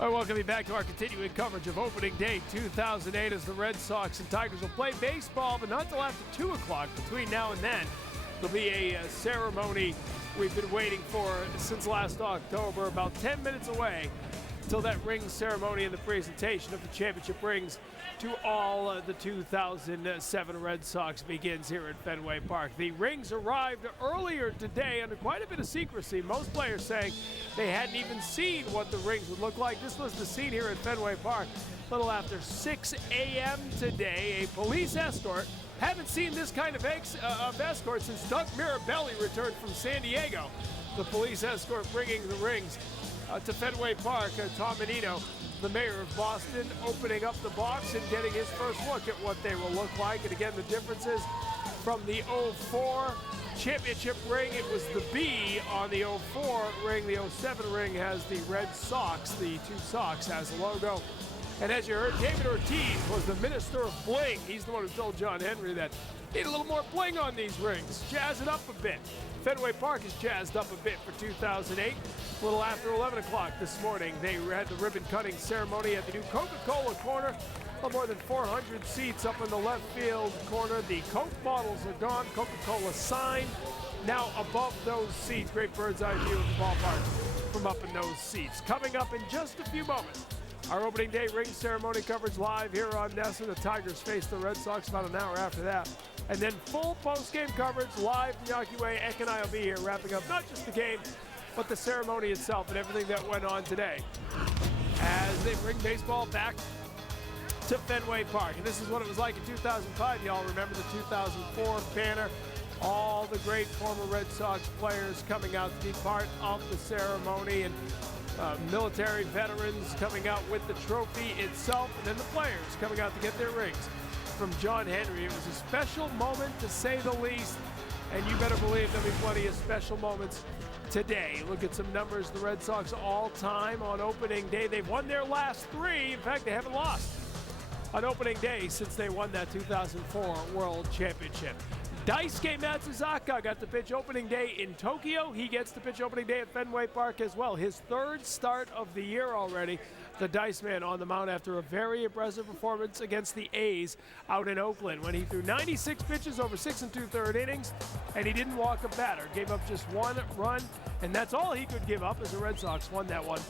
I welcome you back to our continuing coverage of opening day 2008 as the Red Sox and Tigers will play baseball, but not till after 2 o'clock. Between now and then, there'll be a ceremony we've been waiting for since last October, about 10 minutes away till that ring ceremony and the presentation of the championship rings to all the 2007 Red Sox begins here at Fenway Park. The rings arrived earlier today under quite a bit of secrecy. Most players saying they hadn't even seen what the rings would look like. This was the scene here at Fenway Park. A little after 6 a.m. today, a police escort. Haven't seen this kind of escort since Doug Mirabelli returned from San Diego. The police escort bringing the rings to Fenway Park. Tom Menino, the mayor of Boston, opening up the box and getting his first look at what they will look like. And again, the differences from the 04 championship ring, it was the B on the 04 ring. The 07 ring has the Red Sox, the two Sox as a logo. And as you heard, David Ortiz was the minister of bling. He's the one who told John Henry that need a little more bling on these rings. Jazz it up a bit. Fenway Park is jazzed up a bit for 2008. A little after 11 o'clock this morning, they had the ribbon cutting ceremony at the new Coca-Cola corner. A little more than 400 seats up in the left field corner. The Coke bottles are gone. Coca-Cola sign now above those seats. Great bird's eye view of the ballpark from up in those seats. Coming up in just a few moments, our opening day ring ceremony coverage live here on NESN. The Tigers face the Red Sox about an hour after that. And then full post-game coverage live from Yawkey Way. Eck and I will be here wrapping up not just the game, but the ceremony itself and everything that went on today as they bring baseball back to Fenway Park. And this is what it was like in 2005. Y'all remember the 2004 banner. All the great former Red Sox players coming out to be part of the ceremony, and military veterans coming out with the trophy itself, and then the players coming out to get their rings from John Henry. It was a special moment, to say the least, and you better believe there'll be plenty of special moments today. Look at some numbers. The Red Sox all-time on opening day. They've won their last 3. In fact, they haven't lost on opening day since they won that 2004 World Championship. Daisuke Matsuzaka got to pitch opening day in Tokyo. He gets to pitch opening day at Fenway Park as well. His third start of the year already. The Dice Man on the mound after a very impressive performance against the A's out in Oakland when he threw 96 pitches over 6 2/3 innings, and he didn't walk a batter. Gave up just 1 run, and that's all he could give up as the Red Sox won that one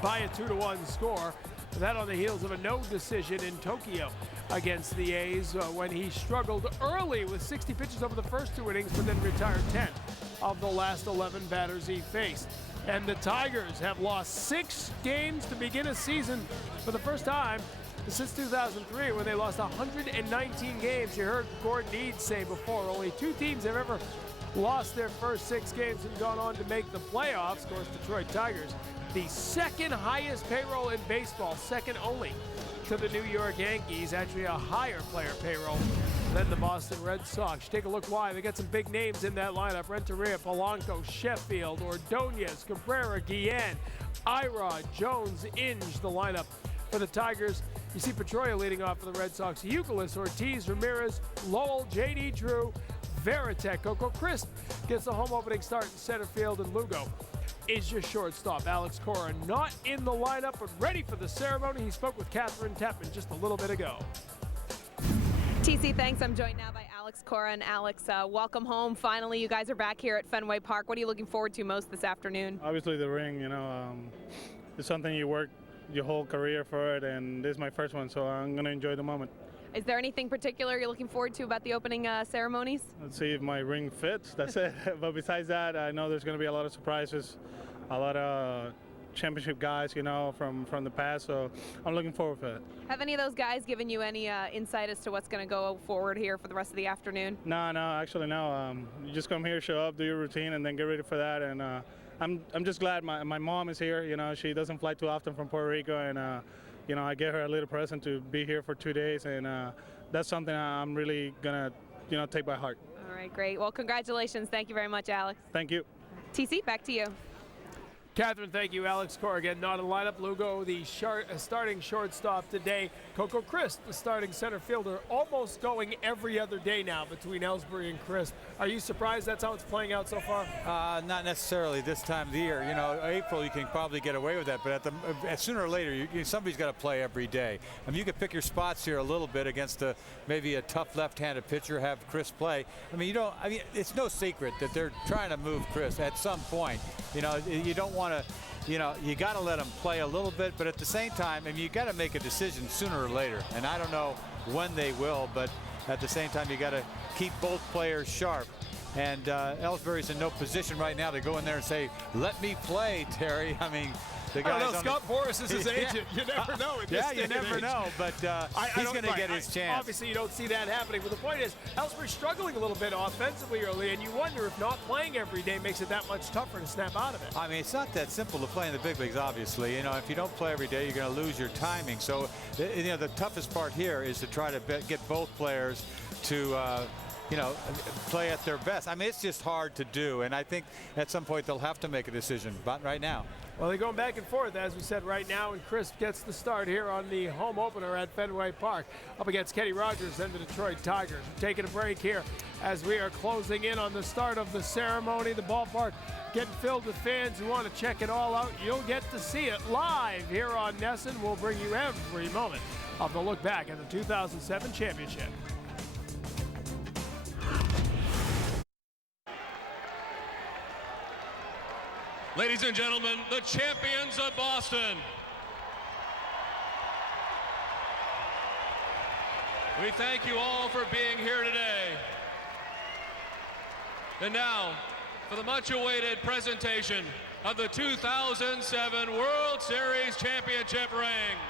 by a 2-1 score. That on the heels of a no decision in Tokyo against the A's when he struggled early with 60 pitches over the first 2 innings, but then retired 10 of the last 11 batters he faced. And the Tigers have lost 6 games to begin a season for the first time since 2003, when they lost 119 games. You heard Gordon Eads say before, only 2 teams have ever lost their first 6 games and gone on to make the playoffs. Of course, Detroit Tigers, the second highest payroll in baseball, second only to the New York Yankees, actually a higher player payroll than the Boston Red Sox. Take a look why. They got some big names in that lineup. Renteria, Polanco, Sheffield, Ordonez, Cabrera, Guillen, Ira, Jones, Inge, the lineup for the Tigers. You see Pedroia leading off for the Red Sox. Euclid, Ortiz, Ramirez, Lowell, J.D. Drew, Veritek, Coco Crisp gets the home opening start in center field, and Lugo is your shortstop. Alex Cora not in the lineup, but ready for the ceremony. He spoke with Catherine Tepman just a little bit ago. TC, thanks. I'm joined now by Alex Cora. And Alex, welcome home. Finally, you guys are back here at Fenway Park. What are you looking forward to most this afternoon? Obviously the ring, it's something you work your whole career for it, and this is my first one, so I'm going to enjoy the moment. Is there anything particular you're looking forward to about the opening ceremonies? Let's see if my ring fits, that's it. But besides that, I know there's going to be a lot of surprises, a lot of championship guys, from the past, so I'm looking forward to it. Have any of those guys given you any insight as to what's going to go forward here for the rest of the afternoon? No, actually no. You just come here, show up, do your routine, and then get ready for that. And I'm just glad my mom is here. She doesn't fly too often from Puerto Rico, and I get her a little present to be here for 2 days, and that's something I'm really gonna take by heart. All right, great. Well, congratulations. Thank you very much, Alex. Thank you. TC, back to you. Catherine, thank you. Alex Corrigan not in lineup. Lugo, the starting shortstop today. Coco Crisp, the starting center fielder, almost going every other day now between Ellsbury and Crisp. Are you surprised that's how it's playing out so far? Not necessarily this time of the year. You know, April you can probably get away with that, but sooner or later somebody's got to play every day. I mean, you could pick your spots here a little bit against maybe a tough left-handed pitcher, have Crisp play. I mean, it's no secret that they're trying to move Crisp at some point. You know, you don't want to, you got to let them play a little bit, but at the same time, I mean, you got to make a decision sooner or later. And I don't know when they will, but at the same time, you got to keep both players sharp. And Ellsbury's in no position right now to go in there and say, "Let me play, Terry." I mean, the guy's I don't know. Scott Boras is his agent. You never know. Yeah, you never know. But he's going to get his chance. Obviously, you don't see that happening. But the point is, Ellsbury's struggling a little bit offensively early, and you wonder if not playing every day makes it that much tougher to snap out of it. I mean, it's not that simple to play in the big leagues. Obviously, you know, if you don't play every day, you're going to lose your timing. So, you know, the toughest part here is to try to get both players to play at their best. I mean, it's just hard to do, and I think at some point they'll have to make a decision, but right now. Well, they're going back and forth, as we said, right now, and Crisp gets the start here on the home opener at Fenway Park up against Kenny Rogers and the Detroit Tigers. We're taking a break here as we are closing in on the start of the ceremony. The ballpark getting filled with fans who want to check it all out. You'll get to see it live here on NESN. We'll bring you every moment of the look back at the 2007 championship. Ladies and gentlemen, the champions of Boston. We thank you all for being here today. And now, for the much-awaited presentation of the 2007 World Series Championship rings.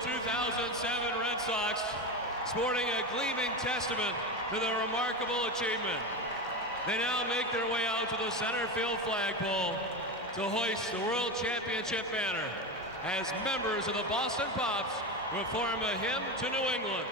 the 2007 Red Sox, sporting a gleaming testament to their remarkable achievement. They now make their way out to the center field flagpole to hoist the World Championship banner as members of the Boston Pops perform a hymn to New England.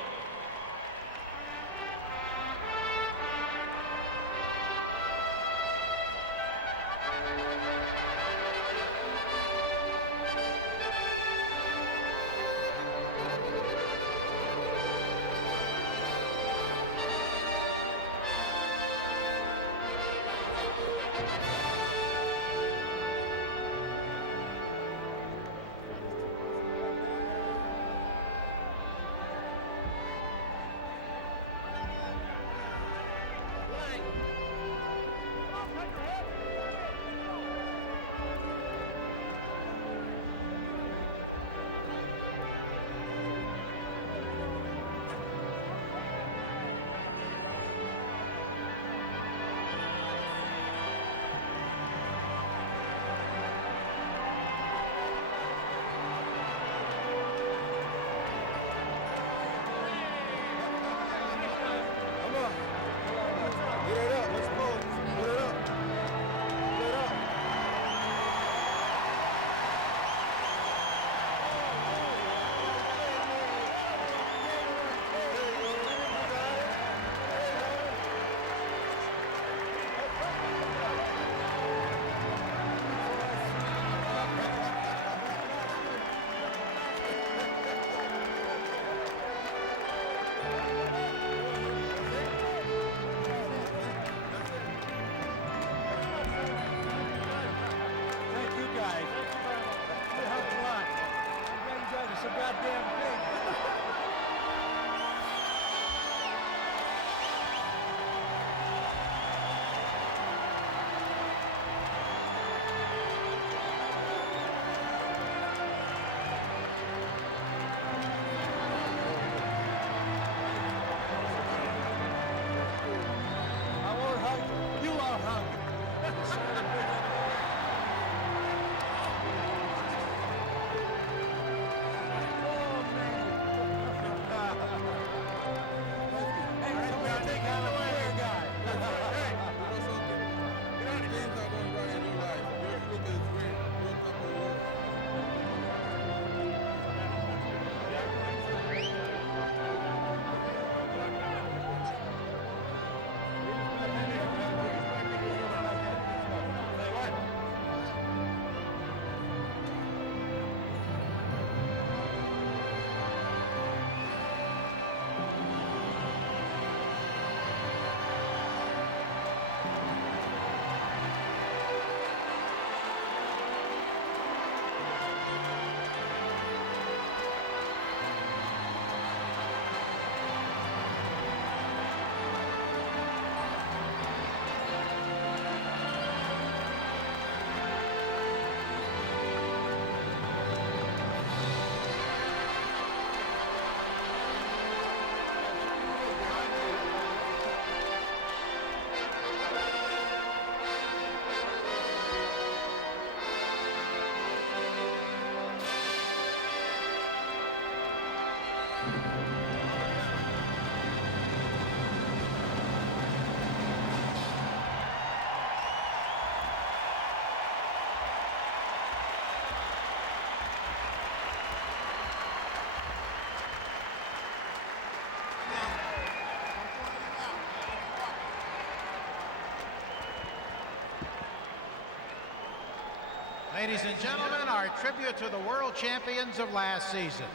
Ladies and gentlemen, our tribute to the world champions of last season.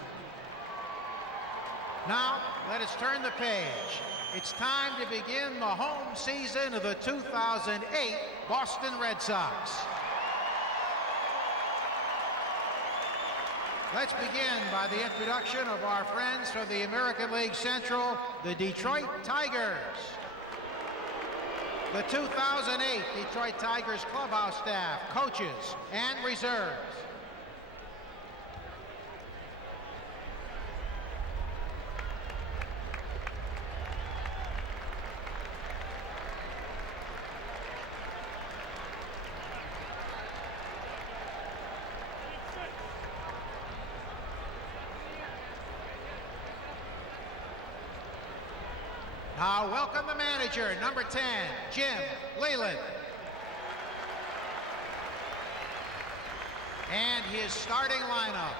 Now, let us turn the page. It's time to begin the home season of the 2008 Boston Red Sox. Let's begin by the introduction of our friends from the American League Central, the Detroit Tigers. The 2008 Detroit Tigers clubhouse staff, coaches, and reserves. Now welcome the manager, number 10, Jim Leland. And his starting lineup.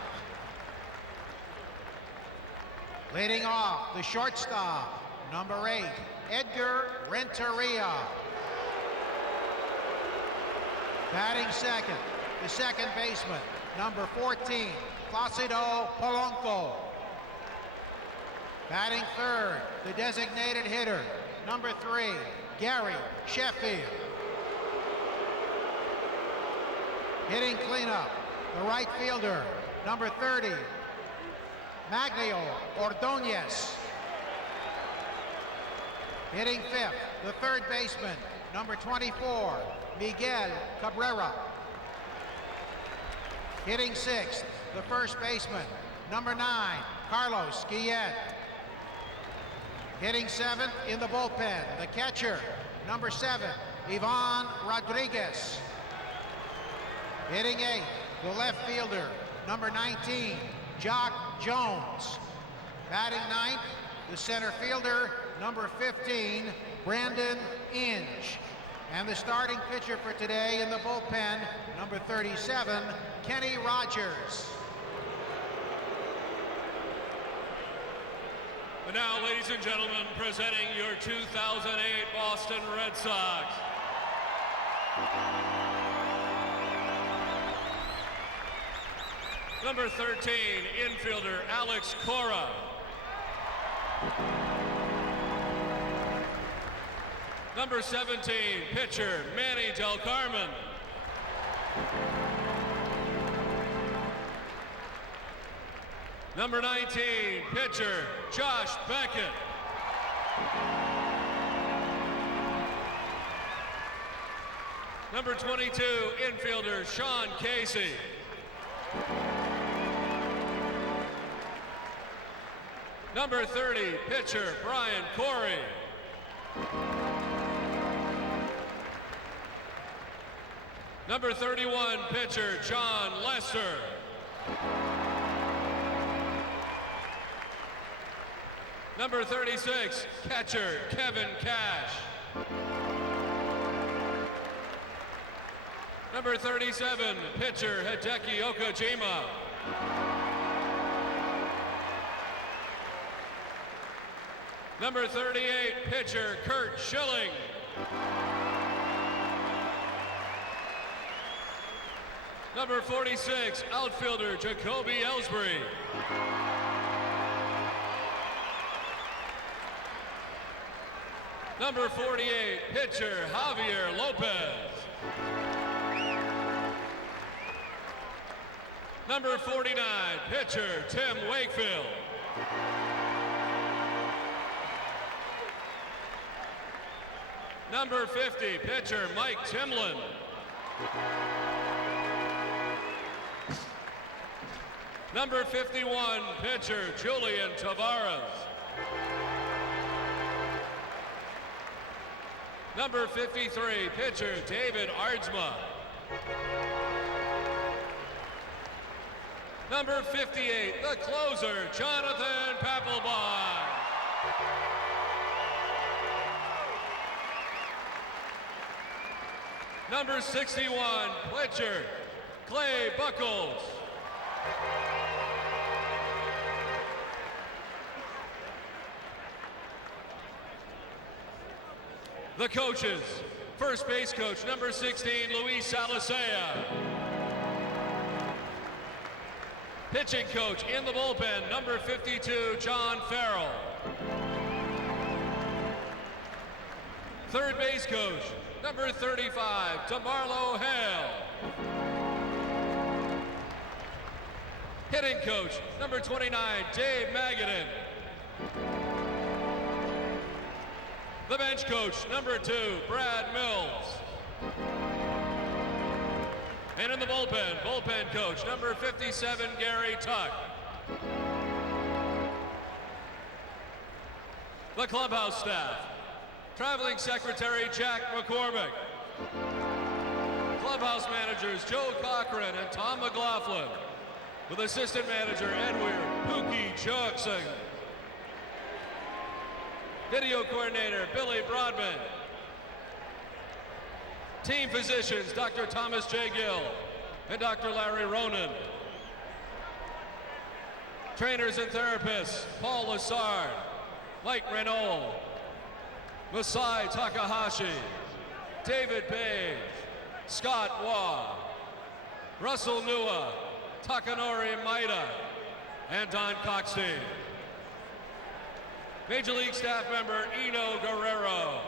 Leading off, the shortstop, number 8, Edgar Renteria. Batting second, the second baseman, number 14, Placido Polanco. Batting third, the designated hitter, number 3, Gary Sheffield. Hitting cleanup, the right fielder, number 30, Maglio Ordonez. Hitting fifth, the third baseman, number 24, Miguel Cabrera. Hitting sixth, the first baseman, number 9, Carlos Guillen. Hitting seventh in the bullpen, the catcher, number 7, Ivan Rodriguez. Hitting eighth, the left fielder, number 19, Jock Jones. Batting ninth, the center fielder, number 15, Brandon Inge. And the starting pitcher for today in the bullpen, number 37, Kenny Rogers. And now, ladies and gentlemen, presenting your 2008 Boston Red Sox. Number 13, infielder Alex Cora. Number 17, pitcher Manny Del Carmen. Number 19, pitcher Josh Beckett. Number 22, infielder Sean Casey. Number 30, pitcher Brian Corey. Number 31, pitcher John Lester. Number 36, catcher Kevin Cash. Number 37, pitcher Hideki Okajima. Number 38, pitcher Kurt Schilling. Number 46, outfielder Jacoby Ellsbury. Number 48, pitcher Javier Lopez. Number 49, pitcher Tim Wakefield. Number 50, pitcher Mike Timlin. Number 51, pitcher Julian Tavares. Number 53, pitcher David Ardsma. Number 58, the closer, Jonathan Papelbon. Number 61, pitcher Clay Buckles. The coaches, first base coach, number 16, Luis Salasea. Pitching coach in the bullpen, number 52, John Farrell. Third base coach, number 35, DeMarlo Hale. Hitting coach, number 29, Dave Magadan. The bench coach, number 2, Brad Mills. And in the bullpen coach, number 57, Gary Tuck. The clubhouse staff, traveling secretary, Jack McCormick. Clubhouse managers, Joe Cochran and Tom McLaughlin. With assistant manager, Edward Pookie Jackson. Video coordinator, Billy Broadman. Team physicians, Dr. Thomas J. Gill and Dr. Larry Ronan. Trainers and therapists, Paul Lassard, Mike Renault, Masai Takahashi, David Page, Scott Waugh, Russell Nua, Takanori Maeda, and Don Cockstein. Major League staff member Eno Guerrero.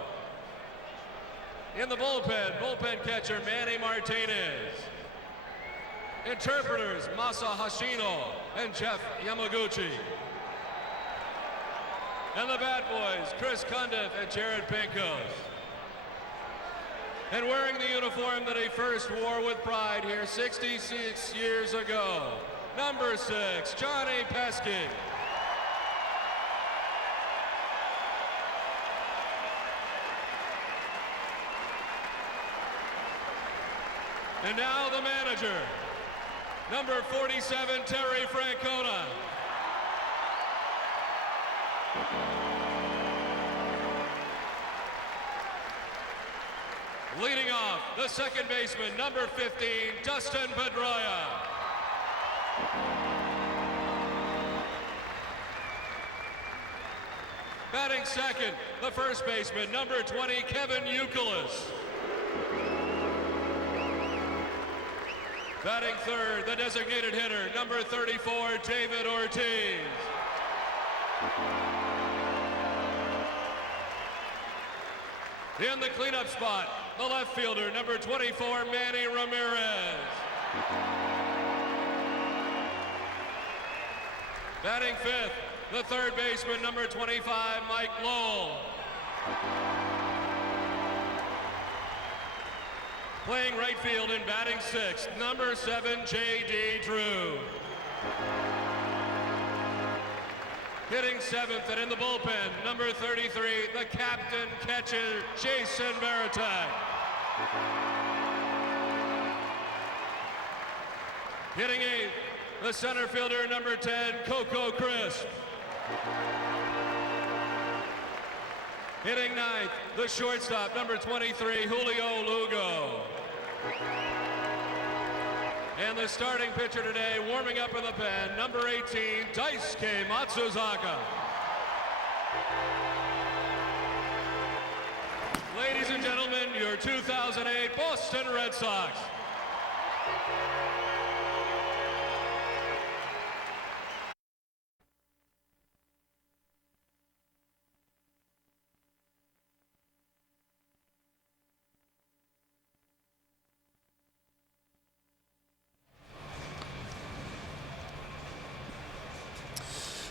In the bullpen catcher Manny Martinez. Interpreters Masa Hashino and Jeff Yamaguchi. And the bat boys, Chris Cundiff and Jared Pincos. And wearing the uniform that he first wore with pride here 66 years ago, number 6, Johnny Pesky. And now the manager, number 47, Terry Francona. Leading off, the second baseman, number 15, Dustin Pedroia. Batting second, the first baseman, number 20, Kevin Youkilis. Batting third, the designated hitter, number 34, David Ortiz. In the cleanup spot, the left fielder, number 24, Manny Ramirez. Batting fifth, the third baseman, number 25, Mike Lowell. Playing right field and batting sixth, number 7, J.D. Drew. Hitting seventh and in the bullpen, number 33, the captain catcher, Jason Varitek. Hitting eighth, the center fielder, number 10, Coco Crisp. Hitting ninth, the shortstop, number 23, Julio Lugo. And the starting pitcher today, warming up in the pen, number 18, Daisuke Matsuzaka. Ladies and gentlemen, your 2008 Boston Red Sox.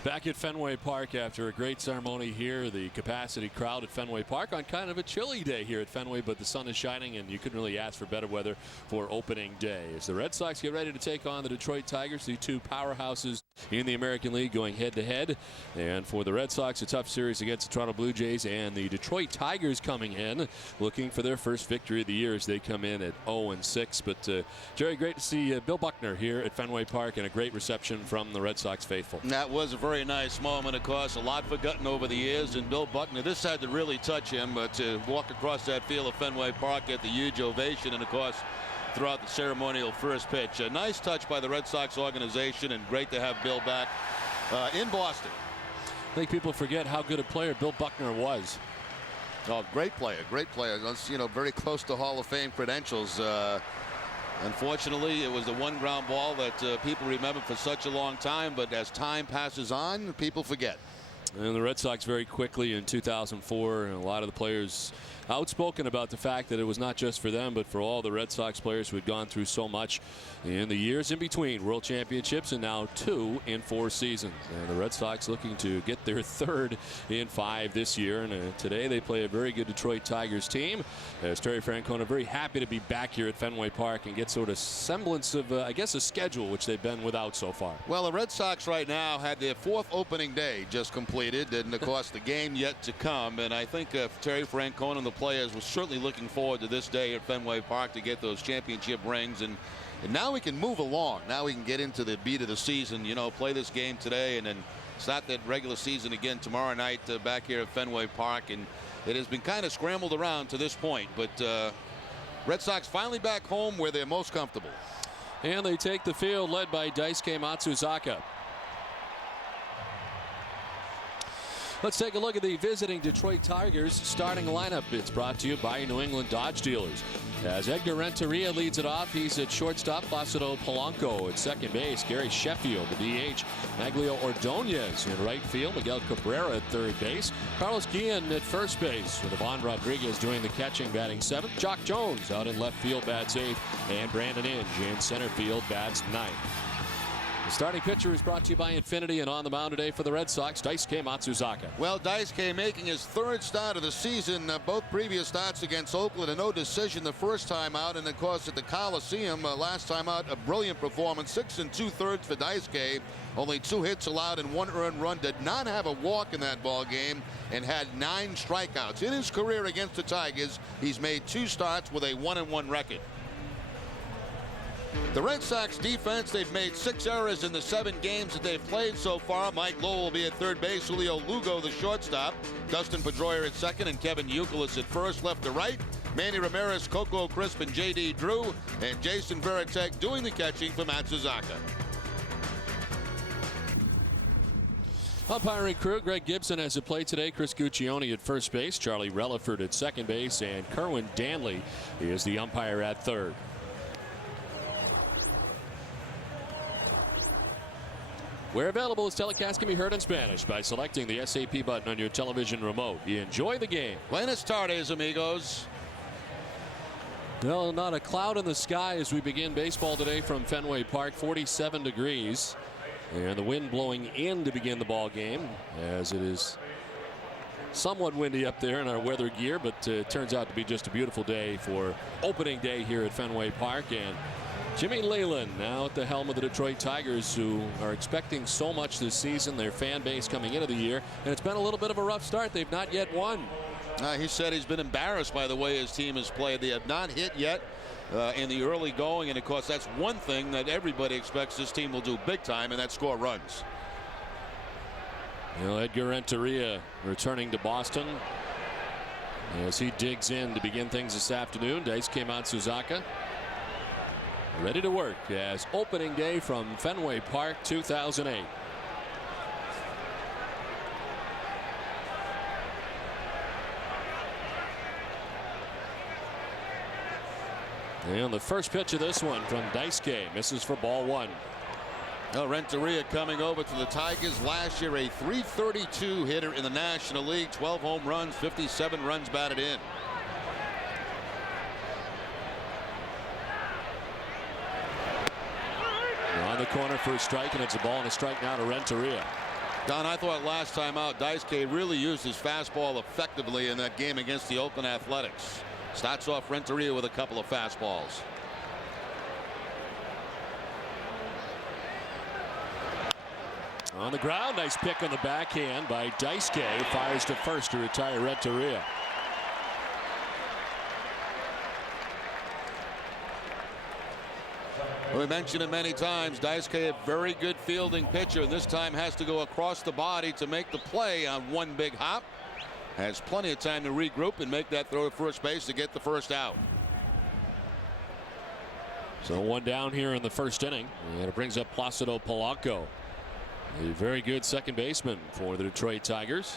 Back at Fenway Park after a great ceremony here. The capacity crowd at Fenway Park on kind of a chilly day here at Fenway, but the sun is shining and you couldn't really ask for better weather for opening day. As the Red Sox get ready to take on the Detroit Tigers, the two powerhouses in the American League going head to head. And for the Red Sox, a tough series against the Toronto Blue Jays, and the Detroit Tigers coming in looking for their first victory of the year as they come in at 0-6. But Jerry, great to see Bill Buckner here at Fenway Park and a great reception from the Red Sox faithful. That was a very nice moment, of course. A lot forgotten over the years, and Bill Buckner, this had to really touch him to walk across that field of Fenway Park, get the huge ovation, and of course throughout the ceremonial first pitch. A nice touch by the Red Sox organization, and great to have Bill back in Boston. I think people forget how good a player Bill Buckner was. Oh, great player, great player. You know, very close to Hall of Fame credentials. Unfortunately, it was the one ground ball that people remember for such a long time, but as time passes on, people forget. And the Red Sox very quickly in 2004, and a lot of the players outspoken about the fact that it was not just for them, but for all the Red Sox players who had gone through so much in the years in between World Championships and now 2 in 4 seasons. And the Red Sox looking to get their 3rd in 5 this year. And today they play a very good Detroit Tigers team. As Terry Francona very happy to be back here at Fenway Park and get sort of semblance of, I guess, a schedule which they've been without so far. Well, the Red Sox right now had their 4th opening day just completed, and of course the game yet to come. And I think Terry Francona and the players were certainly looking forward to this day at Fenway Park to get those championship rings. And now we can move along. Now we can get into the beat of the season, you know, play this game today and then start that regular season again tomorrow night back here at Fenway Park, and it has been kind of scrambled around to this point, but Red Sox finally back home where they're most comfortable. And they take the field led by Daisuke Matsuzaka. Let's take a look at the visiting Detroit Tigers starting lineup. It's brought to you by New England Dodge Dealers. As Edgar Renteria leads it off, he's at shortstop. Placido Polanco at second base. Gary Sheffield, the DH. Maglio Ordonez in right field. Miguel Cabrera at third base. Carlos Guillen at first base, with Ivan Rodriguez doing the catching, batting seventh. Jock Jones out in left field, bats eighth. And Brandon Inge in center field, bats ninth. The starting pitcher is brought to you by Infinity, and on the mound today for the Red Sox, Daisuke Matsuzaka. Well, Daisuke making his third start of the season. Both previous starts against Oakland, a no decision the first time out, and of course at the Coliseum last time out, a brilliant performance. 6 2/3 for Daisuke. Only 2 hits allowed and 1 earned run. Did not have a walk in that ball game and had 9 strikeouts. In his career against the Tigers, he's made 2 starts with a 1-1 record. The Red Sox defense, they've made 6 errors in the 7 games that they've played so far. Mike Lowell will be at third base. Julio Lugo, the shortstop. Dustin Pedroia at second, and Kevin Youkilis at first. Left to right, Manny Ramirez, Coco Crisp, and J.D. Drew, and Jason Varitek doing the catching for Matsuzaka. Umpiring crew, Greg Gibson has it played today. Chris Guccione at first base. Charlie Relaford at second base. And Kerwin Danley is the umpire at third. Where available, this telecast can be heard in Spanish by selecting the SAP button on your television remote. You enjoy the game. Buenas tardes, amigos. Well, not a cloud in the sky as we begin baseball today from Fenway Park. 47 degrees. And the wind blowing in to begin the ball game, as it is somewhat windy up there in our weather gear, but it turns out to be just a beautiful day for opening day here at Fenway Park. And Jimmy Leyland now at the helm of the Detroit Tigers, who are expecting so much this season, their fan base coming into the year, and it's been a little bit of a rough start. They've not yet won. He said he's been embarrassed by the way his team has played. They have not hit yet in the early going, and of course that's one thing that everybody expects this team will do big time, and that's score runs. You know, Edgar Renteria returning to Boston as he digs in to begin things this afternoon. Daisuke Matsuzaka ready to work as opening day from Fenway Park 2008. And the first pitch of this one from Daisuke misses for ball 1. Well, Renteria coming over to the Tigers last year, a .332 hitter in the National League, 12 home runs, 57 runs batted in. On the corner for a strike, and it's a ball and a strike now to Renteria. Don, I thought last time out Daisuke really used his fastball effectively in that game against the Oakland Athletics. Starts off Renteria with a couple of fastballs. On the ground, nice pick on the backhand by Daisuke. Fires to first to retire Renteria. We mentioned it many times. Daisuke, a very good fielding pitcher, and this time has to go across the body to make the play on one big hop. Has plenty of time to regroup and make that throw to first base to get the first out. So one down here in the first inning, and it brings up Placido Polanco, a very good second baseman for the Detroit Tigers.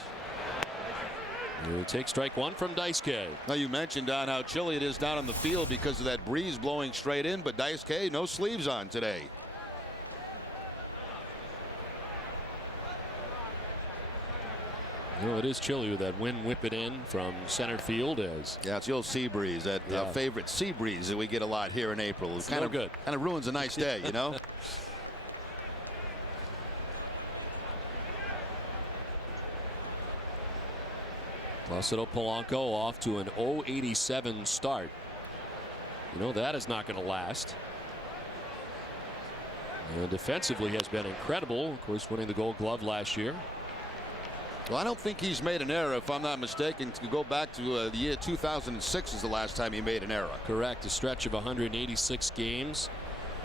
He'll take strike 1 from Daisuke. Now, you mentioned, Don, how chilly it is down on the field because of that breeze blowing straight in, but Daisuke, no sleeves on today. You know, it is chilly with that wind whipping in from center field. As yeah, it's the old sea breeze, that favorite sea breeze that we get a lot here in April. It's kind of ruins a nice day, you know. Placido Polanco off to an 0-87 start. You know, that is not going to last. And defensively has been incredible. Of course, winning the Gold Glove last year. Well, I don't think he's made an error, if I'm not mistaken. To go back to the year 2006 is the last time he made an error. Correct. A stretch of 186 games,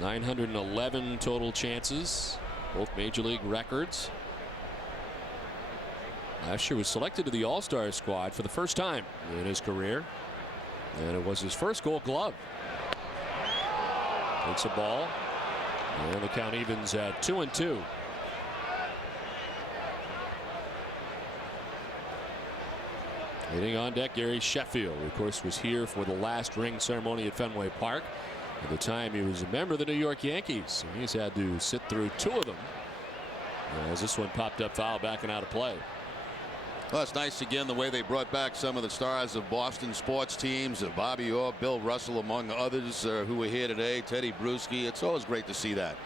911 total chances, both major league records. Last year was selected to the All-Star squad for the first time in his career. And it was his first Gold Glove. Takes a ball. And the count evens at 2-2. Hitting on deck, Gary Sheffield, of course, was here for the last ring ceremony at Fenway Park. At the time, he was a member of the New York Yankees. And he's had to sit through 2 of them. As this one popped up foul, backing out of play. Well, it's nice again the way they brought back some of the stars of Boston sports teams, Bobby Orr, Bill Russell, among others who were here today, Teddy Bruschi. It's always great to see that.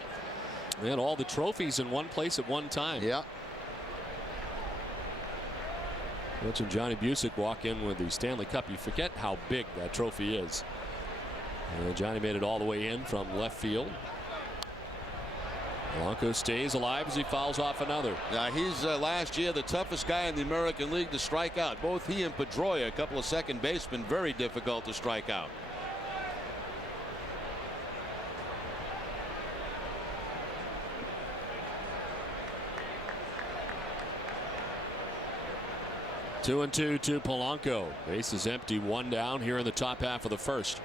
And all the trophies in one place at one time. Yeah. Watching Johnny Busick walk in with the Stanley Cup, you forget how big that trophy is. And Johnny made it all the way in from left field. Polanco stays alive as he fouls off another. Now he's last year the toughest guy in the American League to strike out. Both he and Pedroia, a couple of second basemen, very difficult to strike out. 2-2 to Polanco. Base is empty, 1 down here in the top half of the first.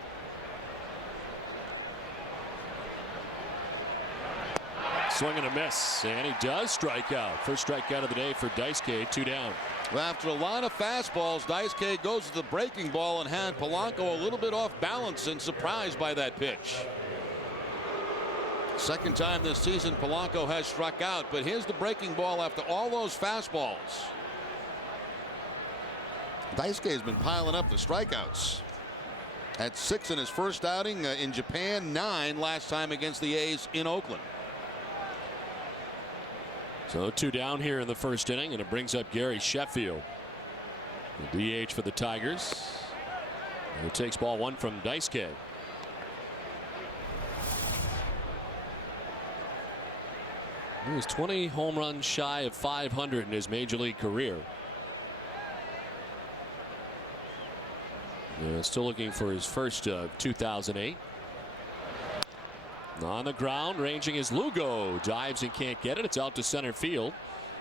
Swing and a miss, and he does strike out. First strikeout of the day for Daisuke, 2 down. Well, after a lot of fastballs, Daisuke goes to the breaking ball and had Polanco a little bit off balance and surprised by that pitch. Second time this season Polanco has struck out, but here's the breaking ball after all those fastballs. Daisuke has been piling up the strikeouts. Had 6 in his first outing in Japan, 9 last time against the A's in Oakland. So 2 down here in the first inning, and it brings up Gary Sheffield, the DH for the Tigers. And it takes ball 1 from Daisuke. He was 20 home runs shy of 500 in his major league career. Still looking for his first 2008. On the ground, ranging is Lugo. Dives and can't get it. It's out to center field.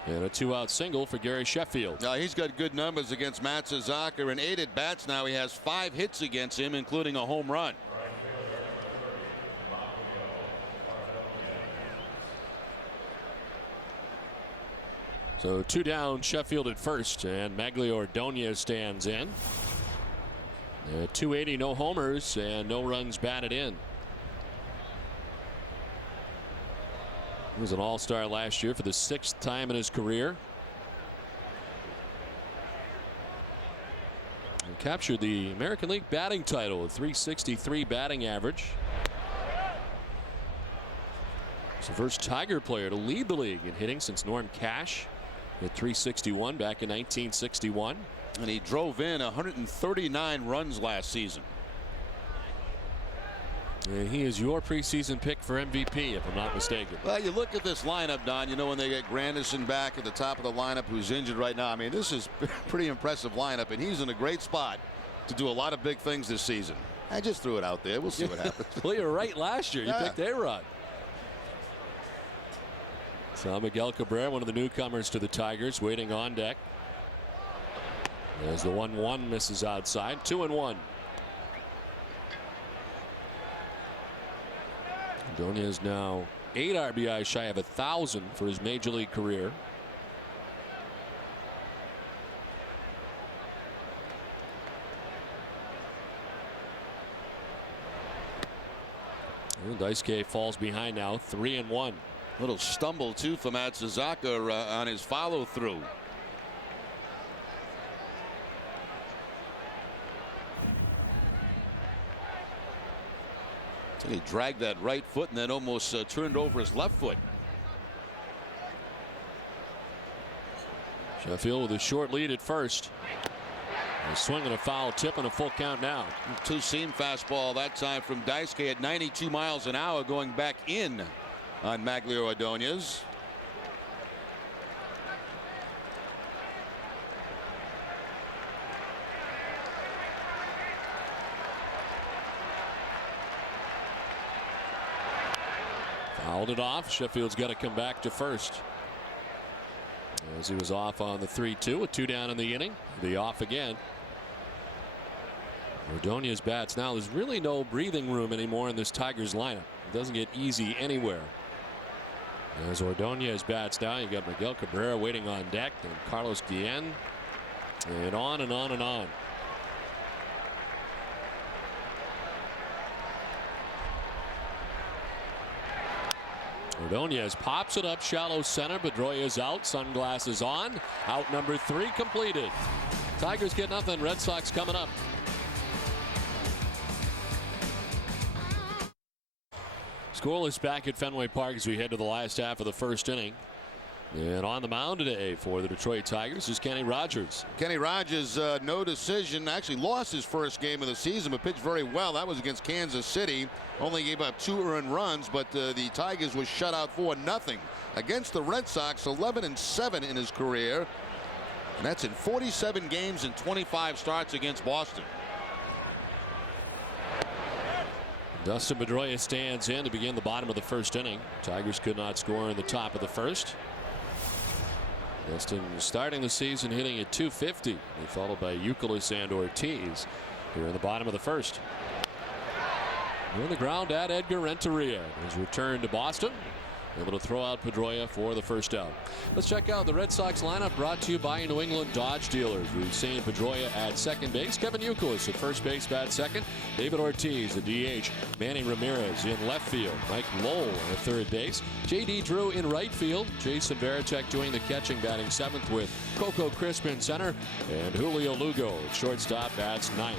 And a 2-out single for Gary Sheffield. Now he's got good numbers against Matsuzaka. In 8 at bats now, he has 5 hits against him, including a home run. So 2 down, Sheffield at first, and Maglio Ordonez stands in. 280, no homers, and no runs batted in. He was an all-star last year for the 6th time in his career. And captured the American League batting title with .363 batting average. He's the first Tiger player to lead the league in hitting since Norm Cash at .361 back in 1961. And he drove in 139 runs last season. And he is your preseason pick for MVP, if I'm not mistaken. Well, you look at this lineup, Don. You know, when they get Granderson back at the top of the lineup, who's injured right now. I mean, this is a pretty impressive lineup, and he's in a great spot to do a lot of big things this season. I just threw it out there. We'll see what happens. Well, you were right last year. You picked A-Rod. So Miguel Cabrera, one of the newcomers to the Tigers, waiting on deck. There's the 1-1, misses outside. 2-1. Ordonez now 8 RBI shy of 1,000 for his major league career. And Daisuke falls behind now, 3-1. Little stumble too for Matsuzaka on his follow through. He dragged that right foot and then almost turned over his left foot. Sheffield with a short lead at first. A swing and a foul tip and a full count now. 2-seam fastball that time from Daisuke at 92 miles an hour going back in on Maglio Ordonez. Fouled it off. Sheffield's got to come back to first. as he was off on the 3-2 with 2 down in the inning. The off again. Ordonez bats now. There's really no breathing room anymore in this Tigers lineup. It doesn't get easy anywhere. As Ordonez bats now, you got Miguel Cabrera waiting on deck, and Carlos Guillen, and on and on and on. Ordonez pops it up shallow center. Pedroia is out. Sunglasses on. Out number 3 completed. Tigers get nothing. Red Sox coming up. Scoreless back at Fenway Park as we head to the last half of the first inning. And on the mound today for the Detroit Tigers is Kenny Rogers. Kenny Rogers, no decision, actually lost his first game of the season, but pitched very well. That was against Kansas City. Only gave up 2 earned runs, but the Tigers was shut out 4-0 against the Red Sox. 11-7 in his career, and that's in 47 games and 25 starts against Boston. Dustin Pedroia stands in to begin the bottom of the first inning. Tigers could not score in the top of the first. Dustin starting the season hitting at .250, followed by Youkilis and Ortiz here in the bottom of the first. On the ground at Edgar Renteria. His return to Boston. Able to throw out Pedroia for the first out. Let's check out the Red Sox lineup brought to you by New England Dodge Dealers. We've seen Pedroia at second base. Kevin Youkilis at first base, bat second. David Ortiz at DH. Manny Ramirez in left field. Mike Lowell at third base. J.D. Drew in right field. Jason Varitek doing the catching, batting seventh with Coco Crisp in center. And Julio Lugo at shortstop, bats ninth.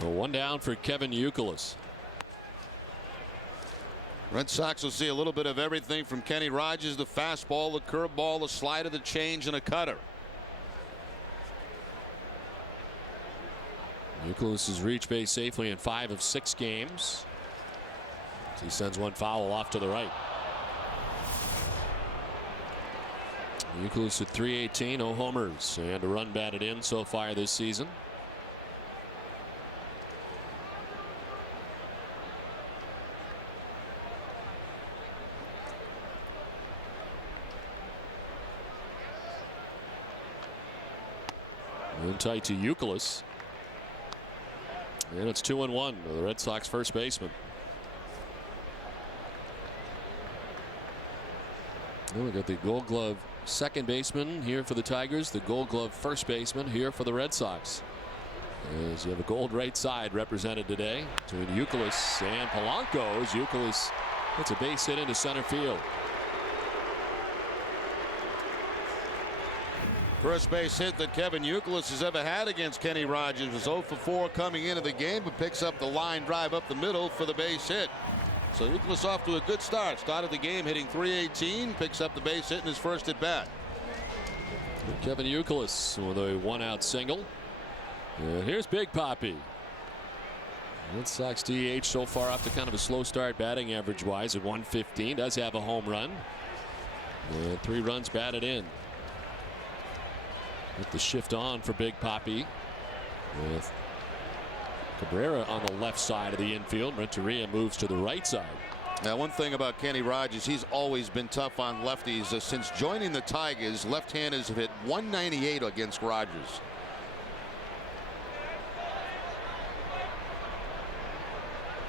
So 1 down for Kevin Youkilis. Red Sox will see a little bit of everything from Kenny Rogers: the fastball, the curveball, the slider, the change, and a cutter. Youkilis has reached base safely in 5 of 6 games. He sends one foul off to the right. Youkilis at .318, no homers, and a run batted in so far this season. In tight to Youkilis. And it's 2-1 to the Red Sox first baseman. And we got the Gold Glove second baseman here for the Tigers, the Gold Glove first baseman here for the Red Sox. As you have a gold right side represented today between Youkilis and Polanco. As Youkilis hits a base hit into center field. First base hit that Kevin Youkilis has ever had against Kenny Rogers was 0 for 4 coming into the game, but picks up the line drive up the middle for the base hit. So Youkilis off to a good start. Started the game hitting .318, picks up the base hit in his first at bat. Kevin Youkilis with a 1-out single. And here's Big Papi. Red Sox DH so far off to kind of a slow start batting average wise at .115. Does have a home run. And 3 runs batted in. With the shift on for Big Papi, with Cabrera on the left side of the infield. Renteria moves to the right side. Now, one thing about Kenny Rogers, he's always been tough on lefties. Since joining the Tigers, left-handers have hit .198 against Rogers.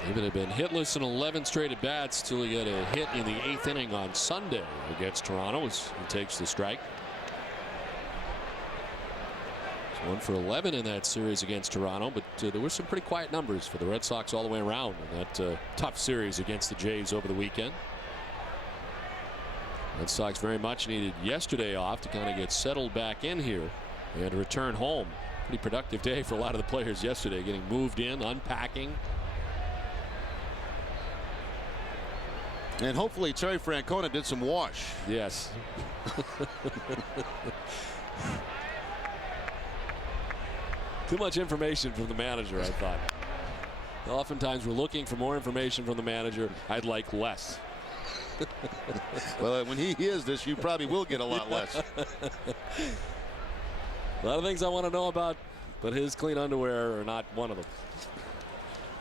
David had been hitless in 11 straight at bats till he got a hit in the 8th inning on Sunday against Toronto as he takes the strike. 1 for 11 in that series against Toronto, but there were some pretty quiet numbers for the Red Sox all the way around in that tough series against the Jays over the weekend. Red Sox very much needed yesterday off to kind of get settled back in here and return home. Pretty productive day for a lot of the players yesterday, getting moved in, unpacking. And hopefully Terry Francona did some wash. Yes. Too much information from the manager, I thought. Oftentimes we're looking for more information from the manager. I'd like less. Well, when he hears this, you probably will get a lot less. A lot of things I want to know about, but his clean underwear are not one of them.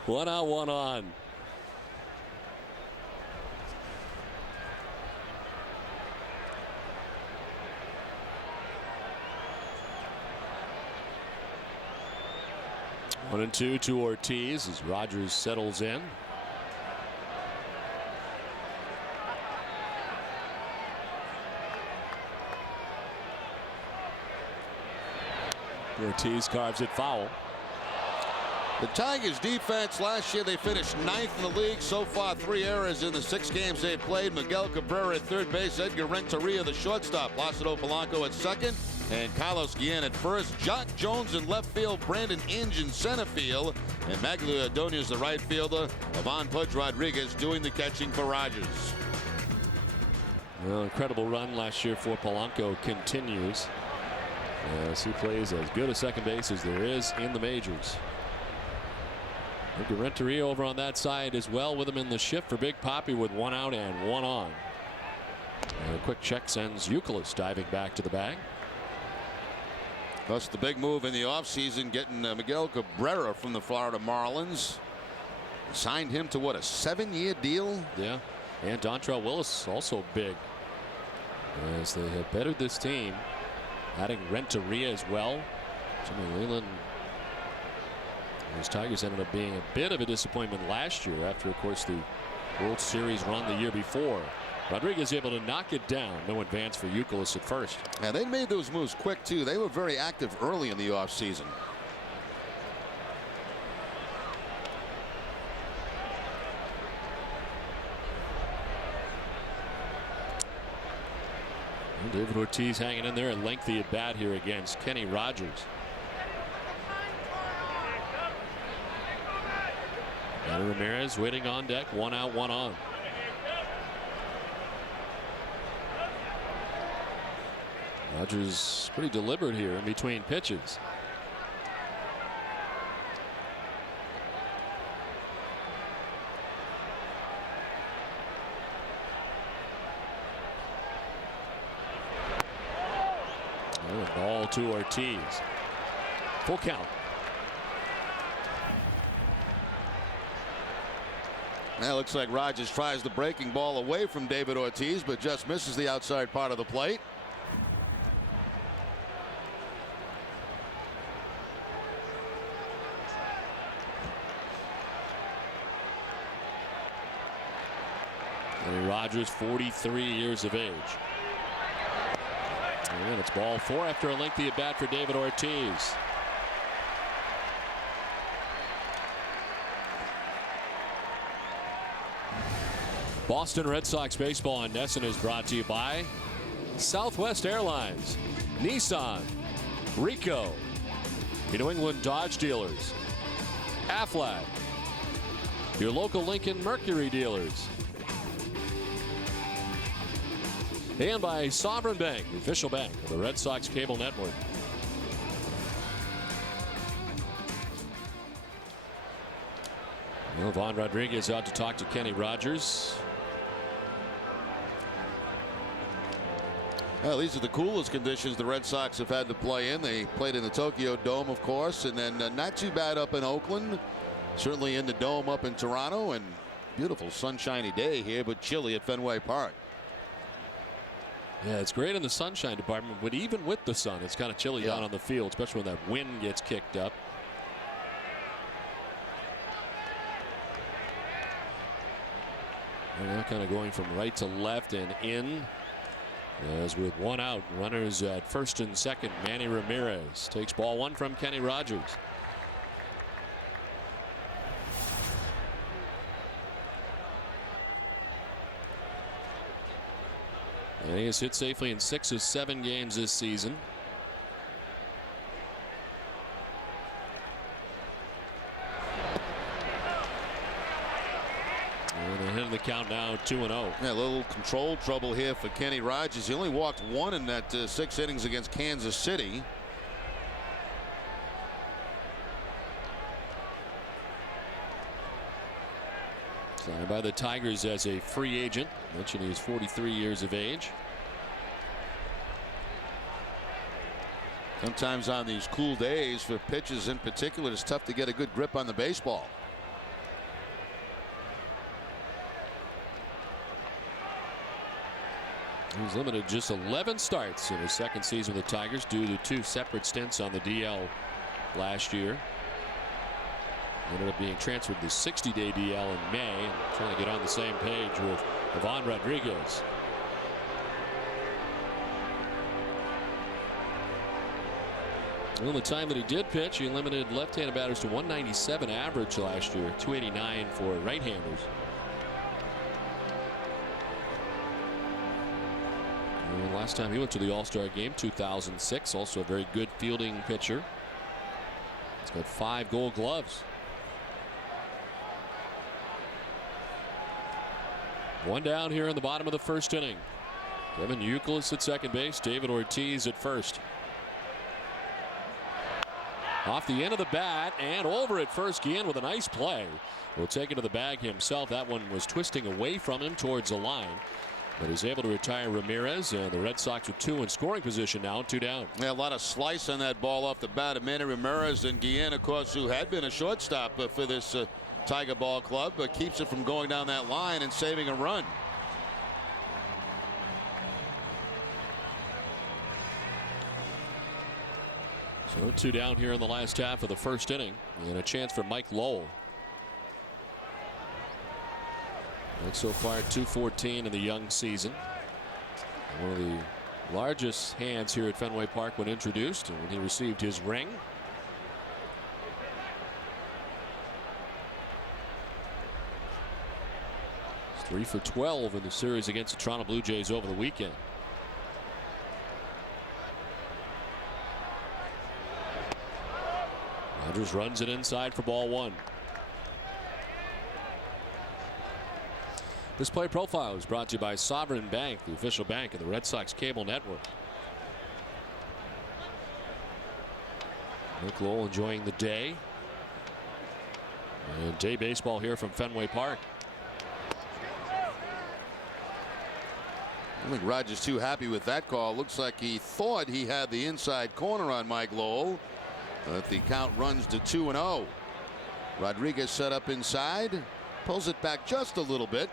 1 out, 1 on. 1-2 to Ortiz as Rogers settles in. Ortiz carves it foul. The Tigers defense last year, they finished 9th in the league. So far, 3 errors in the 6 games they've played. Miguel Cabrera at third base, Edgar Renteria the shortstop, Placido Polanco at second, and Carlos Guillen at first. Jock Jones in left field, Brandon Inge in center field, and Magglio Ordonez the right fielder. Ivan Pudge Rodriguez doing the catching for Rogers. Well, incredible run last year for Polanco continues as he plays as good a second base as there is in the majors. Edgar Renteria over on that side as well with him in the shift for Big Papi with 1 out and 1 on. And a quick check sends Youkilis diving back to the bag. Plus the big move in the offseason, getting Miguel Cabrera from the Florida Marlins. Signed him to what, a 7-year deal? Yeah, and Dontrell Willis also big as they have bettered this team, adding Renteria as well. Jimmy Leland. Those Tigers ended up being a bit of a disappointment last year after, of course, the World Series run the year before. Rodriguez able to knock it down. No advance for Youkilis at first. And they made those moves quick, too. They were very active early in the offseason. David Ortiz hanging in there, a lengthy at bat here against Kenny Rogers. Manny Ramirez waiting on deck, 1 out, 1 on. Rogers pretty deliberate here in between pitches. Oh, ball to Ortiz. Full count. Now looks like Rogers tries the breaking ball away from David Ortiz, but just misses the outside part of the plate. Kenny Rogers, 43 years of age. And it's ball 4 after a lengthy at bat for David Ortiz. Boston Red Sox baseball on NESN is brought to you by Southwest Airlines, Nissan, Ricoh, your New England Dodge dealers, Aflac, your local Lincoln Mercury dealers, and by Sovereign Bank, the official bank of the Red Sox cable network. Well, Ivan Rodriguez out to talk to Kenny Rogers. Well, these are the coolest conditions the Red Sox have had to play in. They played in the Tokyo Dome, of course, and then not too bad up in Oakland. Certainly in the Dome up in Toronto, and beautiful sunshiny day here, but chilly at Fenway Park. Yeah, it's great in the sunshine department, but even with the sun, it's kind of chilly down on the field, especially when that wind gets kicked up. And they're kind of going from right to left and in. As with 1 out, runners at first and second, Manny Ramirez takes ball 1 from Kenny Rogers. And he has hit safely in 6 of 7 games this season. And ahead of the count now, 2-0. Yeah, a little control trouble here for Kenny Rogers. He only walked 1 in that 6 innings against Kansas City. Signed by the Tigers as a free agent. Mentioned he's 43 years of age. Sometimes on these cool days for pitchers in particular, it's tough to get a good grip on the baseball. He's limited just 11 starts in his second season with the Tigers due to 2 separate stints on the DL last year. Ended up being transferred to 60-day DL in May and trying to get on the same page with Ivan Rodriguez. Well, the time that he did pitch, he limited left-handed batters to 197 average last year, 289 for right-handers. And last time he went to the All-Star game, 2006, also a very good fielding pitcher. He's got 5 Gold Gloves. One down here in the bottom of the first inning. Kevin Youkilis at second base, David Ortiz at first. Off the end of the bat and over at first. Guillen with a nice play. Will take it to the bag himself. That one was twisting away from him towards the line. But he's able to retire Ramirez, and the Red Sox with 2 in scoring position now, 2 down. Yeah, a lot of slice on that ball off the bat of Manny Ramirez, and Guillen, of course, who had been a shortstop for this Tiger Ball Club, but keeps it from going down that line and saving a run. So 2 down here in the last half of the first inning, and a chance for Mike Lowell. And so far, 214 in the young season. One of the largest hands here at Fenway Park when introduced, and when he received his ring. He's 3 for 12 in the series against the Toronto Blue Jays over the weekend. Rogers runs it inside for ball 1. This play profile is brought to you by Sovereign Bank, the official bank of the Red Sox cable network. Nick Lowell enjoying the day. And day baseball here from Fenway Park. I think Rogers too happy with that call. Looks like he thought he had the inside corner on Mike Lowell. But the count runs to 2-0. Rodriguez set up inside. Pulls it back just a little bit.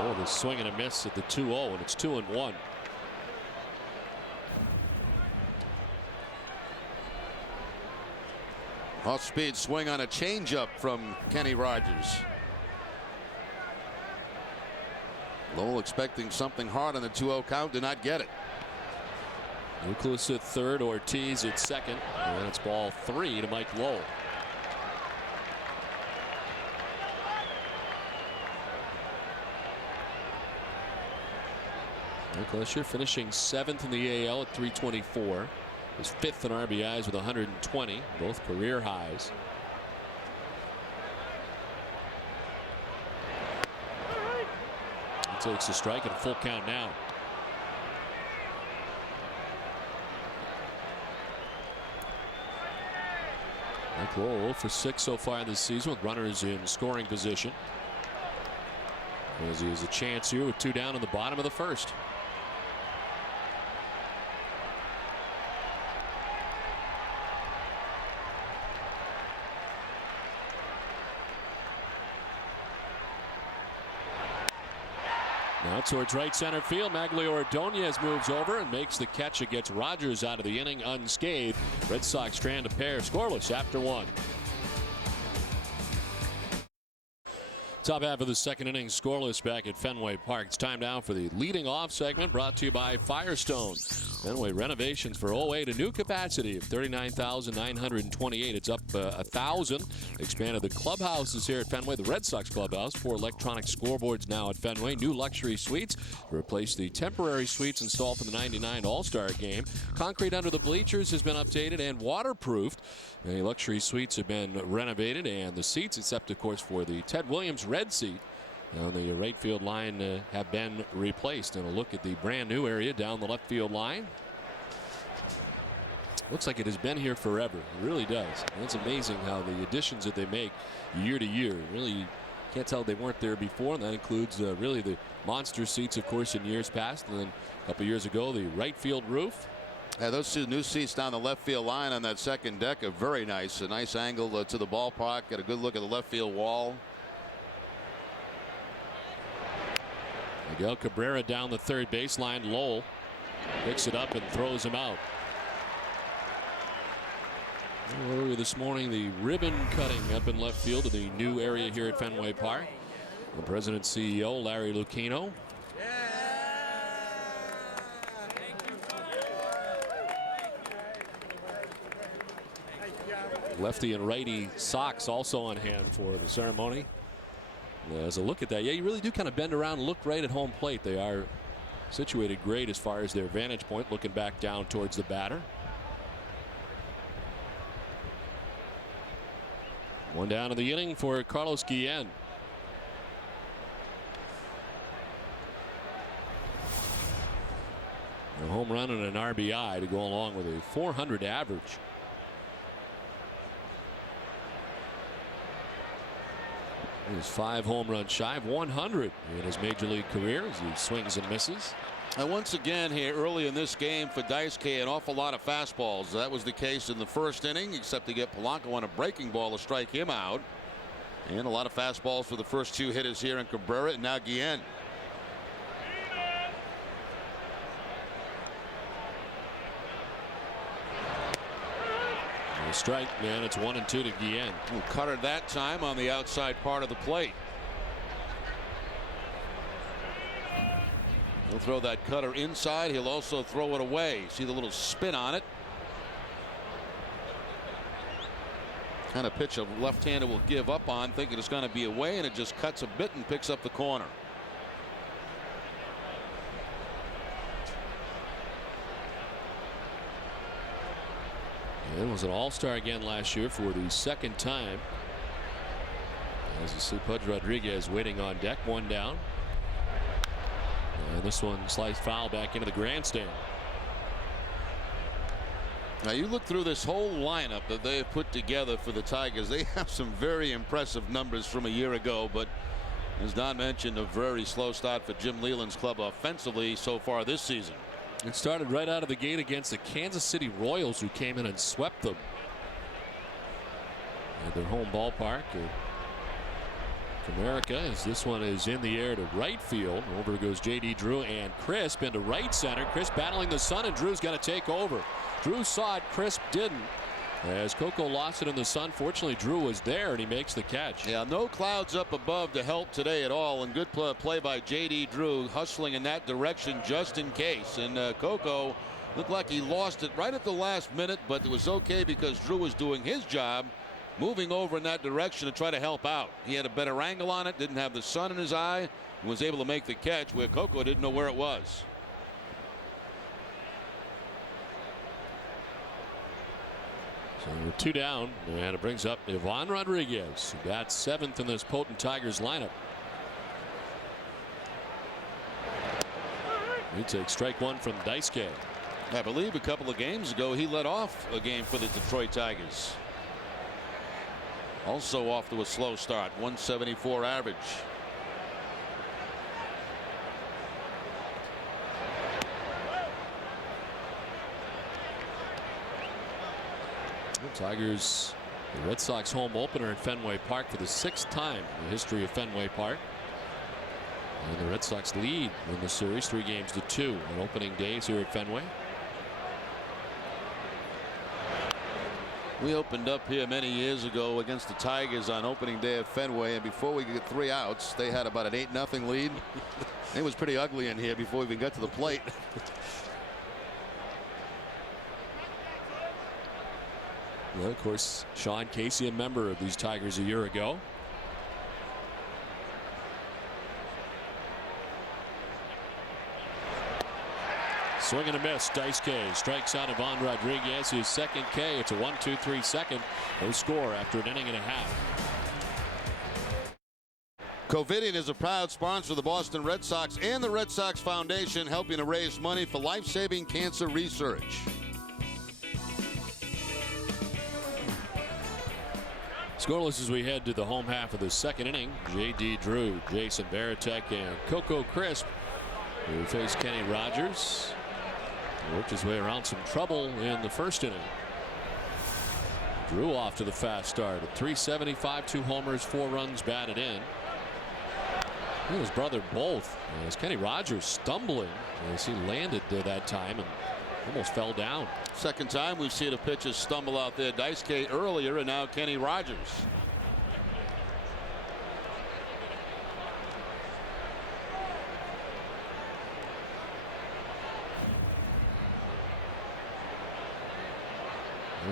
Oh, the swing and a miss at the 2-0, and it's 2-1. Off-speed swing on a changeup from Kenny Rogers. Lowell expecting something hard on the 2-0 count, did not get it. Youkilis at third, Ortiz at second, and it's ball 3 to Mike Lowell. Youkilis finishing 7th in the AL at 324. His 5th in RBIs with 120, both career highs. He takes a strike and a full count now. Mike Lowell 0 for 6 so far this season with runners in scoring position. As he has a chance here with 2 down in the bottom of the first. Now towards right center field, Maglio Ordonez moves over and makes the catch against Rogers out of the inning unscathed. Red Sox strand a pair scoreless after 1. Top half of the second inning scoreless back at Fenway Park. It's time now for the leading off segment brought to you by Firestone. Fenway renovations for 08, a new capacity of 39,928. It's up 1,000. Expanded the clubhouses here at Fenway, the Red Sox clubhouse. 4 electronic scoreboards now at Fenway. New luxury suites. Replace the temporary suites installed for the '99 All-Star game. Concrete under the bleachers has been updated and waterproofed. The luxury suites have been renovated, and the seats, except of course for the Ted Williams red seat on the right field line, have been replaced. And a look at the brand new area down the left field line. Looks like it has been here forever. It really does. And it's amazing how the additions that they make year to year, really can't tell they weren't there before. And that includes really the monster seats, of course, in years past. And then a couple years ago, the right field roof. Yeah, those 2 new seats down the left field line on that second deck are very nice. A nice angle to the ballpark. Got a good look at the left field wall. Miguel Cabrera down the third baseline. Lowell picks it up and throws him out. Earlier this morning, the ribbon cutting up in left field of the new area here at Fenway Park. The president CEO Larry Lucchino. Lefty and righty Sox also on hand for the ceremony. As a look at that, yeah, you really do kind of bend around and look right at home plate. They are situated great as far as their vantage point, looking back down towards the batter. One down in the inning for Carlos Guillen. A home run and an RBI to go along with a .400 average. He's 5 home runs shy of 100 in his major league career as he swings and misses. And once again here early in this game for Daisuke, an awful lot of fastballs. That was the case in the first inning, except to get Polanco on a breaking ball to strike him out. And a lot of fastballs for the first 2 hitters here in Cabrera and now Guillen. A strike, man. It's 1-2 to Guillen. Cutter that time on the outside part of the plate. He'll throw that cutter inside. He'll also throw it away. See the little spin on it. Kind of pitch a left-hander will give up on, thinking it's going to be away, and it just cuts a bit and picks up the corner. And was an all-star again last year for the second time. As you see, Pudge Rodriguez waiting on deck. One down. And this one sliced foul back into the grandstand. Now you look through this whole lineup that they have put together for the Tigers. They have some very impressive numbers from a year ago, but as Don mentioned, a very slow start for Jim Leyland's club offensively so far this season. It started right out of the gate against the Kansas City Royals, who came in and swept them at their home ballpark. America, as this one is in the air to right field. Over goes J.D. Drew and Crisp into right center. Crisp battling the sun, and Drew's got to take over. Drew saw it, Crisp didn't. As Coco lost it in the sun, fortunately Drew was there and he makes the catch. Yeah, no clouds up above to help today at all, and good play by J.D. Drew, hustling in that direction just in case. And Coco looked like he lost it right at the last minute, but it was okay because Drew was doing his job, moving over in that direction to try to help out. He had a better angle on it, didn't have the sun in his eye, and was able to make the catch where Coco didn't know where it was. So we're 2 down, and it brings up Ivan Rodriguez. That's 7th in this potent Tigers lineup. He takes strike 1 from Daisuke. I believe a couple of games ago he led off a game for the Detroit Tigers. Also off to a slow start, 174 average. The Tigers, the Red Sox home opener at Fenway Park for the 6th time in the history of Fenway Park. And the Red Sox lead in the series 3-2 on opening days here at Fenway. We opened up here many years ago against the Tigers on opening day at Fenway, and before we could get 3 outs, they had about an 8-0 lead. It was pretty ugly in here before we even got to the plate. Well, of course, Sean Casey, a member of these Tigers a year ago. Swing and a miss. Daisuke strikes out Ivan Rodriguez, his second K. It's a 1-2-3 second. No score after an inning and a half. Covidien is a proud sponsor of the Boston Red Sox and the Red Sox Foundation, helping to raise money for life-saving cancer research. Scoreless as we head to the home half of the second inning. J.D. Drew, Jason Varitek, and Coco Crisp, who face Kenny Rogers. Worked his way around some trouble in the first inning. Drew off to the fast start at .375, 2 homers, 4 runs batted in. And his brother both. As Kenny Rogers stumbling as he landed there that time and almost fell down. Second time we've seen a pitcher stumble out there. Daisuke earlier, and now Kenny Rogers.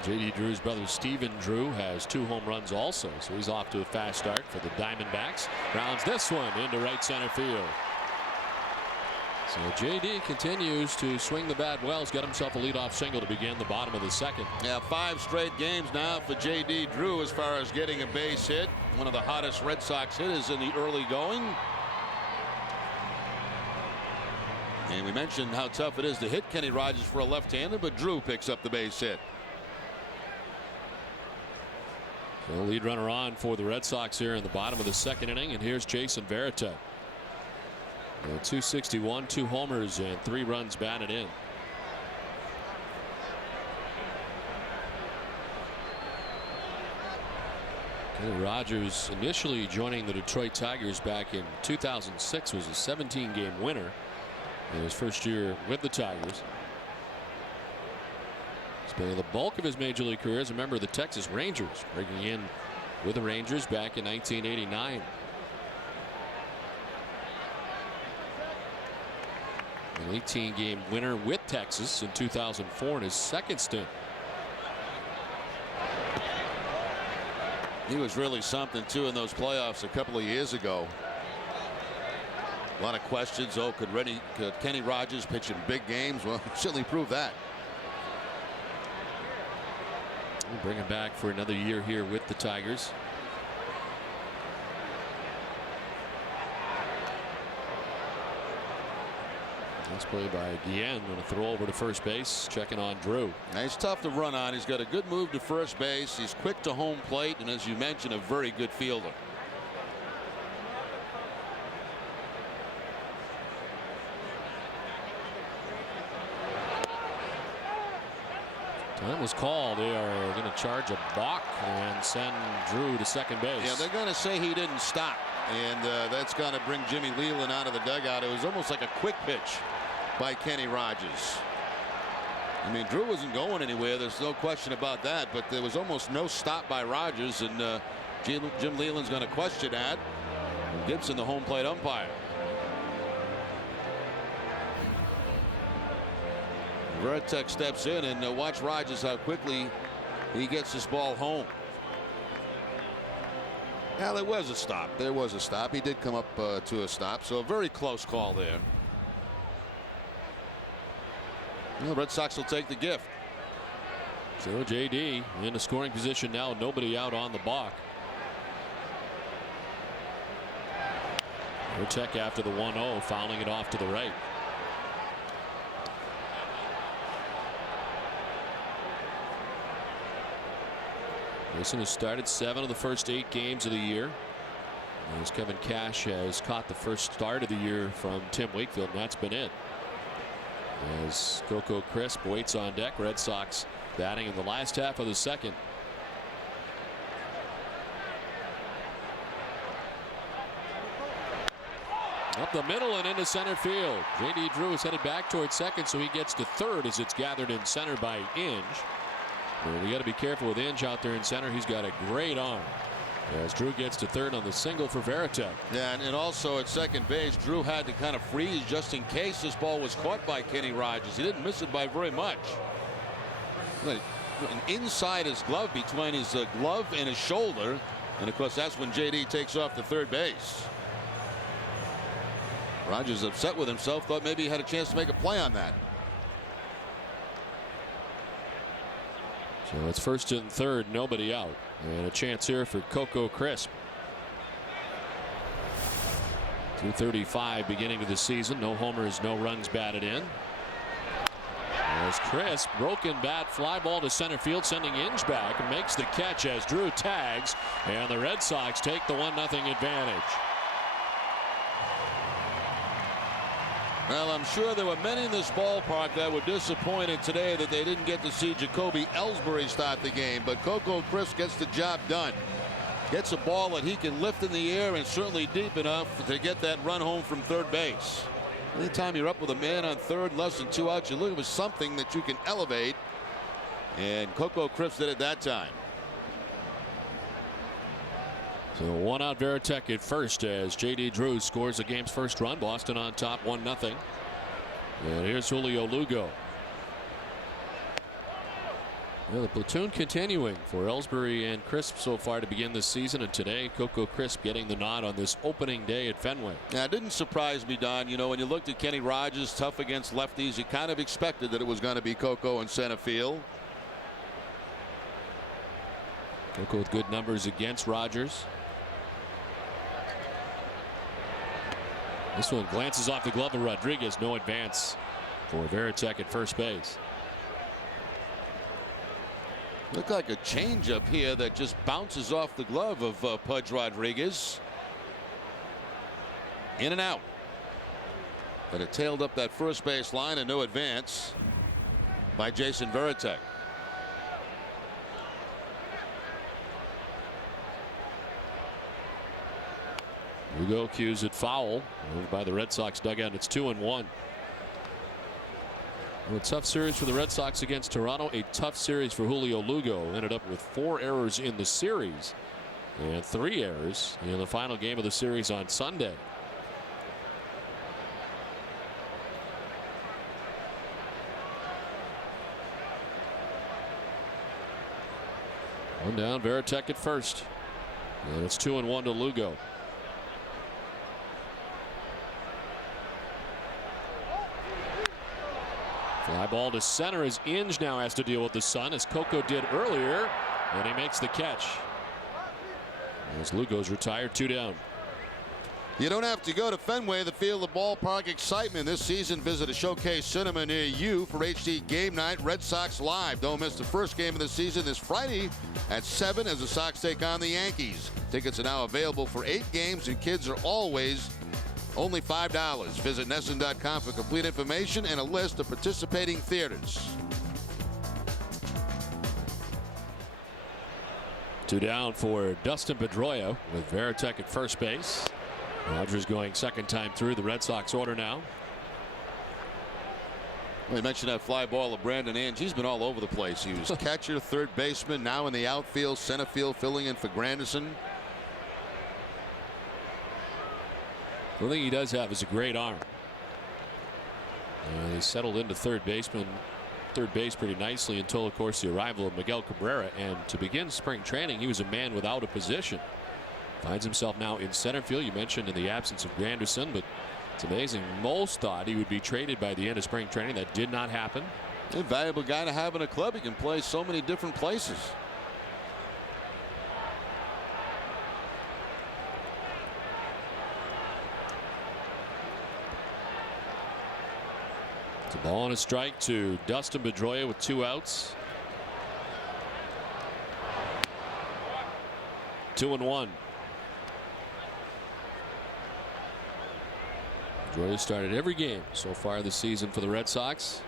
J.D. Drew's brother Stephen Drew has 2 home runs also, so he's off to a fast start for the Diamondbacks. Grounds this one into right center field. So J.D. continues to swing the bat well. He's got himself a leadoff single to begin the bottom of the second. Yeah, 5 straight games now for J.D. Drew as far as getting a base hit. One of the hottest Red Sox hitters in the early going. And we mentioned how tough it is to hit Kenny Rogers for a left-hander, but Drew picks up the base hit. So lead runner on for the Red Sox here in the bottom of the second inning, and here's Jason Varitek. 261, 2 homers, and 3 runs batted in. Kenny Rogers initially joining the Detroit Tigers back in 2006 was a 17-game winner in his first year with the Tigers. Spending the bulk of his major league career as a member of the Texas Rangers, breaking in with the Rangers back in 1989. An 18-game winner with Texas in 2004 in his second stint. He was really something too in those playoffs a couple of years ago. A lot of questions. Oh, could Kenny Rogers pitch in big games? Well, certainly proved that. We'll bring him back for another year here with the Tigers. Nice play by Guillen on a throw over to first base, checking on Drew. Now, he's tough to run on. He's got a good move to first base. He's quick to home plate, and as you mentioned, a very good fielder. Time was called. They are going to charge a balk and send Drew to second base. Yeah, they're going to say he didn't stop, and that's going to bring Jimmy Leland out of the dugout. It was almost like a quick pitch by Kenny Rogers. I mean, Drew wasn't going anywhere. There's no question about that, but there was almost no stop by Rogers, and Jim Leland's going to question that. Gibson, the home plate umpire. Varitek steps in, and watch Rogers how quickly he gets this ball home. Now, there was a stop. There was a stop. He did come up to a stop, so a very close call there. Well, the Red Sox will take the gift. So J.D. in a scoring position now, nobody out on the balk. Varitek after the 1-0, fouling it off to the right. Mason has started 7 of the first 8 games of the year. As Kevin Cash has caught the first start of the year from Tim Wakefield, and that's been it. As Coco Crisp waits on deck, Red Sox batting in the last half of the second. Up the middle and into center field. J.D. Drew is headed back towards second, so he gets to third as it's gathered in center by Inge. We got to be careful with Inge out there in center. He's got a great arm. As Drew gets to third on the single for Varitek. Yeah, and also at second base, Drew had to kind of freeze just in case this ball was caught by Kenny Rogers. He didn't miss it by very much. Inside his glove, between his glove and his shoulder, and of course that's when J.D. takes off to third base. Rogers upset with himself, thought maybe he had a chance to make a play on that. So it's first and third, nobody out, and a chance here for Coco Crisp. 235 beginning of the season, no homers, no runs batted in. As Crisp, broken bat, fly ball to center field, sending Inge back, and makes the catch as Drew tags, and the Red Sox take the 1-0 advantage. Well, I'm sure there were many in this ballpark that were disappointed today that they didn't get to see Jacoby Ellsbury start the game, but Coco Crisp gets the job done. gets a ball that he can lift in the air and certainly deep enough to get that run home from third base. Anytime you're up with a man on third, less than 2 outs, you're looking for something that you can elevate. And Coco Cripps did it that time. So 1 out Varitek at first as J.D. Drew scores the game's first run. Boston on top 1-0. And here's Julio Lugo. Well, the platoon continuing for Ellsbury and Crisp so far to begin this season, and today Coco Crisp getting the nod on this opening day at Fenway. Now, it didn't surprise me, Don. You know, when you looked at Kenny Rogers, tough against lefties, you kind of expected that it was going to be Coco in center field. Coco with good numbers against Rogers. This one glances off the glove of Rodriguez. No advance for Varitek at first base. Looked like a changeup here that just bounces off the glove of Pudge Rodriguez. In and out. But it tailed up that first base line and no advance by Jason Varitek. Lugo cues it foul. Moved by the Red Sox dugout. It's 2-1. Well, a tough series for the Red Sox against Toronto. A tough series for Julio Lugo. Ended up with 4 errors in the series and 3 errors in the final game of the series on Sunday. One down, Varitek at first. And it's 2-1 to Lugo. Fly ball to center as Inge now has to deal with the sun, as Coco did earlier, and he makes the catch. As Lugo's retired, 2 down. You don't have to go to Fenway to feel the ballpark excitement this season. Visit a Showcase cinema near you for HD Game Night Red Sox Live. Don't miss the first game of the season this Friday at 7 as the Sox take on the Yankees. Tickets are now available for 8 games, and kids are always only $5. Visit NESN.com for complete information and a list of participating theaters. 2 down for Dustin Pedroia with Varitek at first base. Rogers going second time through the Red Sox order now. We mentioned that fly ball of Brandon Inge. He's been all over the place. He was catcher, third baseman, now in the outfield, center field, filling in for Granderson. The thing he does have is a great arm. He settled into third base pretty nicely until, of course, the arrival of Miguel Cabrera. And to begin spring training, he was a man without a position. Finds himself now in center field. You mentioned in the absence of Granderson, but it's amazing. Most thought he would be traded by the end of spring training. That did not happen. A valuable guy to have in a club. He can play so many different places. It's a ball and a strike to Dustin Pedroia with 2 outs. 2-1. Pedroia started every game so far this season for the Red Sox.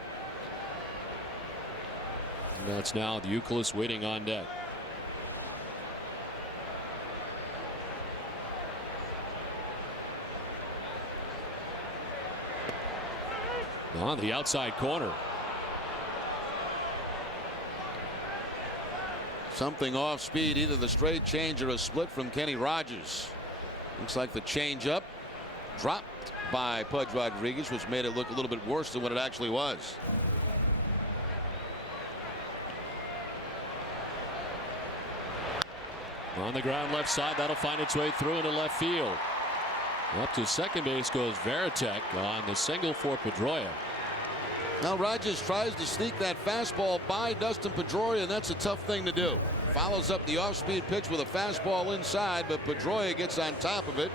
And that's now the Youkilis waiting on deck. On the outside corner. Something off speed, either the straight change or a split from Kenny Rogers. Looks like the change up dropped by Pudge Rodriguez, which made it look a little bit worse than what it actually was. On the ground left side, that'll find its way through into left field. Up to second base goes Varitek on the single for Pedroia. Now Rogers tries to sneak that fastball by Dustin Pedroia, and that's a tough thing to do. Follows up the off-speed pitch with a fastball inside, but Pedroia gets on top of it.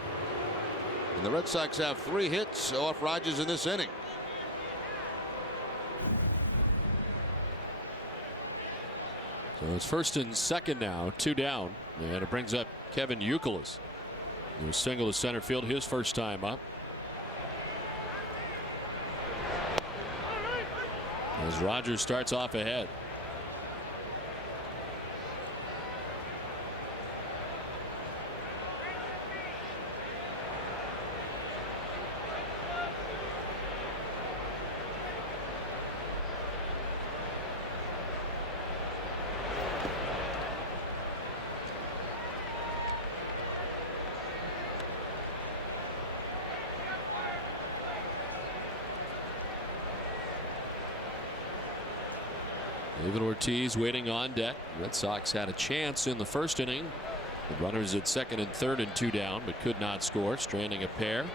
And the Red Sox have 3 hits off Rogers in this inning. So it's first and second now, 2 down, and it brings up Kevin Youkilis. He was single to center field his first time up. As Rogers starts off ahead. 1-0 to David Ortiz waiting on deck. Red Sox had a chance in the first inning. The runners at second and third and 2 down, but could not score, stranding a pair.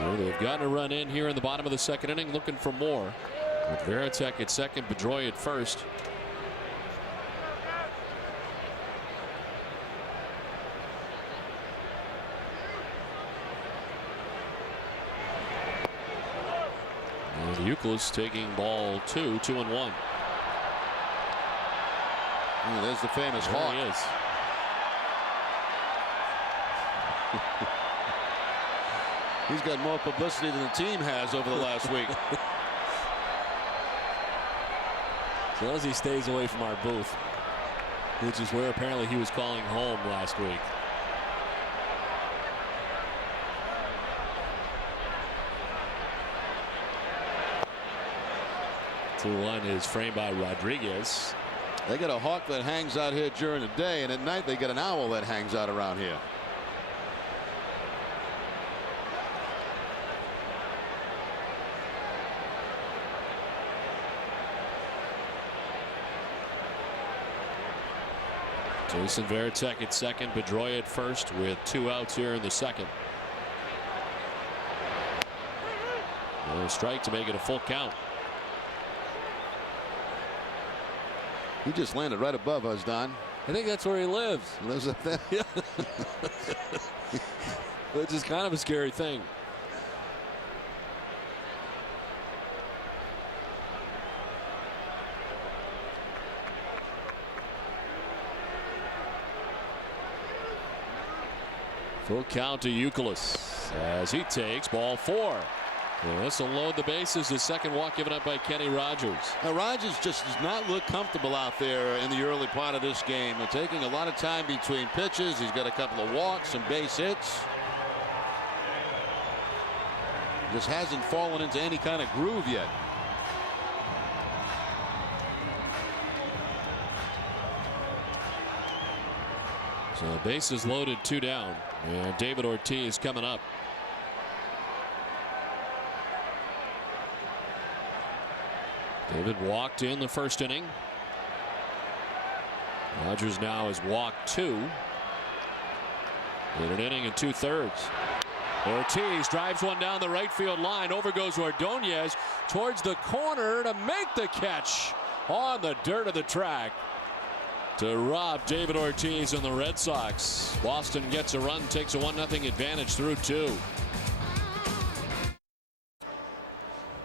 Well, they've gotten a run in here in the bottom of the second inning, looking for more. With Varitek at second, Pedroia at first. And Euclid taking ball 2, 2-1. Oh, there's the famous There hawk. he is. He's got more publicity than the team has over the last week. As long as he stays away from our booth, which is where apparently he was calling home last week. One is framed by Rodriguez. They got a hawk that hangs out here during the day, and at night they get an owl that hangs out around here. Jason Varitek at second, Pedroia at first with 2 outs here in the second. A strike to make it a full count. He just landed right above us, Don. I think that's where he lives. Lives up there. Which is kind of a scary thing. Full count to Euclid as he takes ball 4. Well, this will load the bases. The second walk given up by Kenny Rogers. Now, Rogers just does not look comfortable out there in the early part of this game. They're taking a lot of time between pitches. He's got a couple of walks, some base hits. Just hasn't fallen into any kind of groove yet. So bases loaded, 2 down. And David Ortiz coming up. David walked in the first inning. Rogers now has walked 2 in an inning and 2/3. Ortiz drives one down the right field line. Over goes Ordonez towards the corner to make the catch on the dirt of the track to rob David Ortiz and the Red Sox. Boston gets a run, takes a 1-0 advantage through 2.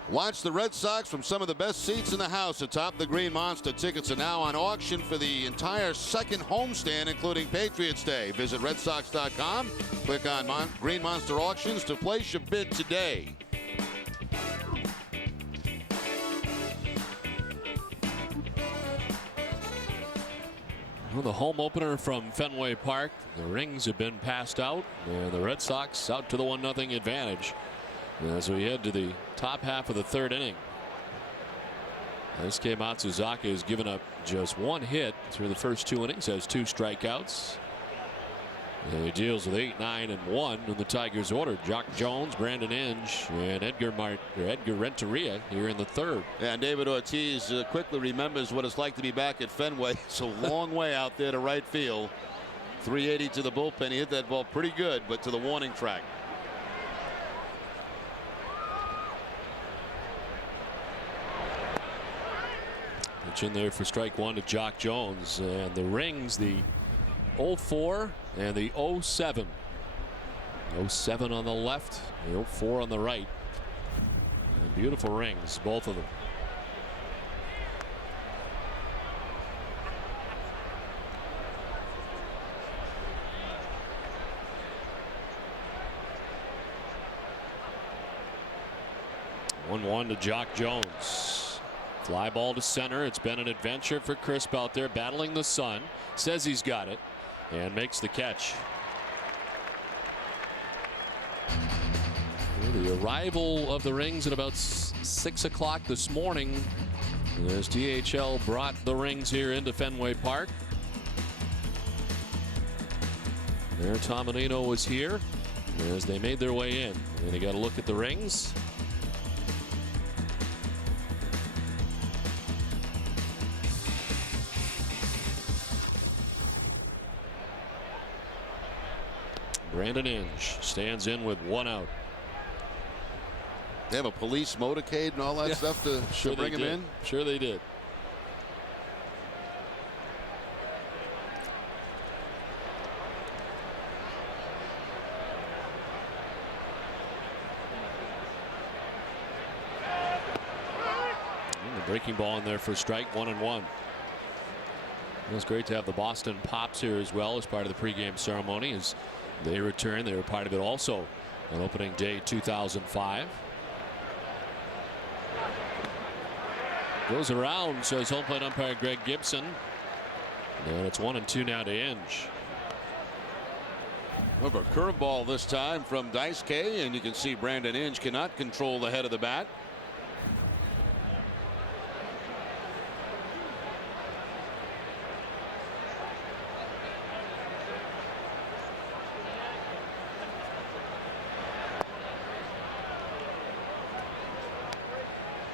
Watch the Red Sox from some of the best seats in the house atop the Green Monster. Tickets are now on auction for the entire second homestand, including Patriots Day. Visit RedSox.com. Click on Green Monster Auctions to place your bid today. Well, the home opener from Fenway Park. The rings have been passed out, and the Red Sox out to the 1-0 advantage as we head to the top half of the third inning. Daisuke Matsuzaka has given up just 1 hit through the first 2 innings, has 2 strikeouts. And he deals with 8, 9, and 1 in the Tigers' order. Jock Jones, Brandon Inge, and Edgar Renteria here in the third. Yeah, and David Ortiz quickly remembers what it's like to be back at Fenway. It's a long way out there to right field. 380 to the bullpen. He hit that ball pretty good, but to the warning track. Pitch in there for strike 1 to Jock Jones, and the rings, the 0-4 and the 0-7. 0-7 on the left, the 0-4 on the right. And beautiful rings, both of them. One to Jock Jones. Fly ball to center. It's been an adventure for Crisp out there battling the sun. Says he's got it and makes the catch. Well, the arrival of the rings at about 6 o'clock this morning as DHL brought the rings here into Fenway Park. There, Tomanino was here as they made their way in. And you got to look at the rings. Brandon Inge stands in with 1 out. They have a police motorcade and all that stuff to bring him in? Sure they did. And the breaking ball in there for strike, 1-1. It was great to have the Boston Pops here as well as part of the pregame ceremony as they returned. They were part of it also on opening day 2005. Goes around, says home plate umpire Greg Gibson. And it's 1-2 now to Inge. Over a curveball this time from Daisuke, and you can see Brandon Inge cannot control the head of the bat.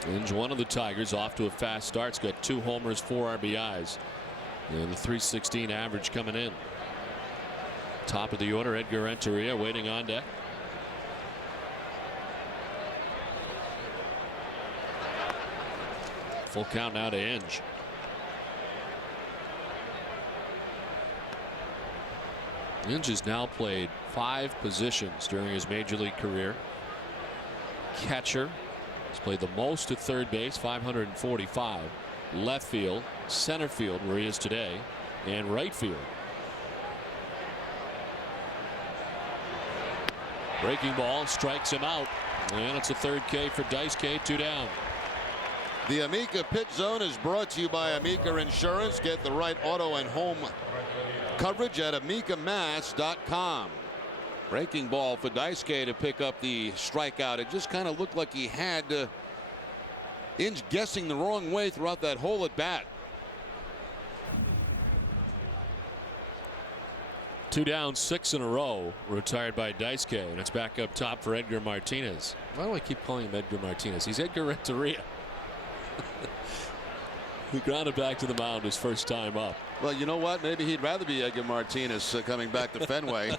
Inge, one of the Tigers, off to a fast start. He's got 2 homers, 4 RBIs. And the .316 average coming in. Top of the order, Edgar Renteria waiting on deck. Full count now to Inge. Inge has now played 5 positions during his major league career. Catcher. He's played the most at third base, 545. Left field, center field, where he is today, and right field. Breaking ball strikes him out, and it's a 3rd K for Daisuke, 2 down. The Amica Pitch Zone is brought to you by Amica Insurance. Get the right auto and home coverage at amicamass.com. Breaking ball for Daisuke to pick up the strikeout. It just kind of looked like he had Inge guessing the wrong way throughout that whole at bat. 2 down, 6 in a row, retired by Daisuke, and it's back up top for Edgar Martinez. Why do I keep calling him Edgar Martinez? He's Edgar Renteria. He grounded back to the mound his first time up. Well, you know what? Maybe he'd rather be Edgar Martinez coming back to Fenway.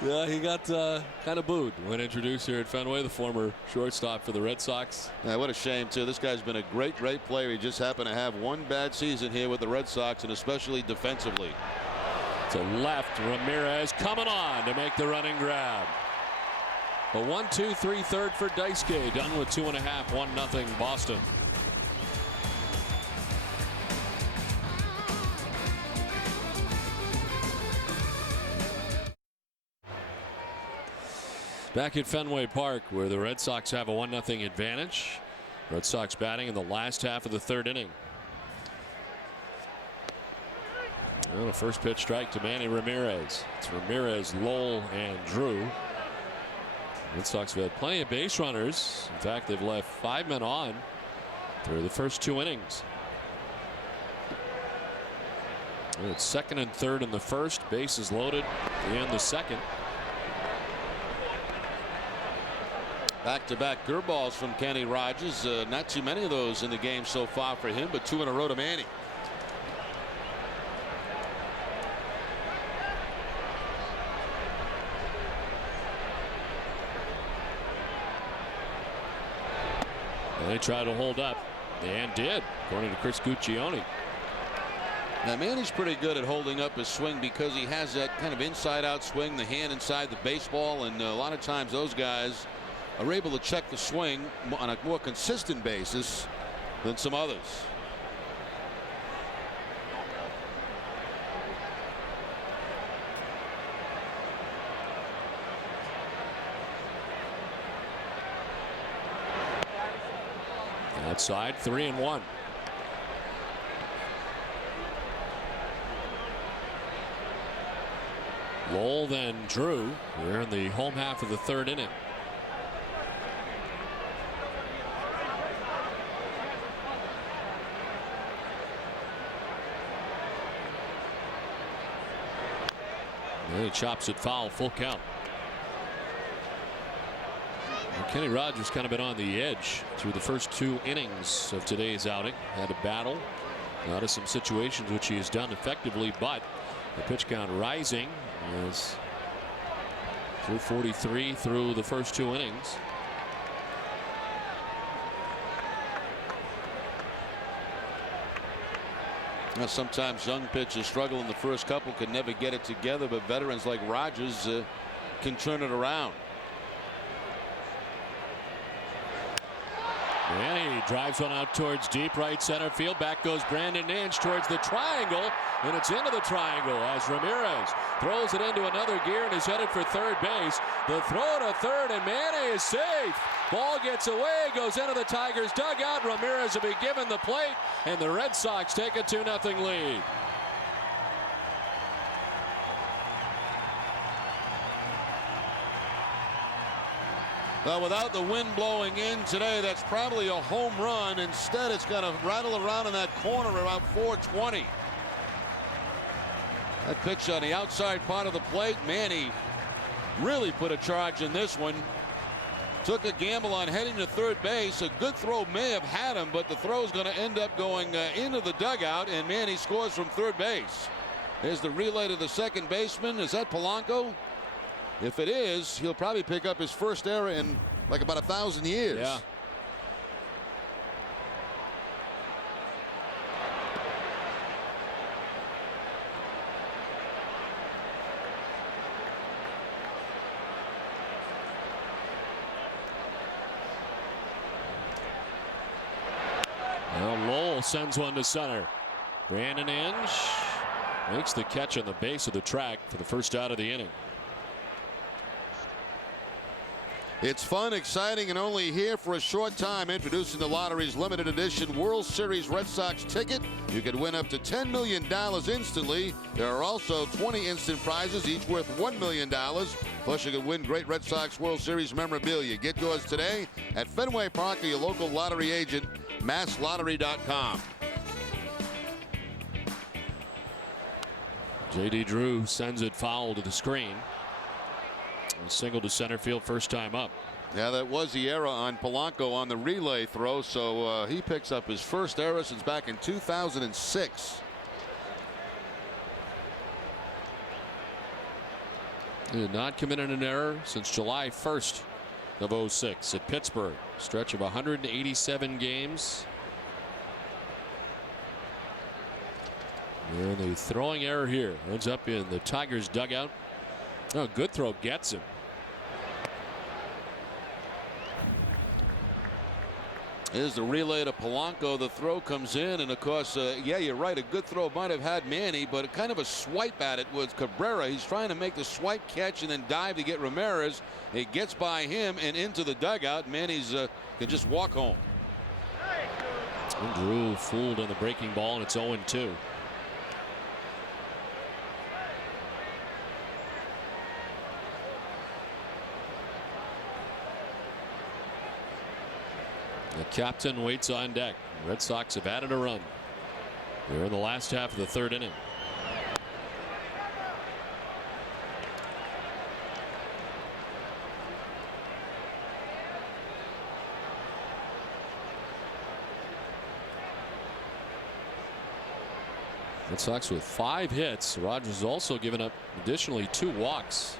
Yeah, he got kind of booed when introduced here at Fenway, the former shortstop for the Red Sox. Yeah, what a shame, too. This guy's been a great player. He just happened to have one bad season here with the Red Sox, and especially defensively. To left, Ramirez coming on to make the running grab. A 1-2-3 third for Daisuke, done with 2.5, 1-0 Boston. Back at Fenway Park, where the Red Sox have a 1-0 advantage. Red Sox batting in the last half of the 3rd inning. Well, a first pitch strike to Manny Ramirez. It's Ramirez, Lowell, and Drew. Red Sox have had plenty of base runners. In fact, they've left 5 men on through the first 2 innings. It's 2nd and 3rd in the 1st. Bases loaded in the 2nd. Back-to-back curveballs from Kenny Rogers. Not too many of those in the game so far for him, but 2 in a row to Manny. They tried to hold up and did, according to Chris Guccione. Now Manny's pretty good at holding up his swing because he has that kind of inside-out swing, the hand inside the baseball, and a lot of times those guys are able to check the swing on a more consistent basis than some others. Outside, 3-1. Lowell, then Drew. We're in the home half of the 3rd inning. And he chops it foul, full count. Kenny Rogers kind of been on the edge through the first 2 innings of today's outing. Had a battle out of some situations which he has done effectively, but The pitch count rising as through 43 through the first 2 innings. Now, sometimes young pitchers struggle in the first couple, can never get it together, but veterans like Rogers can turn it around. And he drives one out towards deep right center field. Back goes Brandon Inge towards the triangle, and it's into the triangle as Ramirez throws it into another gear and is headed for third base. The throw to third, and Manny is safe. Ball gets away, goes into the Tigers' dugout. Ramirez will be given the plate, and the Red Sox take a 2-0 lead. Well, without the wind blowing in today, that's probably a home run. Instead, it's going to rattle around in that corner around 420. That pitch on the outside part of the plate. Manny really put a charge in this one. Took a gamble on heading to third base. A good throw may have had him, but the throw is going to end up going into the dugout, and Manny scores from third base. There's the relay to the second baseman. Is that Polanco? If it is, he'll probably pick up his first error in like about 1,000 years. Yeah. Well, Lowell sends one to center. Brandon Inge makes the catch on the base of the track for the first out of the inning. It's fun, exciting, and only here for a short time. Introducing the lottery's limited edition World Series Red Sox ticket. You can win up to $10 million instantly. There are also 20 instant prizes, each worth $1 million. Plus, you can win great Red Sox World Series memorabilia. Get yours today at Fenway Park or your local lottery agent, masslottery.com. J.D. Drew sends it foul to the screen. A single to center field first time up. Yeah, that was the error on Polanco on the relay throw, so he picks up his first error since back in 2006. He had not committed an error since July 1st of 06 at Pittsburgh. Stretch of 187 games. And the throwing error here ends up in the Tigers dugout. Oh, good throw gets him. Here's the relay to Polanco. The throw comes in, and of course, yeah, you're right. A good throw might have had Manny, but kind of a swipe at it was Cabrera. He's trying to make the swipe catch and then dive to get Ramirez. It gets by him and into the dugout. Manny's can just walk home. And Drew fooled on the breaking ball, and it's 0-2. The captain waits on deck. Red Sox have added a run. They're in the last half of the third inning. Red Sox with 5 hits. Rogers also given up additionally 2 walks.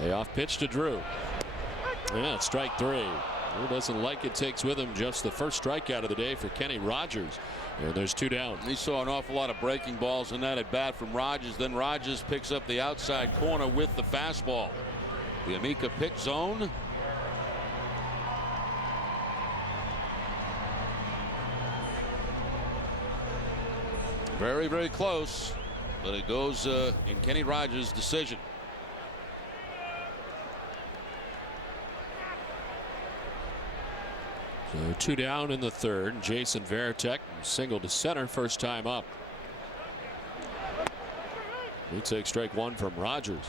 Payoff pitch to Drew. Yeah, strike 3. Who doesn't like it takes with him just the first strikeout of the day for Kenny Rogers. And there's 2 down. He saw an awful lot of breaking balls in that at bat from Rogers. Then Rogers picks up the outside corner with the fastball. The Amica pitch zone. Very, very close, but it goes in Kenny Rogers' decision. So 2 down in the third. Jason Varitek single to center first time up. He takes strike 1 from Rogers.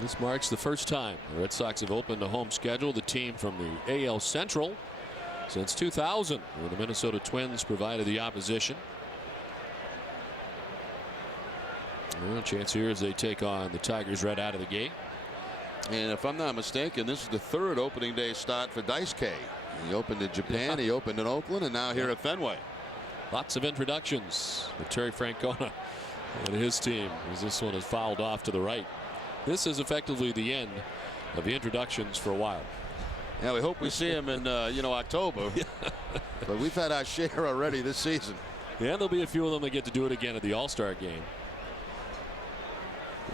This marks the first time the Red Sox have opened a home schedule. The team from the AL Central since 2000, where the Minnesota Twins provided the opposition. Well, chance here as they take on the Tigers right out of the gate. And if I'm not mistaken, this is the third opening day start for Daisuke. He opened in Japan, he opened in Oakland, and now here at Fenway. Lots of introductions with Terry Francona and his team, as this one is fouled off to the right. This is effectively the end of the introductions for a while. Yeah, we hope we see him in October. But we've had our share already this season. Yeah, there'll be a few of them that get to do it again at the All-Star game.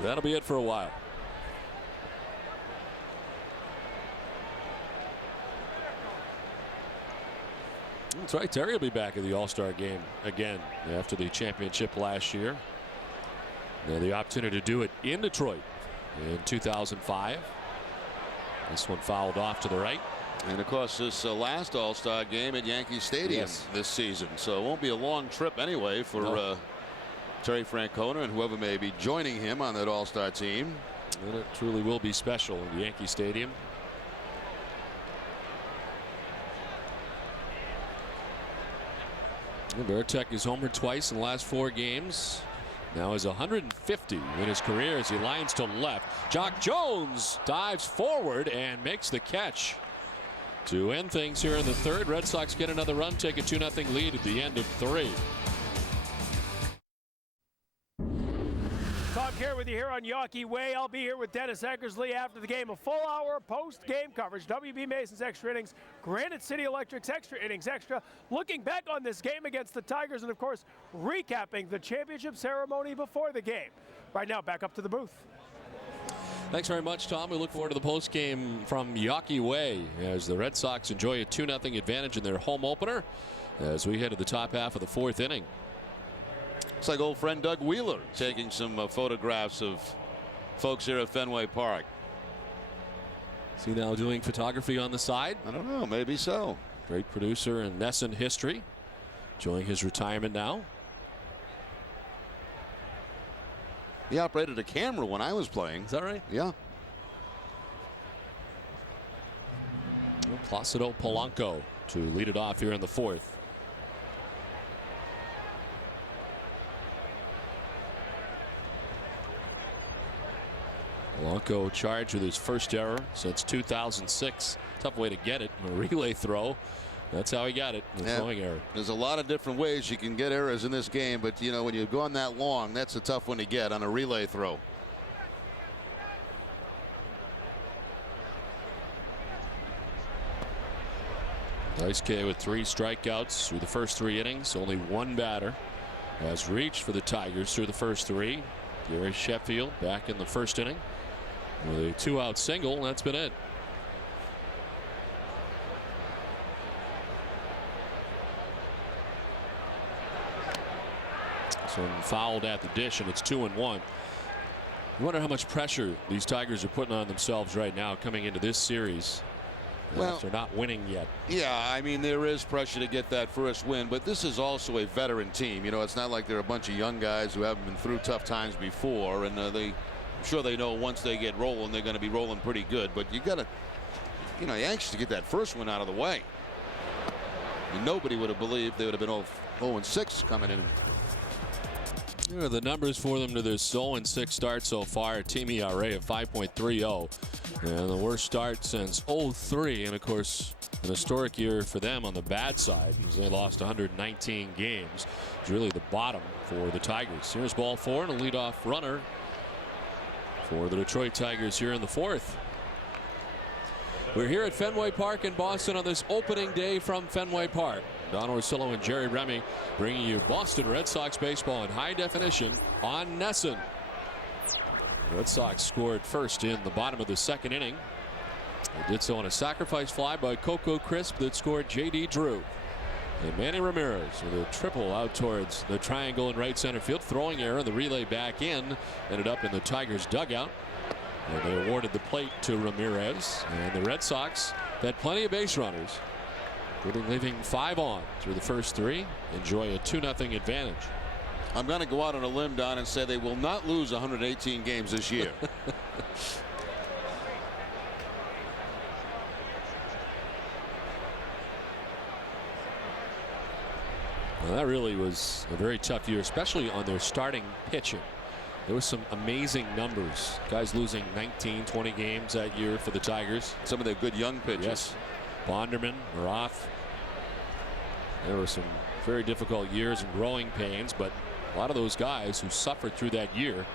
That'll be it for a while. That's right. Terry will be back at the All-Star game again after the championship last year. Now the opportunity to do it in Detroit in 2005. This one fouled off to the right. And of course, this last All-Star game at Yankee Stadium this season. So it won't be a long trip anyway for Terry Francona and whoever may be joining him on that All-Star team. And it truly will be special in Yankee Stadium. Veritek has homered twice in the last 4 games. Now is 150 in his career as he lines to left. Jock Jones dives forward and makes the catch to end things here in the third. Red Sox get another run, take a 2-0 lead at the end of 3. Tom Kerr with you here on Yawkey Way. I'll be here with Dennis Eckersley after the game. A full hour post-game coverage. WB Mason's Extra Innings, Granite City Electric's Extra Innings Extra. Looking back on this game against the Tigers and, of course, recapping the championship ceremony before the game. Right now, back up to the booth. Thanks very much, Tom. We look forward to the post-game from Yawkey Way as the Red Sox enjoy a 2-0 advantage in their home opener as we head to the top half of the 4th inning. It's like old friend Doug Wheeler taking some photographs of folks here at Fenway Park. Is he now doing photography on the side? I don't know. Maybe so. Great producer in NESN history. Enjoying his retirement now. He operated a camera when I was playing. Is that right? Yeah. Placido Polanco to lead it off here in the 4th. Polanco charged with his first error since 2006. Tough way to get it. A relay throw. That's how he got it. The throwing error. There's a lot of different ways you can get errors in this game, but you know, when you've gone that long, that's a tough one to get on a relay throw. Daisuke with 3 strikeouts through the first 3 innings. Only 1 batter has reached for the Tigers through the first 3. Gary Sheffield back in the first inning with a 2-out single. That's been it. This one fouled at the dish, and it's 2-1. I wonder how much pressure these Tigers are putting on themselves right now coming into this series. Well, they're not winning yet. Yeah, I mean, there is pressure to get that first win, but this is also a veteran team. You know, it's not like they're a bunch of young guys who haven't been through tough times before, and I'm sure they know once they get rolling, they're going to be rolling pretty good. But you got to, you know, you're anxious to get that first one out of the way. I mean, nobody would have believed they would have been 0-6 coming in. Here are the numbers for them to this 0-6 start so far. A team ERA of 5.30. And the worst start since 03. And of course, an historic year for them on the bad side as they lost 119 games. It's really the bottom for the Tigers. Here's ball 4 and a leadoff runner for the Detroit Tigers here in the 4th. We're here at Fenway Park in Boston on this opening day from Fenway Park. Don Orsillo and Jerry Remy bringing you Boston Red Sox baseball in high definition on NESN. The Red Sox scored first in the bottom of the 2nd inning. They did so on a sacrifice fly by Coco Crisp that scored J.D. Drew. And Manny Ramirez with a triple out towards the triangle in right center field. Throwing error, the relay back in. Ended up in the Tigers dugout. And they awarded the plate to Ramirez. And the Red Sox had plenty of base runners, including leaving 5 on through the first 3. Enjoy a 2-0 advantage. I'm going to go out on a limb, Don, and say they will not lose 118 games this year. Well, that really was a very tough year, especially on their starting pitching. There was some amazing numbers. Guys losing 19, 20 games that year for the Tigers. Some of their good young pitchers. Yes. Bonderman, Roth. There were some very difficult years and growing pains, but a lot of those guys who suffered through that year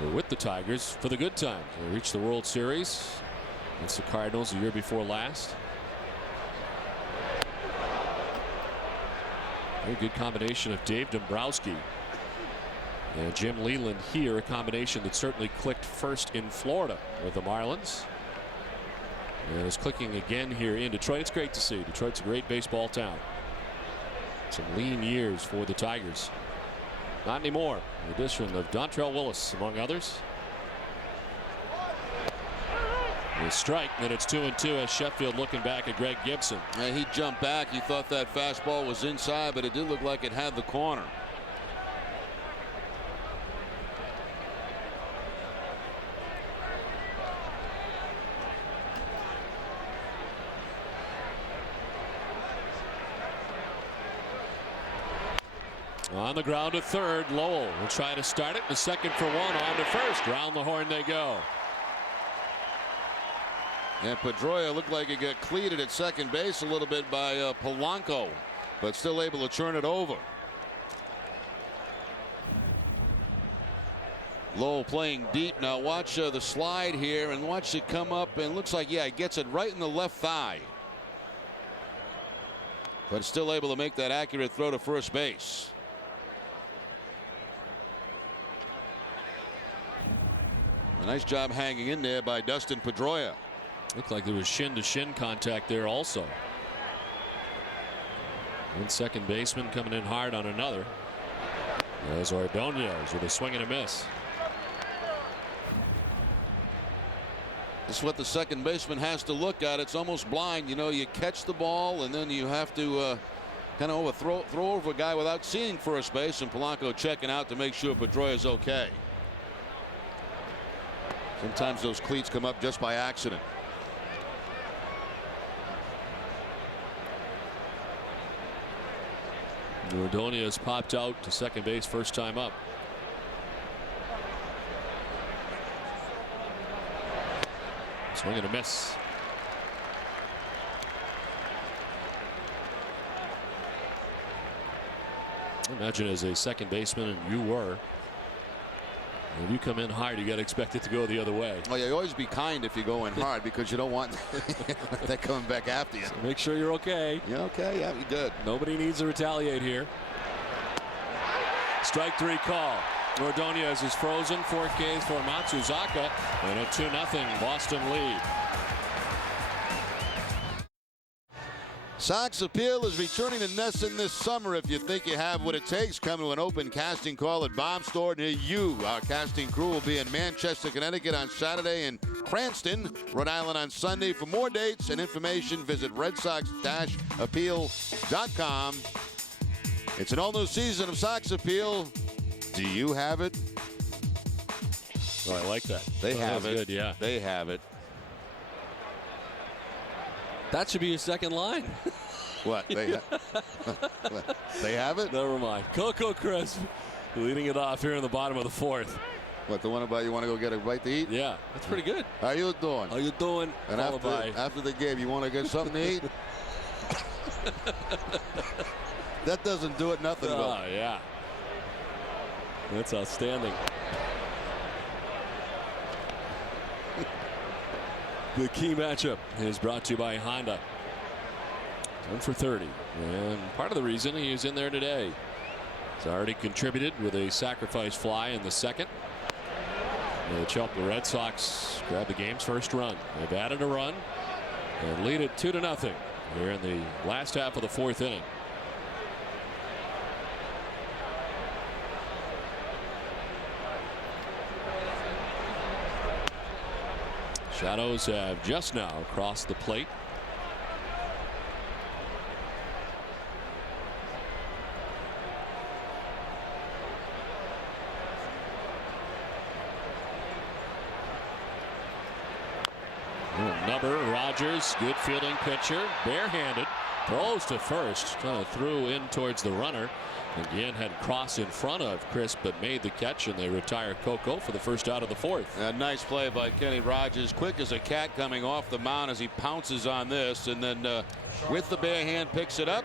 were with the Tigers for the good times. They reached the World Series against the Cardinals the year before last. Very good combination of Dave Dombrowski and Jim Leland here, a combination that certainly clicked first in Florida with the Marlins. And it's clicking again here in Detroit. It's great to see. Detroit's a great baseball town. Some lean years for the Tigers. Not anymore. The addition of Dontrell Willis, among others. A strike, then it's 2-2 as Sheffield looking back at Greg Gibson. And he jumped back. He thought that fastball was inside, but it did look like it had the corner. On the ground to third, Lowell will try to start it. The second for one, on to first. Round the horn they go. And Pedroia looked like he got cleated at second base a little bit by Polanco, but still able to turn it over. Lowell playing deep now. Watch the slide here and watch it come up, and looks like, yeah, he gets it right in the left thigh, but still able to make that accurate throw to first base. A nice job hanging in there by Dustin Pedroia. Looked like there was shin-to-shin contact there also. One second baseman coming in hard on another. There's Ordonez with a swing and a miss. This is what the second baseman has to look at. It's almost blind. You know, you catch the ball and then you have to kind of throw over a guy without seeing first base, and Polanco checking out to make sure Pedroia is okay. Sometimes those cleats come up just by accident. Ordonez popped out to second base first time up. Swing and a miss. Imagine as a second baseman, and you were, if you come in hard, you got to expect it to go the other way. Well, you always be kind if you go in hard, because you don't want that coming back after you. So make sure you're okay. You okay? Yeah, you good. Nobody needs to retaliate here. Strike three call. Ordonez is frozen. 4 Ks for Matsuzaka, and a 2-0 Boston lead. Sox Appeal is returning to NESN this summer. If you think you have what it takes, come to an open casting call at Bob's store near you. Our casting crew will be in Manchester, Connecticut on Saturday and Cranston, Rhode Island on Sunday. For more dates and information, visit redsox-appeal.com. It's an all-new season of Sox Appeal. Do you have it? Oh, I like that. They have it. Good, yeah. They have it. That should be your second line. What? They have it? Never mind. Coco Crisp leading it off here in the bottom of the fourth. What, the one about you want to go get a bite to eat? Yeah, that's pretty good. How you doing? How you doing? And after the game, you want to get something to eat? That doesn't do it nothing. Oh, yeah. That's outstanding. The key matchup is brought to you by Honda. 1 for 30. And part of the reason he is in there today. He's already contributed with a sacrifice fly in the second, which helped the Red Sox grab the game's first run. They've added a run and lead it 2-0 here in the last half of the fourth inning. Shadows have just now crossed the plate. Rogers, good fielding pitcher, barehanded, Throws to first, kind of threw in towards the runner. Again, had cross in front of Chris, but made the catch, and they retire Coco for the first out of the fourth. A nice play by Kenny Rogers. Quick as a cat coming off the mound as he pounces on this, and then with the bare hand picks it up.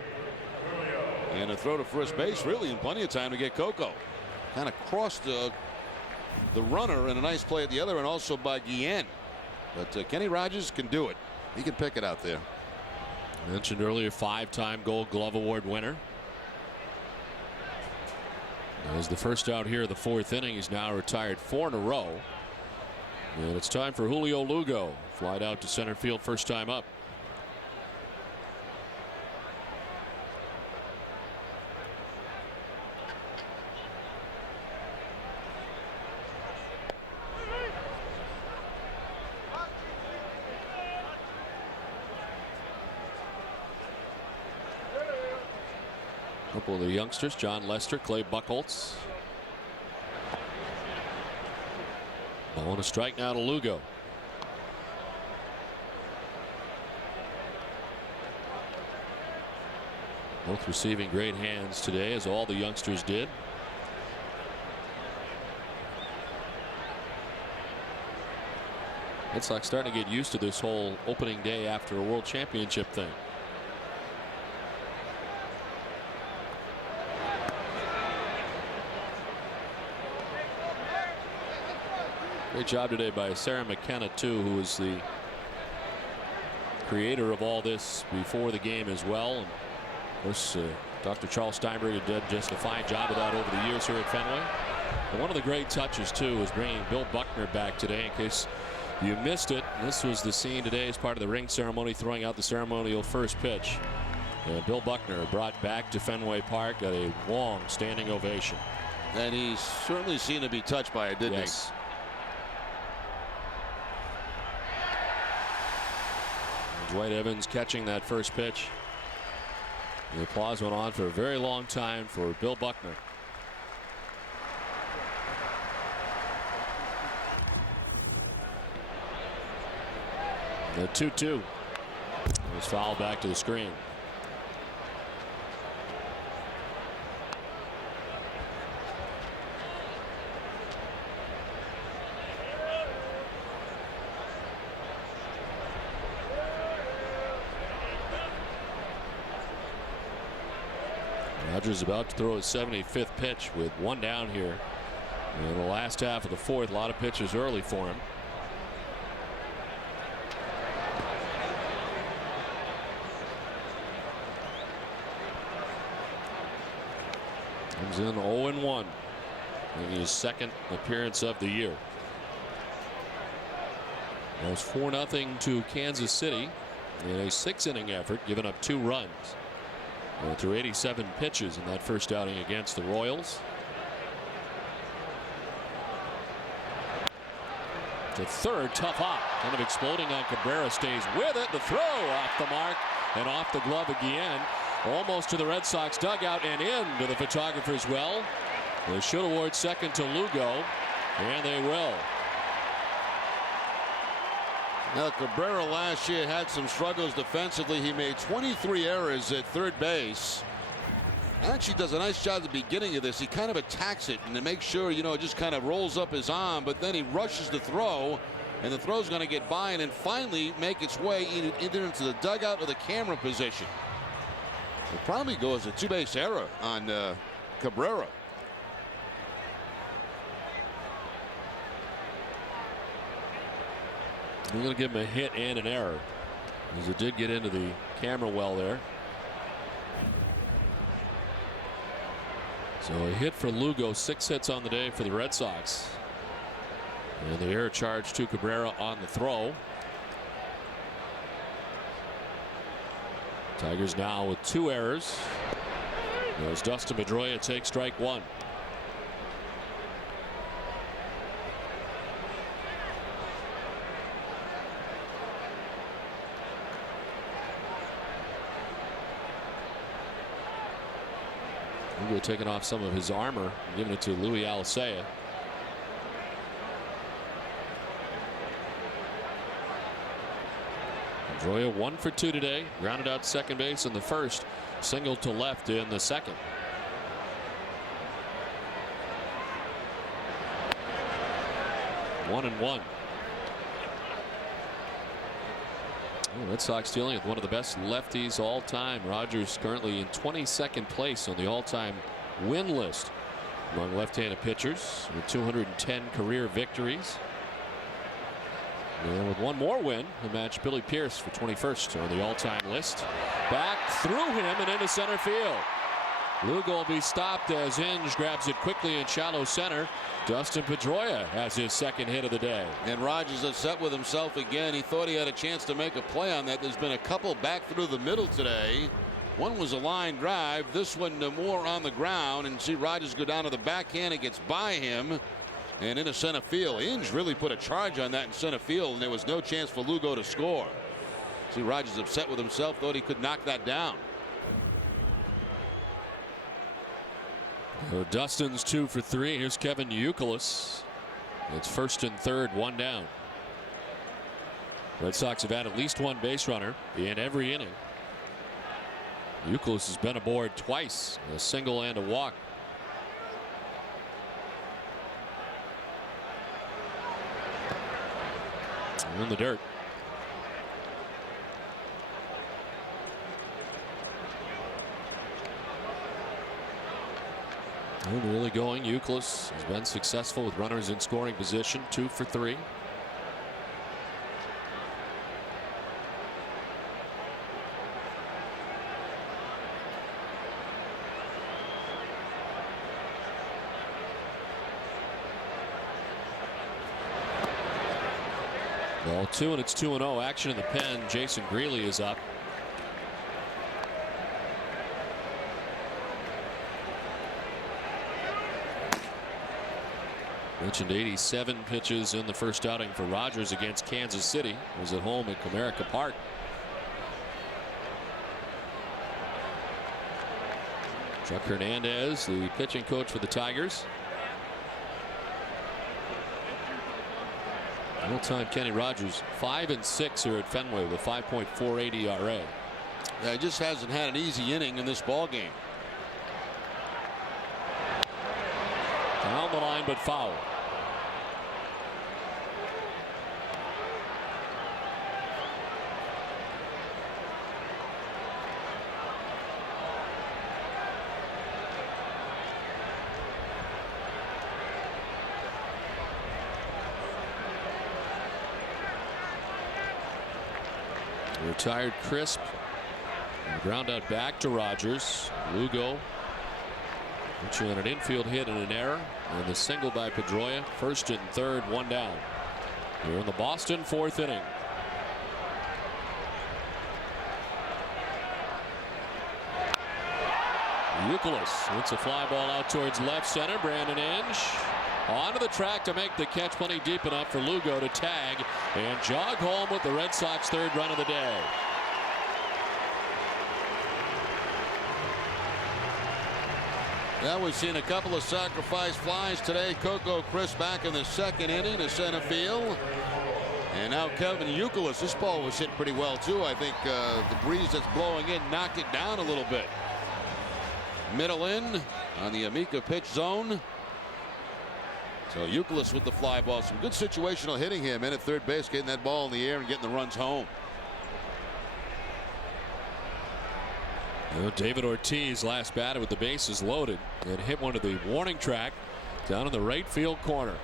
And a throw to first base, really in plenty of time to get Coco. Kind of crossed the runner, and a nice play at the other, and also by Guillen. But Kenny Rogers can do it. He can pick it out there. I mentioned earlier, 5-time Gold Glove Award winner. As the first out here of the fourth inning, he's now retired 4 in a row. And it's time for Julio Lugo. Flied out to center field first time up. Couple of the youngsters, John Lester, Clay Buchholz. Ball and a strike now to Lugo. Both receiving great hands today, as all the youngsters did. Red Sox starting to get used to this whole opening day after a world championship thing. Great job today by Sarah McKenna, too, who was the creator of all this before the game as well. And of course, Dr. Charles Steinberg did just a fine job of that over the years here at Fenway. And one of the great touches, too, was bringing Bill Buckner back today. In case you missed it, this was the scene today as part of the ring ceremony, throwing out the ceremonial first pitch. Bill Buckner brought back to Fenway Park at a long standing ovation. And he certainly seemed to be touched by it, didn't he? Dwight Evans catching that first pitch. The applause went on for a very long time for Bill Buckner. The 2-2 was fouled back to the screen. Rogers about to throw his 75th pitch with one down here in the last half of the fourth. A lot of pitches early for him. Comes in 0-1, making his second appearance of the year. It was 4-0 to Kansas City in a 6-inning effort, giving up 2 runs. Through 87 pitches in that first outing against the Royals. To third, tough hop, kind of exploding on Cabrera, stays with it. The throw off the mark and off the glove again, almost to the Red Sox dugout and into the photographer's well. They should award second to Lugo, and they will. Now, Cabrera last year had some struggles defensively. He made 23 errors at third base. Actually does a nice job at the beginning of this. He kind of attacks it and to make sure, you know, it just kind of rolls up his arm, but then he rushes the throw, and the throw's going to get by and then finally make its way either into the dugout or the camera position. It'll probably go as a 2-base error on Cabrera. We're going to give him a hit and an error, as it did get into the camera well there. So a hit for Lugo, 6 hits on the day for the Red Sox. And the error charge to Cabrera on the throw. Tigers now with 2 errors. As Dustin Pedroia takes strike 1. Lugo taking off some of his armor, giving it to Louis Alicea. Pedroia 1 for 2 today. Grounded out second base in the first. Single to left in the second. One and one. Red Sox dealing with one of the best lefties all time. Rogers currently in 22nd place on the all-time win list among left-handed pitchers with 210 career victories. And with one more win, he'll match Billy Pierce for 21st on the all-time list. Back through him and into center field. Lugo will be stopped as Hinge grabs it quickly in shallow center. Dustin Pedroia has his second hit of the day. And Rogers upset with himself again. He thought he had a chance to make a play on that. There's been a couple back through the middle today. One was a line drive. This one more on the ground. And see Rogers go down to the backhand. It gets by him and into center field. Hinge really put a charge on that in center field, and there was no chance for Lugo to score. See Rogers upset with himself. Thought he could knock that down. So Dustin's 2 for 3. Here's Kevin Youkilis. It's first and third, one down. Red Sox have had at least one base runner in every inning. Youkilis has been aboard twice, a single and a walk. In the dirt. And really going. Youkilis has been successful with runners in scoring position. 2 for 3. Ball 2 and it's 2-0. Action in the pen. Jason Greeley is up. Mentioned 87 pitches in the first outing for Rogers against Kansas City. It was at home at Comerica Park. Chuck Hernandez, the pitching coach for the Tigers. All-time Kenny Rogers 5-6 here at Fenway with a 5.48 ERA. Yeah, he just hasn't had an easy inning in this ball game. Down the line but foul. Retired crisp. And ground out back to Rogers. Lugo. Which on an infield hit and an error. And the single by Pedroia. First and third, one down. We're in the Boston fourth inning. Youkilis hits a fly ball out towards left center. Brandon Inge onto the track to make the catch plenty deep enough for Lugo to tag and jog home with the Red Sox third run of the day. Now we've seen a couple of sacrifice flies today. Coco Crisp back in the second inning to center field. And now Kevin Youkilis. This ball was hit pretty well too. I think the breeze that's blowing in knocked it down a little bit. Middle in on the Amica pitch zone. So Youkilis with the fly ball. Some good situational hitting him in at third base, getting that ball in the air and getting the runs home. David Ortiz last batted with the bases loaded and hit one to the warning track down in the right field corner.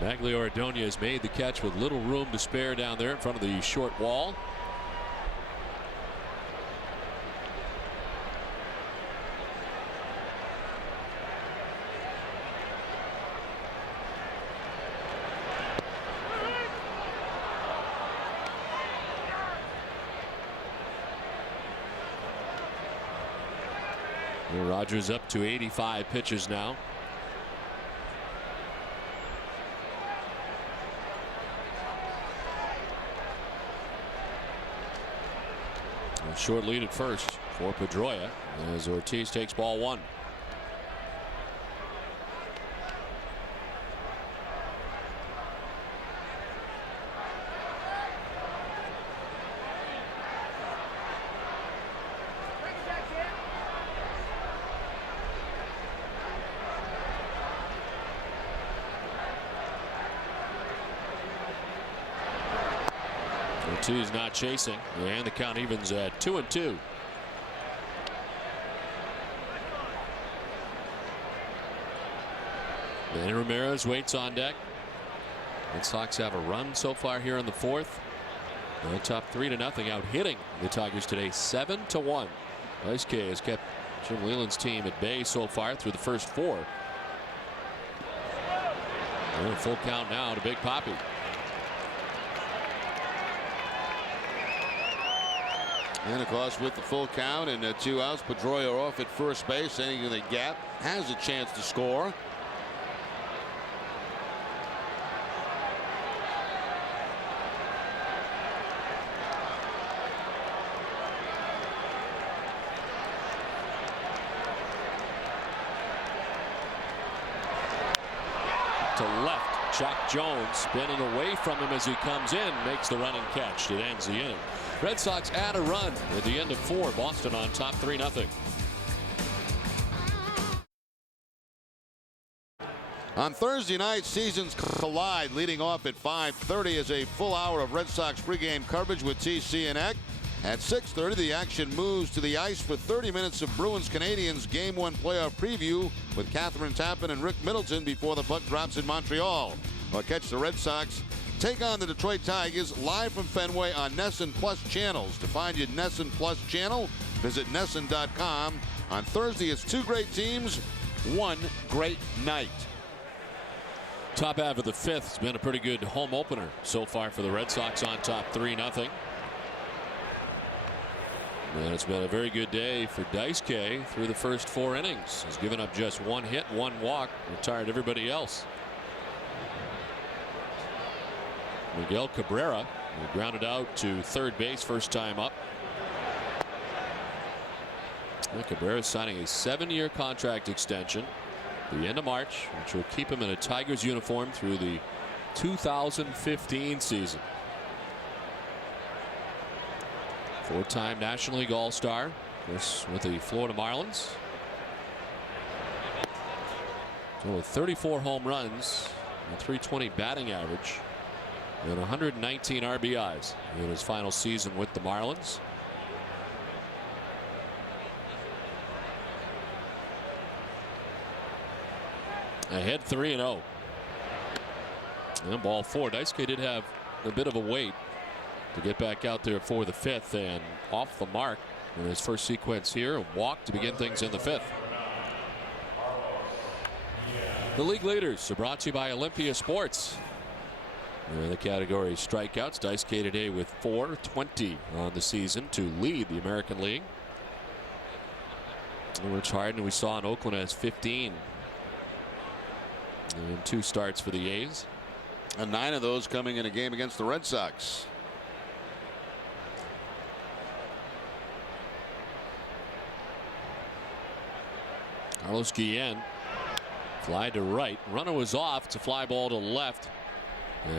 Maglio Ordonez made the catch with little room to spare down there in front of the short wall. Rogers up to 85 pitches now. A short lead at first for Pedroia as Ortiz takes ball one. 2's not chasing, and the count evens at 2-2. Manny Ramirez waits on deck. Red Sox have a run so far here in the fourth. They're top 3-0, out hitting the Tigers today 7-1. Dice K has kept Jim Leyland's team at bay so far through the first 4. And a full count now to Big Papi. And of course, with the full count and 2 outs, Pedroia off at first base, ending the gap, has a chance to score. To left, Chuck Jones spinning away from him as he comes in, makes the running catch. It ends the inning. Red Sox add a run at the end of 4. Boston on top 3-0. On Thursday night, seasons collide, leading off at 5:30 as a full hour of Red Sox pregame coverage with TC and Eck. At 6:30, the action moves to the ice for 30 minutes of Bruins-Canadiens Game 1 playoff preview with Catherine Tappan and Rick Middleton before the puck drops in Montreal. Or catch the Red Sox take on the Detroit Tigers live from Fenway on NESN Plus channels. To find your NESN Plus channel, visit NESN.com. On Thursday, it's 2 great teams, 1 great night. Top half of the 5th has been a pretty good home opener so far for the Red Sox on top 3-0. And it's been a very good day for Dice K through the first 4 innings. He's given up just 1 hit, 1 walk, retired everybody else. Miguel Cabrera grounded out to third base first time up. And Cabrera signing a 7-year contract extension at the end of March, which will keep him in a Tigers uniform through the 2015 season. 4-time National League All-Star, with the Florida Marlins. So with 34 home runs, a .320 batting average, and 119 RBIs in his final season with the Marlins. Ahead 3-0. And ball 4. Daisuke did have a bit of a wait to get back out there for the 5th, and off the mark in his first sequence here, a walk to begin things in the 5th. The league leaders are brought to you by Olympia Sports. In the category strikeouts, Daisuke today with 420 on the season to lead the American League. Rich Harden, we saw in Oakland, has 15 and 2 starts for the A's. And 9 of those coming in a game against the Red Sox. Carlos Guillen fly to right. Runner was off. It's a fly ball to left.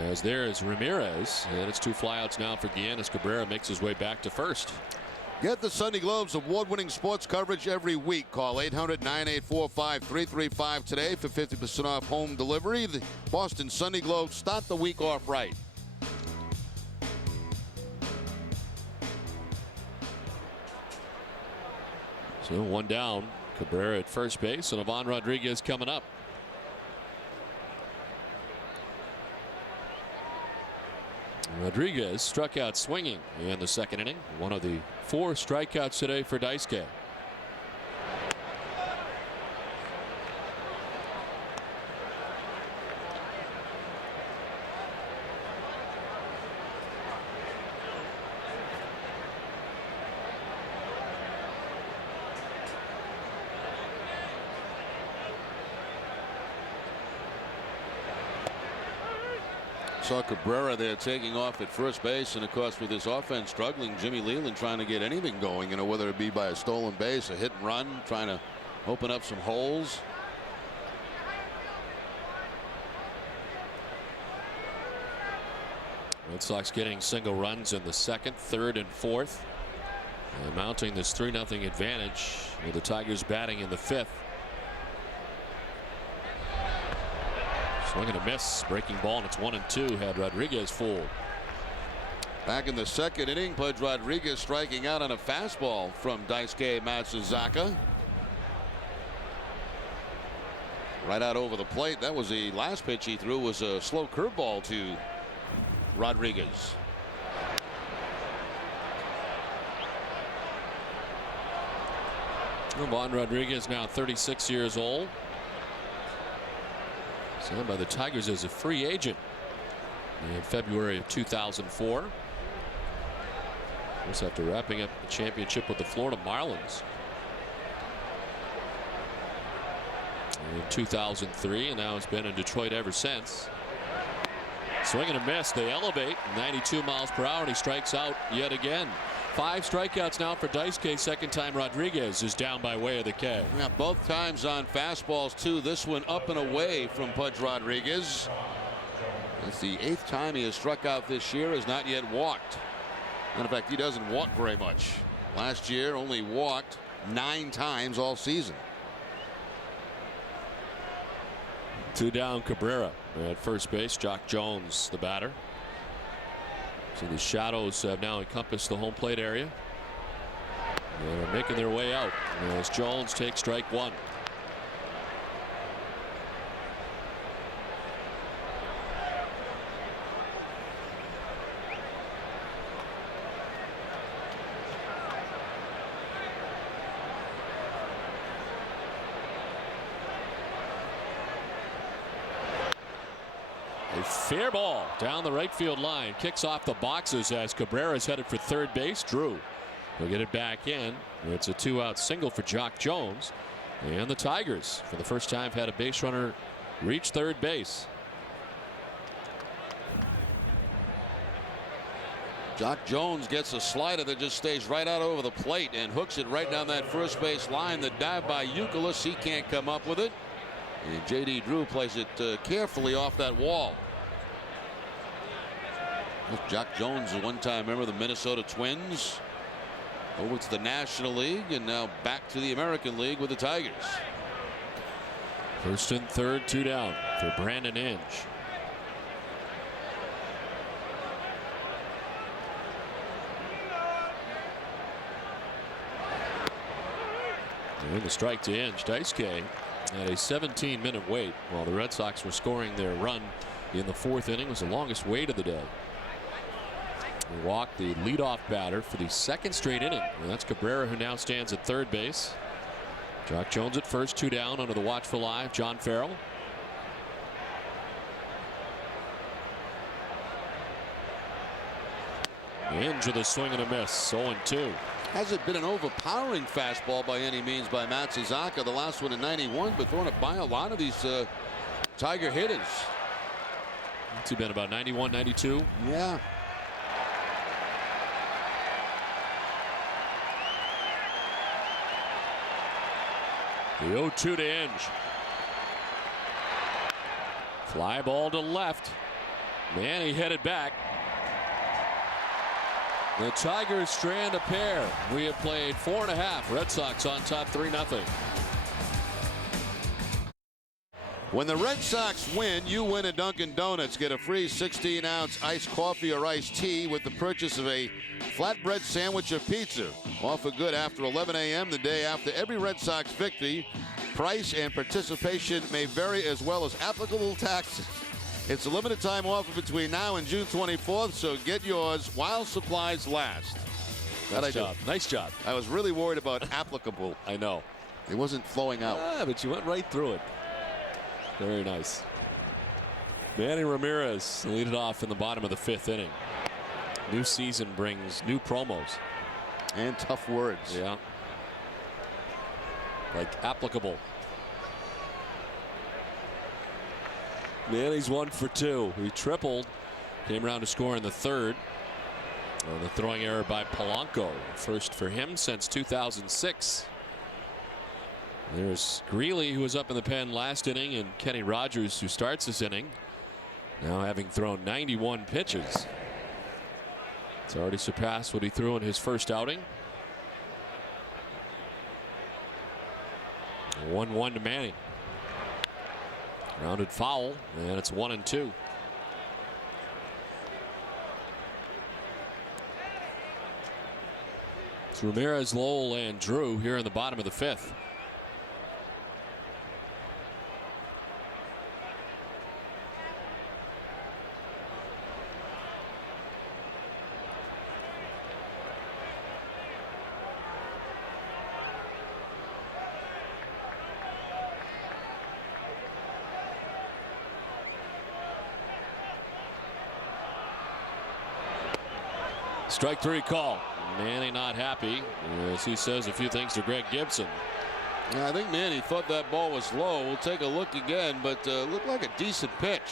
As there is Ramirez, and it's 2 flyouts now for Guillen as Cabrera makes his way back to first. Get the Sunday Globe's award-winning sports coverage every week. Call 800-984-5335 today for 50% off home delivery. The Boston Sunday Globe, start the week off right. So 1 down. Cabrera at first base, and Ivan Rodriguez coming up. Rodriguez struck out swinging in the 2nd inning. One of the 4 strikeouts today for Daisuke. Saw Cabrera there taking off at first base, and of course with his offense struggling, Jimmy Leyland trying to get anything going, whether it be by a stolen base, a hit and run, trying to open up some holes. Red Sox getting single runs in the 2nd, 3rd, and 4th, and mounting this 3-0 advantage with the Tigers batting in the 5th. Swing and a miss, breaking ball, and it's 1-2. Had Rodriguez fooled. Back in the second inning, Pudge Rodriguez striking out on a fastball from Daisuke Matsuzaka. Right out over the plate. That was the last pitch he threw, was a slow curveball to Rodriguez. Boston Rodriguez now 36 years old. Signed by the Tigers as a free agent in February of 2004. Just after wrapping up the championship with the Florida Marlins in 2003, and now has been in Detroit ever since. Swing and a miss. They elevate 92 miles per hour, and he strikes out yet again. 5 strikeouts now for Daisuke. Second time Rodriguez is down by way of the K. Yeah, both times on fastballs too. This one up and away from Pudge Rodriguez. It's the 8th time he has struck out this year, has not yet walked. And in fact, he doesn't walk very much. Last year only walked 9 times all season. 2 down Cabrera at first base. Jock Jones the batter. So the shadows have now encompassed the home plate area. They're making their way out as Jones takes strike 1. A fair ball down the right field line, kicks off the boxes as Cabrera is headed for third base. Drew will get it back in. It's a 2-out single for Jock Jones, and the Tigers for the first time had a base runner reach third base. Jock Jones gets a slider that just stays right out over the plate and hooks it right down that first base line. The dive by Youkilis, he can't come up with it, and J.D. Drew plays it carefully off that wall. Jock Jones, a one-time member of the Minnesota Twins, over to the National League and now back to the American League with the Tigers. First and third, 2 down for Brandon Inge. And the strike to Inge. Daisuke had a 17-minute wait while the Red Sox were scoring their run in the 4th inning. It was the longest wait of the day. He walked the leadoff batter for the 2nd straight inning. And that's Cabrera, who now stands at third base. Jock Jones at first, 2 down under the watchful eye of John Farrell. Inge with a swing and a miss. 0-2. Hasn't been an overpowering fastball by any means by Matsuzaka. The last one in 91, but throwing it by a lot of these Tiger hitters. It's been about 91, 92. Yeah. The 0-2 to Inge. Fly ball to left. Man, he headed back. The Tigers strand a pair. We have played 4.5. Red Sox on top 3-0. When the Red Sox win, you win at Dunkin' Donuts. Get a free 16-ounce iced coffee or iced tea with the purchase of a flatbread sandwich or pizza. Offer good after 11 a.m. the day after every Red Sox victory. Price and participation may vary, as well as applicable taxes. It's a limited time offer between now and June 24th, so get yours while supplies last. Nice job. Nice job. I was really worried about applicable. I know. It wasn't flowing out. Ah, but you went right through it. Very nice. Manny Ramirez lead it off in the bottom of the 5th inning. New season brings new promos. And tough words. Yeah. Like applicable. Manny's 1 for 2. He tripled. Came around to score in the 3rd. On the throwing error by Polanco. First for him since 2006. There's Greeley, who was up in the pen last inning, and Kenny Rogers, who starts this inning, now having thrown 91 pitches. It's already surpassed what he threw in his first outing. 1-1 to Manning. Grounded foul, and it's 1-2. It's Ramirez, Lowell, and Drew here in the bottom of the 5th. Strike 3 call. Manny not happy as he says a few things to Greg Gibson. Yeah, I think Manny thought that ball was low. We'll take a look again, but looked like a decent pitch.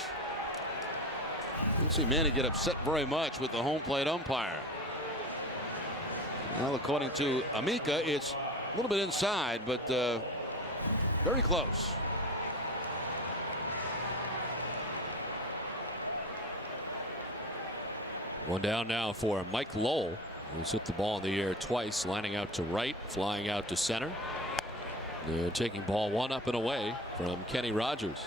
Didn't see Manny get upset very much with the home plate umpire. Well, according to Amica, it's a little bit inside, but very close. One down now for Mike Lowell, who's hit the ball in the air twice, lining out to right, flying out to center. They're taking ball 1 up and away from Kenny Rogers.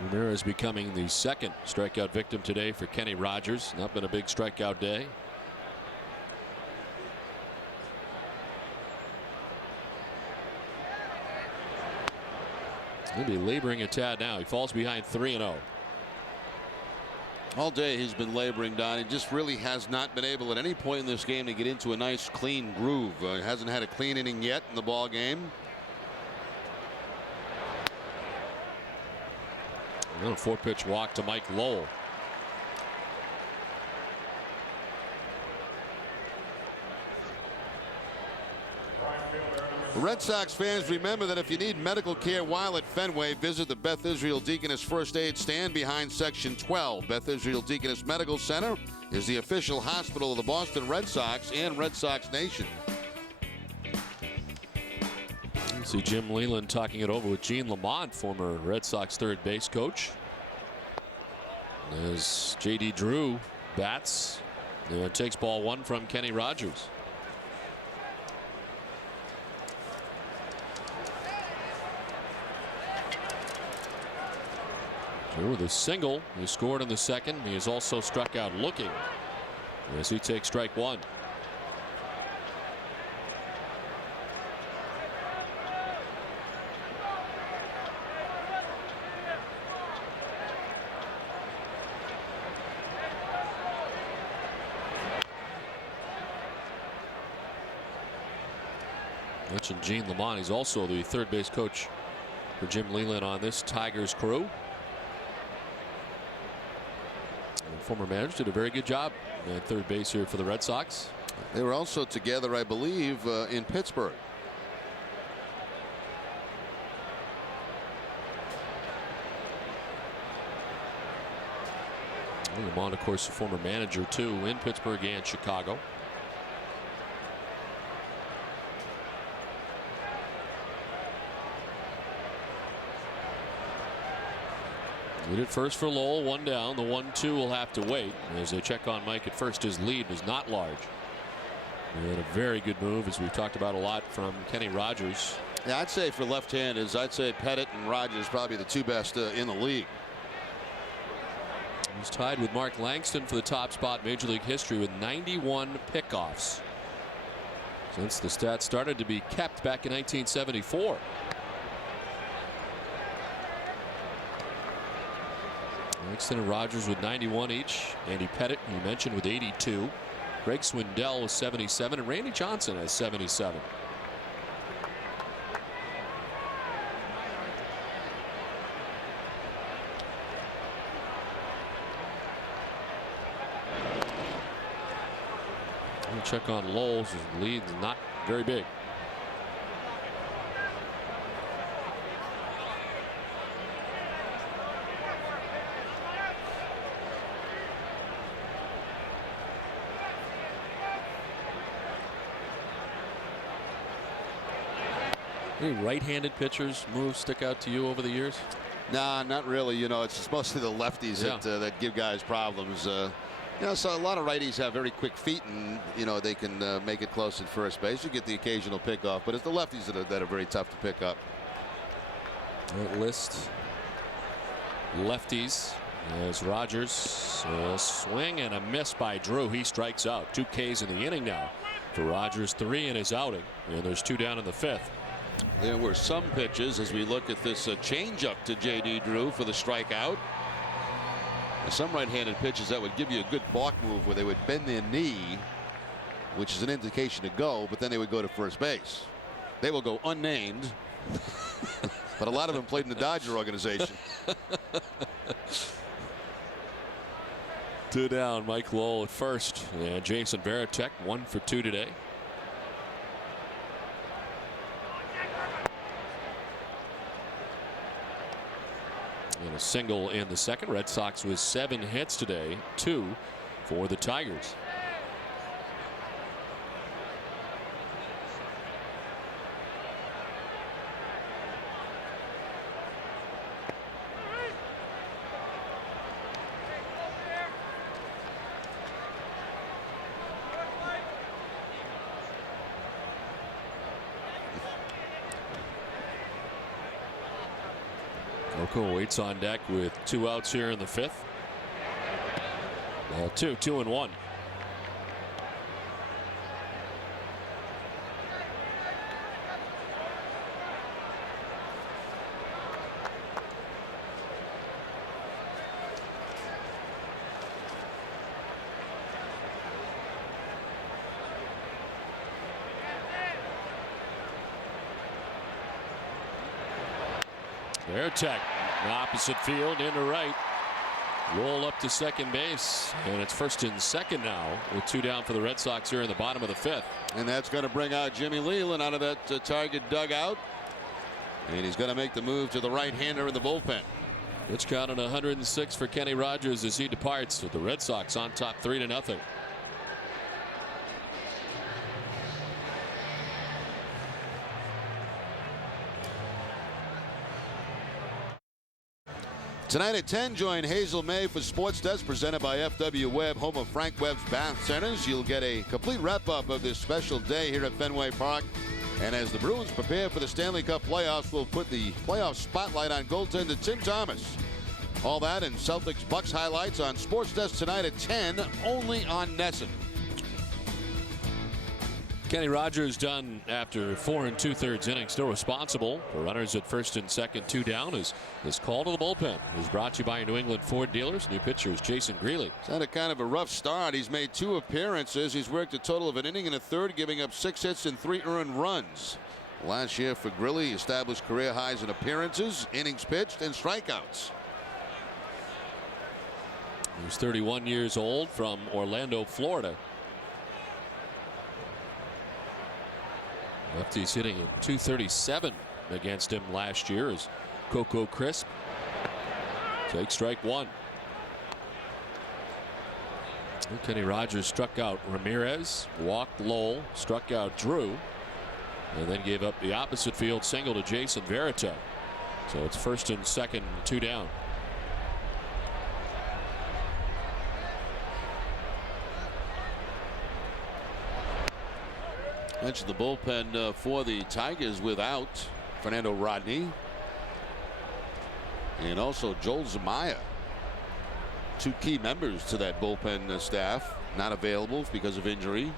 Ramirez becoming the 2nd strikeout victim today for Kenny Rogers. Not been a big strikeout day. He'll be laboring a tad now. He falls behind 3-0. All day he's been laboring, Don. He just really has not been able at any point in this game to get into a nice clean groove. Hasn't had a clean inning yet in the ball game. A 4-pitch walk to Mike Lowell. Red Sox fans, remember that if you need medical care while at Fenway, visit the Beth Israel Deaconess First Aid Stand behind Section 12. Beth Israel Deaconess Medical Center is the official hospital of the Boston Red Sox and Red Sox Nation. You see Jim Leland talking it over with Gene Lamont, former Red Sox third base coach. As J.D. Drew bats, takes ball 1 from Kenny Rogers. With a single, he scored in the 2nd. He is also struck out looking as he takes strike 1. Mentioned Gene Lamont. He's also the third base coach for Jim Leland on this Tigers crew. Former manager did a very good job at third base here for the Red Sox. They were also together, I believe, in Pittsburgh. Lamont, of course, a former manager too in Pittsburgh and Chicago. Lead at first for Lowell, 1 down. The 1-2 will have to wait as they check on Mike at first. His lead was not large. And a very good move, as we've talked about a lot, from Kenny Rogers. Yeah, I'd say for left-handers, I'd say Pettit and Rogers probably the 2 best in the league. He's tied with Mark Langston for the top spot in Major League history with 91 pickoffs since the stats started to be kept back in 1974. Langston and Rogers with 91 each. Andy Pettit, you mentioned, with 82. Greg Swindell with 77, and Randy Johnson has 77. We'll check on Lowell's. His lead is not very big. Any right-handed pitchers moves stick out to you over the years? Nah, not really. You know, it's mostly the lefties that give guys problems. You know, so a lot of righties have very quick feet, and you know they can make it close at first base. You get the occasional pickoff, but it's the lefties that are very tough to pick up. That list lefties as Rogers, a swing and a miss by Drew. He strikes out. 2 Ks in the inning now for Rogers, 3 in his outing, and there's 2 down in the 5th. There were some pitches as we look at this changeup to J.D. Drew for the strikeout. There's some right-handed pitches that would give you a good balk move where they would bend their knee, which is an indication to go, but then they would go to first base. They will go unnamed, but a lot of them played in the Dodger organization. 2 down. Mike Lowell at first, and Jason Varitek 1 for 2 today. And a single in the second. Red Sox with 7 hits today, 2 for the Tigers. Oko waits on deck with 2 outs here in the 5th. Ball 2, 2-1. Varitek, opposite field into right. Roll up to second base, and it's first and second now with 2 down for the Red Sox here in the bottom of the 5th. And that's going to bring out Jimmy Leland out of that Target dugout. And he's going to make the move to the right-hander in the bullpen. Pitch count at 106 for Kenny Rogers as he departs with the Red Sox on top 3-0. Tonight at 10, join Hazel May for Sports Desk presented by FW Webb, home of Frank Webb's Bath Centers. You'll get a complete wrap-up of this special day here at Fenway Park. And as the Bruins prepare for the Stanley Cup playoffs, we'll put the playoff spotlight on goaltender Tim Thomas. All that and Celtics Bucks highlights on Sports Desk tonight at 10, only on NESN. Kenny Rogers done after 4 2/3 innings, still responsible for runners at first and second, 2 down. His call to the bullpen is brought to you by New England Ford dealers. New pitcher is Jason Greeley. He's had a kind of a rough start. He's made 2 appearances. He's worked a total of an inning and a third, giving up 6 hits and 3 earned runs. Last year for Greeley, he established career highs in appearances, innings pitched, and strikeouts. He's 31 years old, from Orlando, Florida. Lefty's hitting at .237 against him last year as Coco Crisp takes strike 1. Kenny Rogers struck out Ramirez, walked Lowell, struck out Drew, and then gave up the opposite field single to Jason Varitek. So it's first and second, 2 down. Mentioned the bullpen for the Tigers without Fernando Rodney and also Joel Zamaya. 2 key members to that bullpen staff not available because of injury.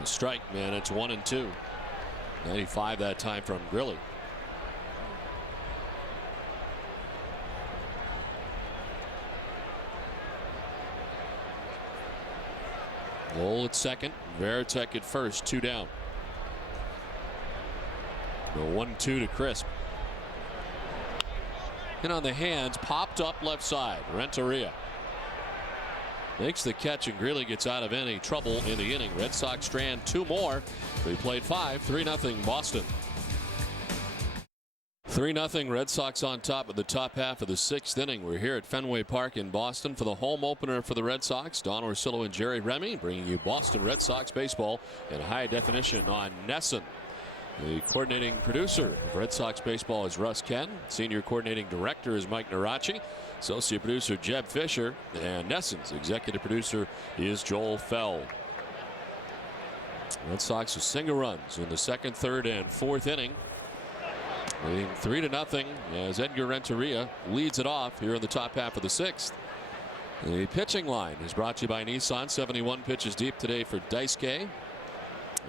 A strike, man. It's 1-2. 95 that time from Greeley. Lowell at second, Varitek at first, 2 down. The 1-2 to Crisp. And on the hands, popped up left side. Renteria makes the catch, and Greeley gets out of any trouble in the inning. Red Sox strand 2 more. They played 5, 3-0 Boston. 3-0 Red Sox on top of the top half of the 6th inning. We're here at Fenway Park in Boston for the home opener for the Red Sox. Don Orsillo and Jerry Remy bringing you Boston Red Sox baseball in high definition on NESN. The coordinating producer of Red Sox baseball is Russ Ken. Senior coordinating director is Mike Narachi. Associate producer Jeb Fisher. And NESN's executive producer is Joel Feld. Red Sox with single runs in the second, third, and fourth inning. Leading 3-0 as Edgar Renteria leads it off here in the top half of the sixth. The pitching line is brought to you by Nissan. 71 pitches deep today for Daisuke.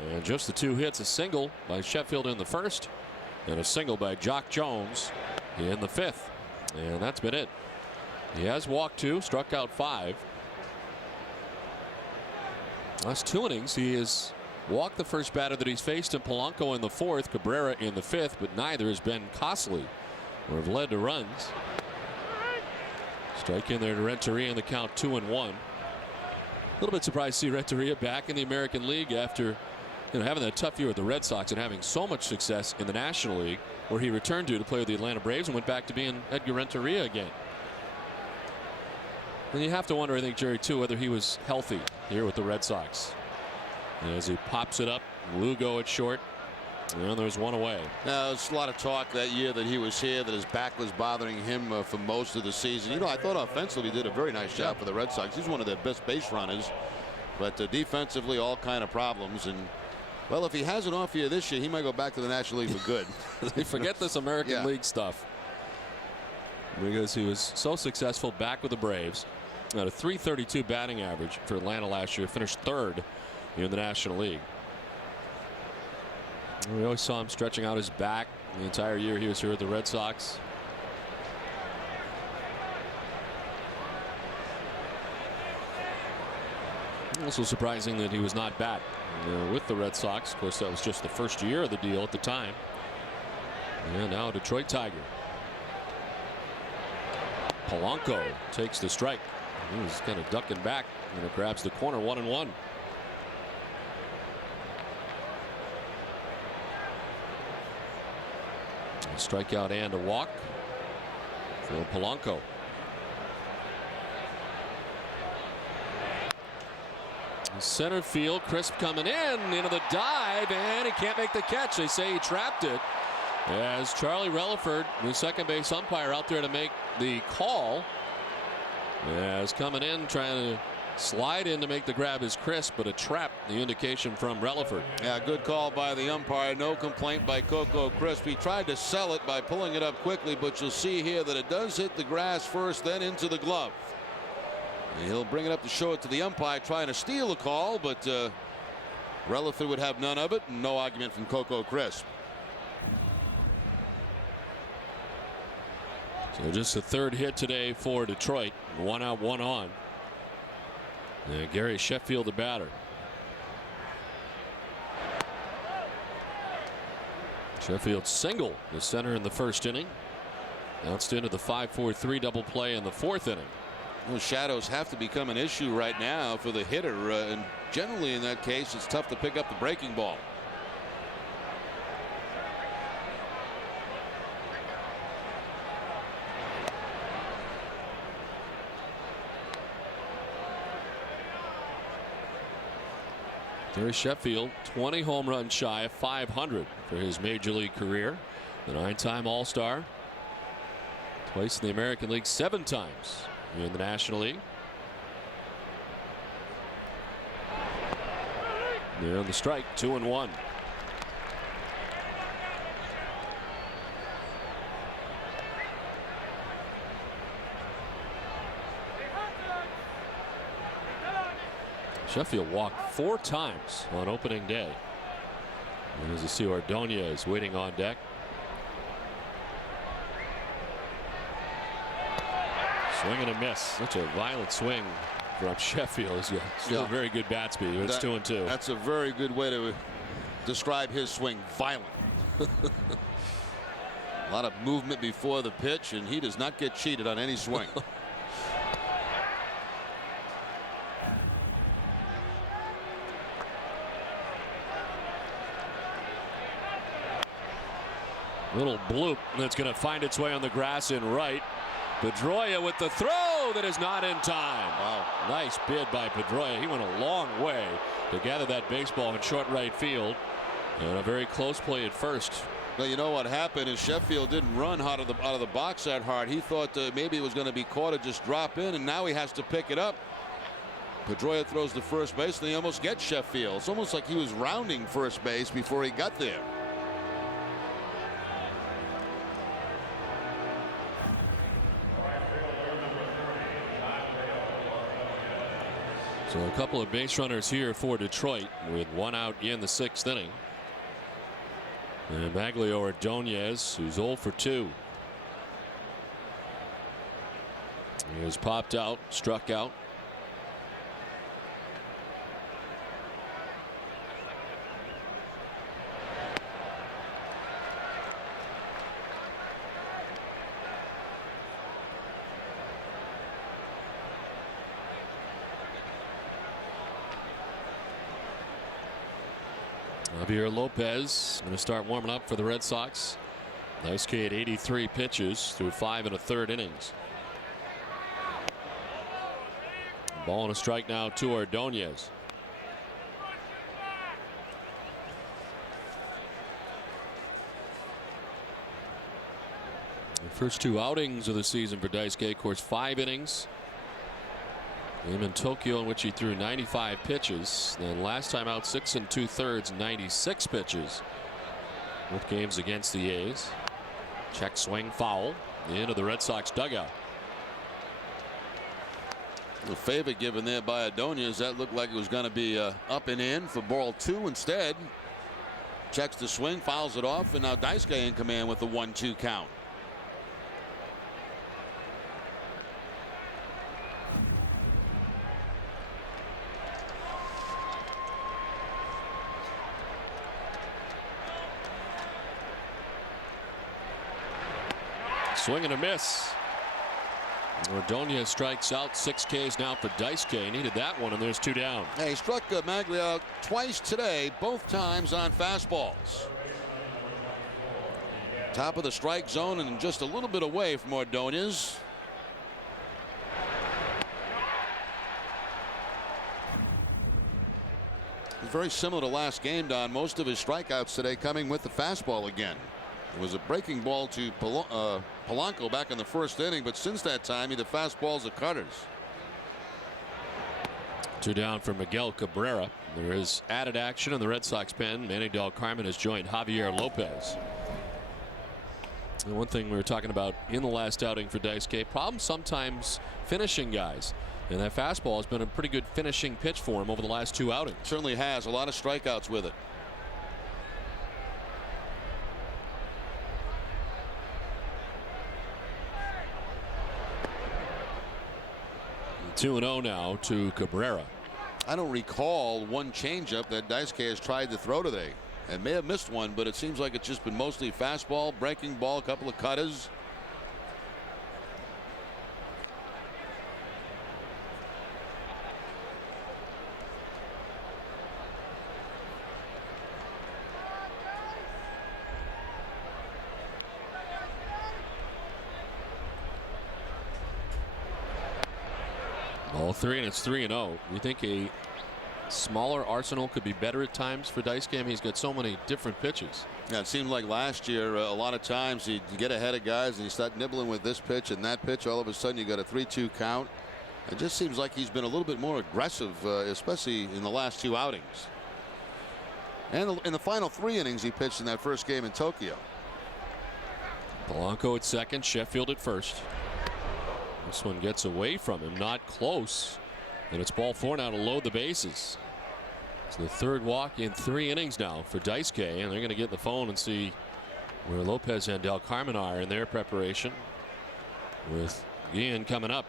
And just the 2 hits, a single by Sheffield in the first and a single by Jock Jones in the fifth. And that's been it. He has walked 2, struck out 5. Last 2 innings, he has walked the first batter that he's faced in Polanco in the fourth, Cabrera in the fifth, but neither has been costly or have led to runs. Strike in there to Renteria in the count 2-1. A little bit surprised to see Renteria back in the American League after having that tough year with the Red Sox and having so much success in the National League, where he returned to play with the Atlanta Braves and went back to being Edgar Renteria again. And you have to wonder, I think, Jerry, too, whether he was healthy here with the Red Sox. As he pops it up, Lugo at short, and there's one away. Now, there's a lot of talk that year that he was here, that his back was bothering him for most of the season. I thought offensively he did a very nice job for the Red Sox. He's one of their best base runners, but defensively, all kind of problems. And well, if he has an off year this year, he might go back to the National League for good. They forget this American League stuff, because he was so successful back with the Braves. Had a .332 batting average for Atlanta last year. Finished third in the National League. We always saw him stretching out his back the entire year he was here with the Red Sox. Also surprising that he was not back with the Red Sox. Of course, that was just the first year of the deal at the time. And now a Detroit Tiger. Polanco takes the strike. He's kind of ducking back, and it grabs the corner. 1-1. A strikeout and a walk for Polanco. Center field, crisp coming into the dive, and he can't make the catch. They say he trapped it, as Charlie Relaford, the second base umpire, out there to make the call. As coming in, trying to slide in to make the grab is crisp, but a trap, the indication from Relaford. Yeah, good call by the umpire. No complaint by Coco Crisp. He tried to sell it by pulling it up quickly, but you'll see here that it does hit the grass first, then into the glove. And he'll bring it up to show it to the umpire, trying to steal the call, but Relaford would have none of it, and no argument from Coco Crisp. So just the third hit today for Detroit. 1 out, 1 on. And Gary Sheffield, the batter. Sheffield single the center in the first inning. Bounced into the 5-4-3 double play in the fourth inning. Those shadows have to become an issue right now for the hitter, and generally in that case it's tough to pick up the breaking ball. Gary Sheffield, 20 home runs shy of 500 for his major league career. The 9-time All-Star. Twice in the American League, 7 times in the National League. There on the strike, 2-1. Sheffield walked 4 times on opening day. And as you see, Ordonez is waiting on deck. Swing and a miss. Such a violent swing from Sheffield. He's got still very good bat speed. It's 2-2. That's a very good way to describe his swing. Violent. A lot of movement before the pitch, and he does not get cheated on any swing. Little bloop that's going to find its way on the grass in right. Pedroia with the throw that is not in time. Wow. Nice bid by Pedroia. He went a long way to gather that baseball in short right field. And a very close play at first. Well, you know what happened is Sheffield didn't run out of the box that hard. He thought maybe it was going to be caught or just drop in, and now he has to pick it up. Pedroia throws to first base, and they almost get Sheffield. It's almost like he was rounding first base before he got there. So a couple of base runners here for Detroit with one out in the 6th inning. And Maglio Ordonez, who's 0 for 2. He was popped out, struck out. Javier Lopez going to start warming up for the Red Sox. Nice K at 83 pitches through 5 1/3 innings. Ball and a strike now to Ordonez. The first 2 outings of the season for Daisuke, of course, 5 innings. Game in Tokyo in which he threw 95 pitches. Then last time out 6 2/3, 96 pitches. Both games against the A's. Check swing foul into the Red Sox dugout. The favor given there by Ordonez. That looked like it was going to be up and in for ball 2. Instead, checks the swing, fouls it off, and now Daisuke in command with the 1-2 count. Swing and a miss. Ordonez strikes out. 6 Ks now for Daisuke. Needed that one, and there's 2 down. Hey, he struck Maglio out twice today, both times on fastballs. Top of the strike zone and just a little bit away from Ordonez. Very similar to last game, Don. Most of his strikeouts today coming with the fastball again. It was a breaking ball to Polanco back in the 1st inning, but since that time, either fastballs or cutters. 2 down for Miguel Cabrera. There is added action in the Red Sox pen. Manny Del Carmen has joined Javier Lopez. And one thing we were talking about in the last outing for Daisuke, problem sometimes finishing guys. And that fastball has been a pretty good finishing pitch for him over the last 2 outings. Certainly has. A lot of strikeouts with it. 2-0 now to Cabrera. I don't recall one changeup that Daisuke has tried to throw today, and may have missed one, but it seems like it's just been mostly fastball, breaking ball, a couple of cutters. Ball 3, and it's 3-0. You think a smaller arsenal could be better at times for Daisuke? I mean, he's got so many different pitches. Yeah, it seemed like last year a lot of times you get ahead of guys and you start nibbling with this pitch and that pitch. All of a sudden you got a 3-2 count. It just seems like he's been a little bit more aggressive, especially in the last 2 outings. And in the final 3 innings he pitched in that first game in Tokyo. Polanco at second, Sheffield at first. This one gets away from him, not close. And it's ball 4 now to load the bases. It's the 3rd walk in 3 innings now for Daisuke, and they're going to get the phone and see where Lopez and Del Carmen are in their preparation, with Ian coming up.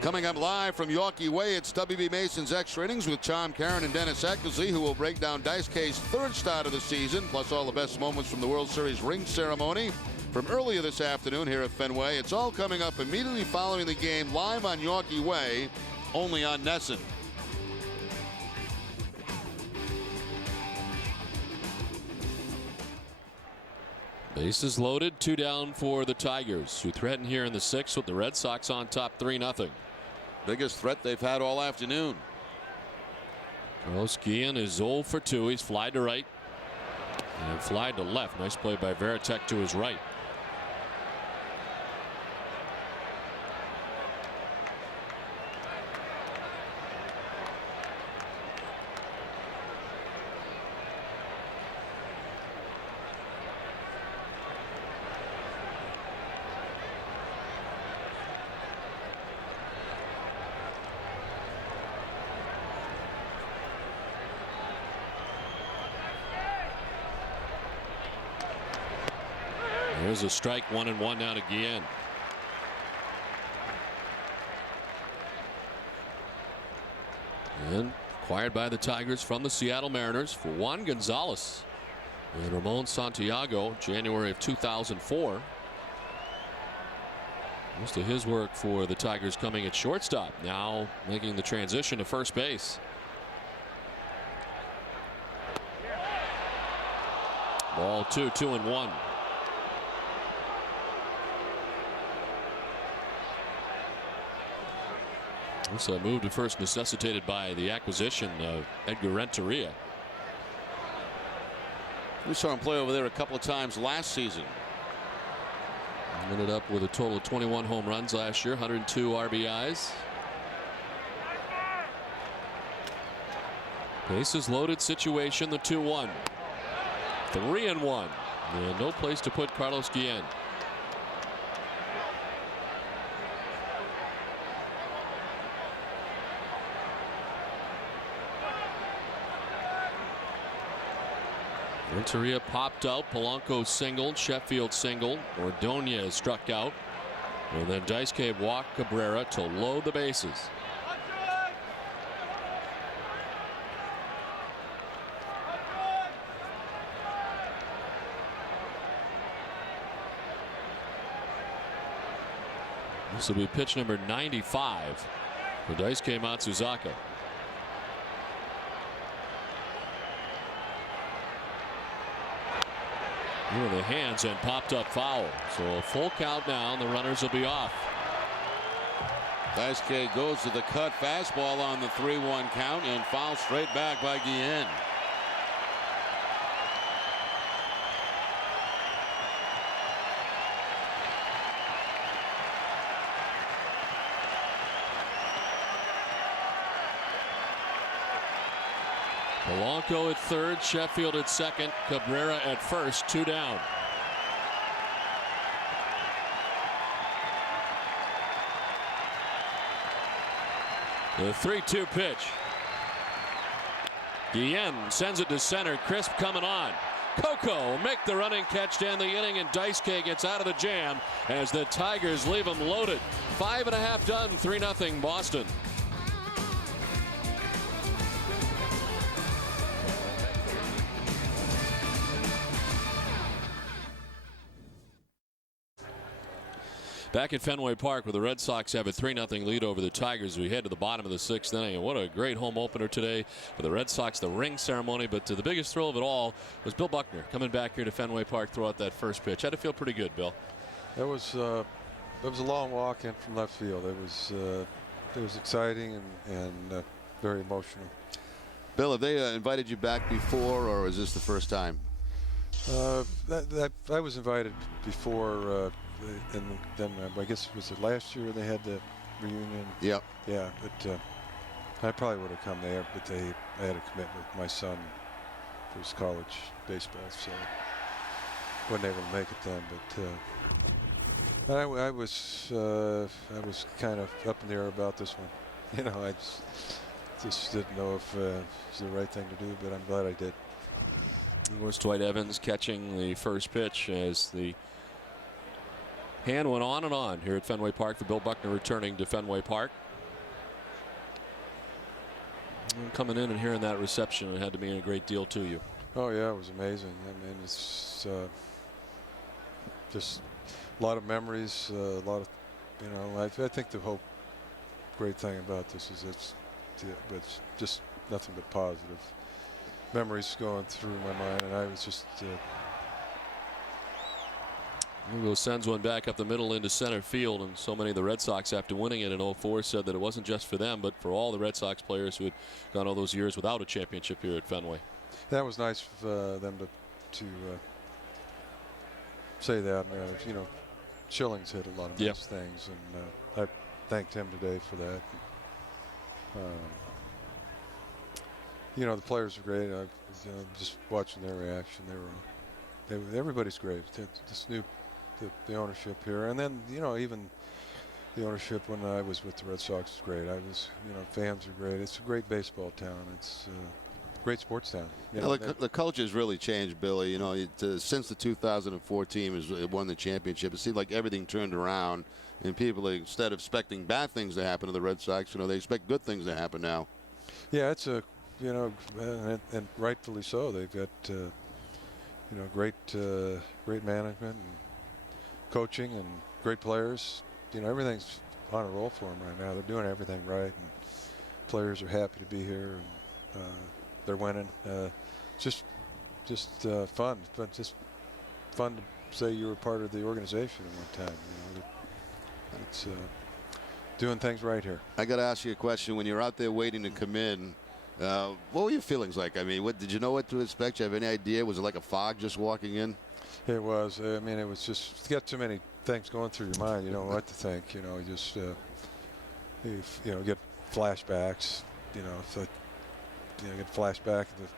Coming up live from Yorkie Way, it's WB Mason's Extra Innings with Tom Caron and Dennis Eckersley, who will break down Daisuke's 3rd start of the season, plus all the best moments from the World Series ring ceremony from earlier this afternoon here at Fenway. It's all coming up immediately following the game, live on Yorkie Way, only on NESN. Bases loaded, 2 down for the Tigers, who threaten here in the 6th with the Red Sox on top 3-0. Biggest threat they've had all afternoon. Carlos Guillen is 0 for 2. He's fly to right and fly to left. Nice play by Varitek to his right. There's a strike, 1-1 now to Guillen. And acquired by the Tigers from the Seattle Mariners for Juan Gonzalez and Ramon Santiago, January of 2004. Most of his work for the Tigers coming at shortstop, now making the transition to first base. Ball 2, 2-1. This move to first necessitated by the acquisition of Edgar Renteria. We saw him play over there a couple of times last season. Ended up with a total of 21 home runs last year, 102 RBIs. Bases loaded situation, the 2-1. 3-1. And no place to put Carlos Guillen. Renteria popped out. Polanco singled. Sheffield singled. Ordonez struck out. And then Daisuke walked Cabrera to load the bases. This will be pitch number 95 for Daisuke Matsuzaka. In the hands and popped up foul. So a full count now, and the runners will be off. Daisuke goes to the cut fastball on the 3-1 count and foul straight back by Guillen. Polanco at third, Sheffield at second, Cabrera at first, 2 down. The 3-2 pitch. Guillen sends it to center. Crisp coming on. Coco make the running catch to end the inning, and Daisuke gets out of the jam as the Tigers leave him loaded. 5.5 done, 3-0 Boston. Back at Fenway Park, where the Red Sox have a 3-0 lead over the Tigers, we head to the bottom of the 6th inning. And what a great home opener today for the Red Sox, the ring ceremony. But the biggest thrill of it all was Bill Buckner coming back here to Fenway Park, throw out that first pitch. Had to feel pretty good, Bill. It was a long walk in from left field. It was exciting and very emotional. Bill, have they invited you back before, or is this the first time? I was invited before. And then I guess was it last year they had the reunion? Yep. Yeah, but I probably would have come there, but I had a commitment with my son for his college baseball, so wasn't able to make it then. But I was kind of up in the air about this one. You know, I just didn't know if it was the right thing to do, but I'm glad I did. Of course, Dwight Evans catching the first pitch as the hand went on and on here at Fenway Park for Bill Buckner returning to Fenway Park. And coming in and hearing that reception, it had to mean a great deal to you. Oh yeah, it was amazing. I mean, it's just a lot of memories, a lot of, you know, I think the whole great thing about this is it's just nothing but positive memories going through my mind, and I was just Lugo sends one back up the middle into center field, and so many of the Red Sox after winning it in 04 said that it wasn't just for them but for all the Red Sox players who had gone all those years without a championship here at Fenway. That was nice of them to say that. You know, Schilling's hit a lot of nice things, and I thanked him today for that. You know, the players are great. Just watching their reaction, everybody's great. The ownership here, and then even the ownership when I was with the Red Sox is great. Fans are great. It's a great baseball town. It's a great sports town. The culture's really changed, Billy. You know, since the 2004 team has won the championship, it seemed like everything turned around, and people, instead of expecting bad things to happen to the Red Sox, they expect good things to happen now. Yeah, it's and rightfully so. They've got great management and coaching and great players. Everything's on a roll for them right now. They're doing everything right, and players are happy to be here, and they're winning. Just fun, but just fun to say you were part of the organization at one time. It's doing things right here. I got to ask you a question. When you're out there waiting to come in, what were your feelings like? I mean, did you know what to expect? You have any idea? Was it like a fog just walking in? It was. I mean, it was just, you got too many things going through your mind. You don't know what to think. You just get flashbacks. Get flashback of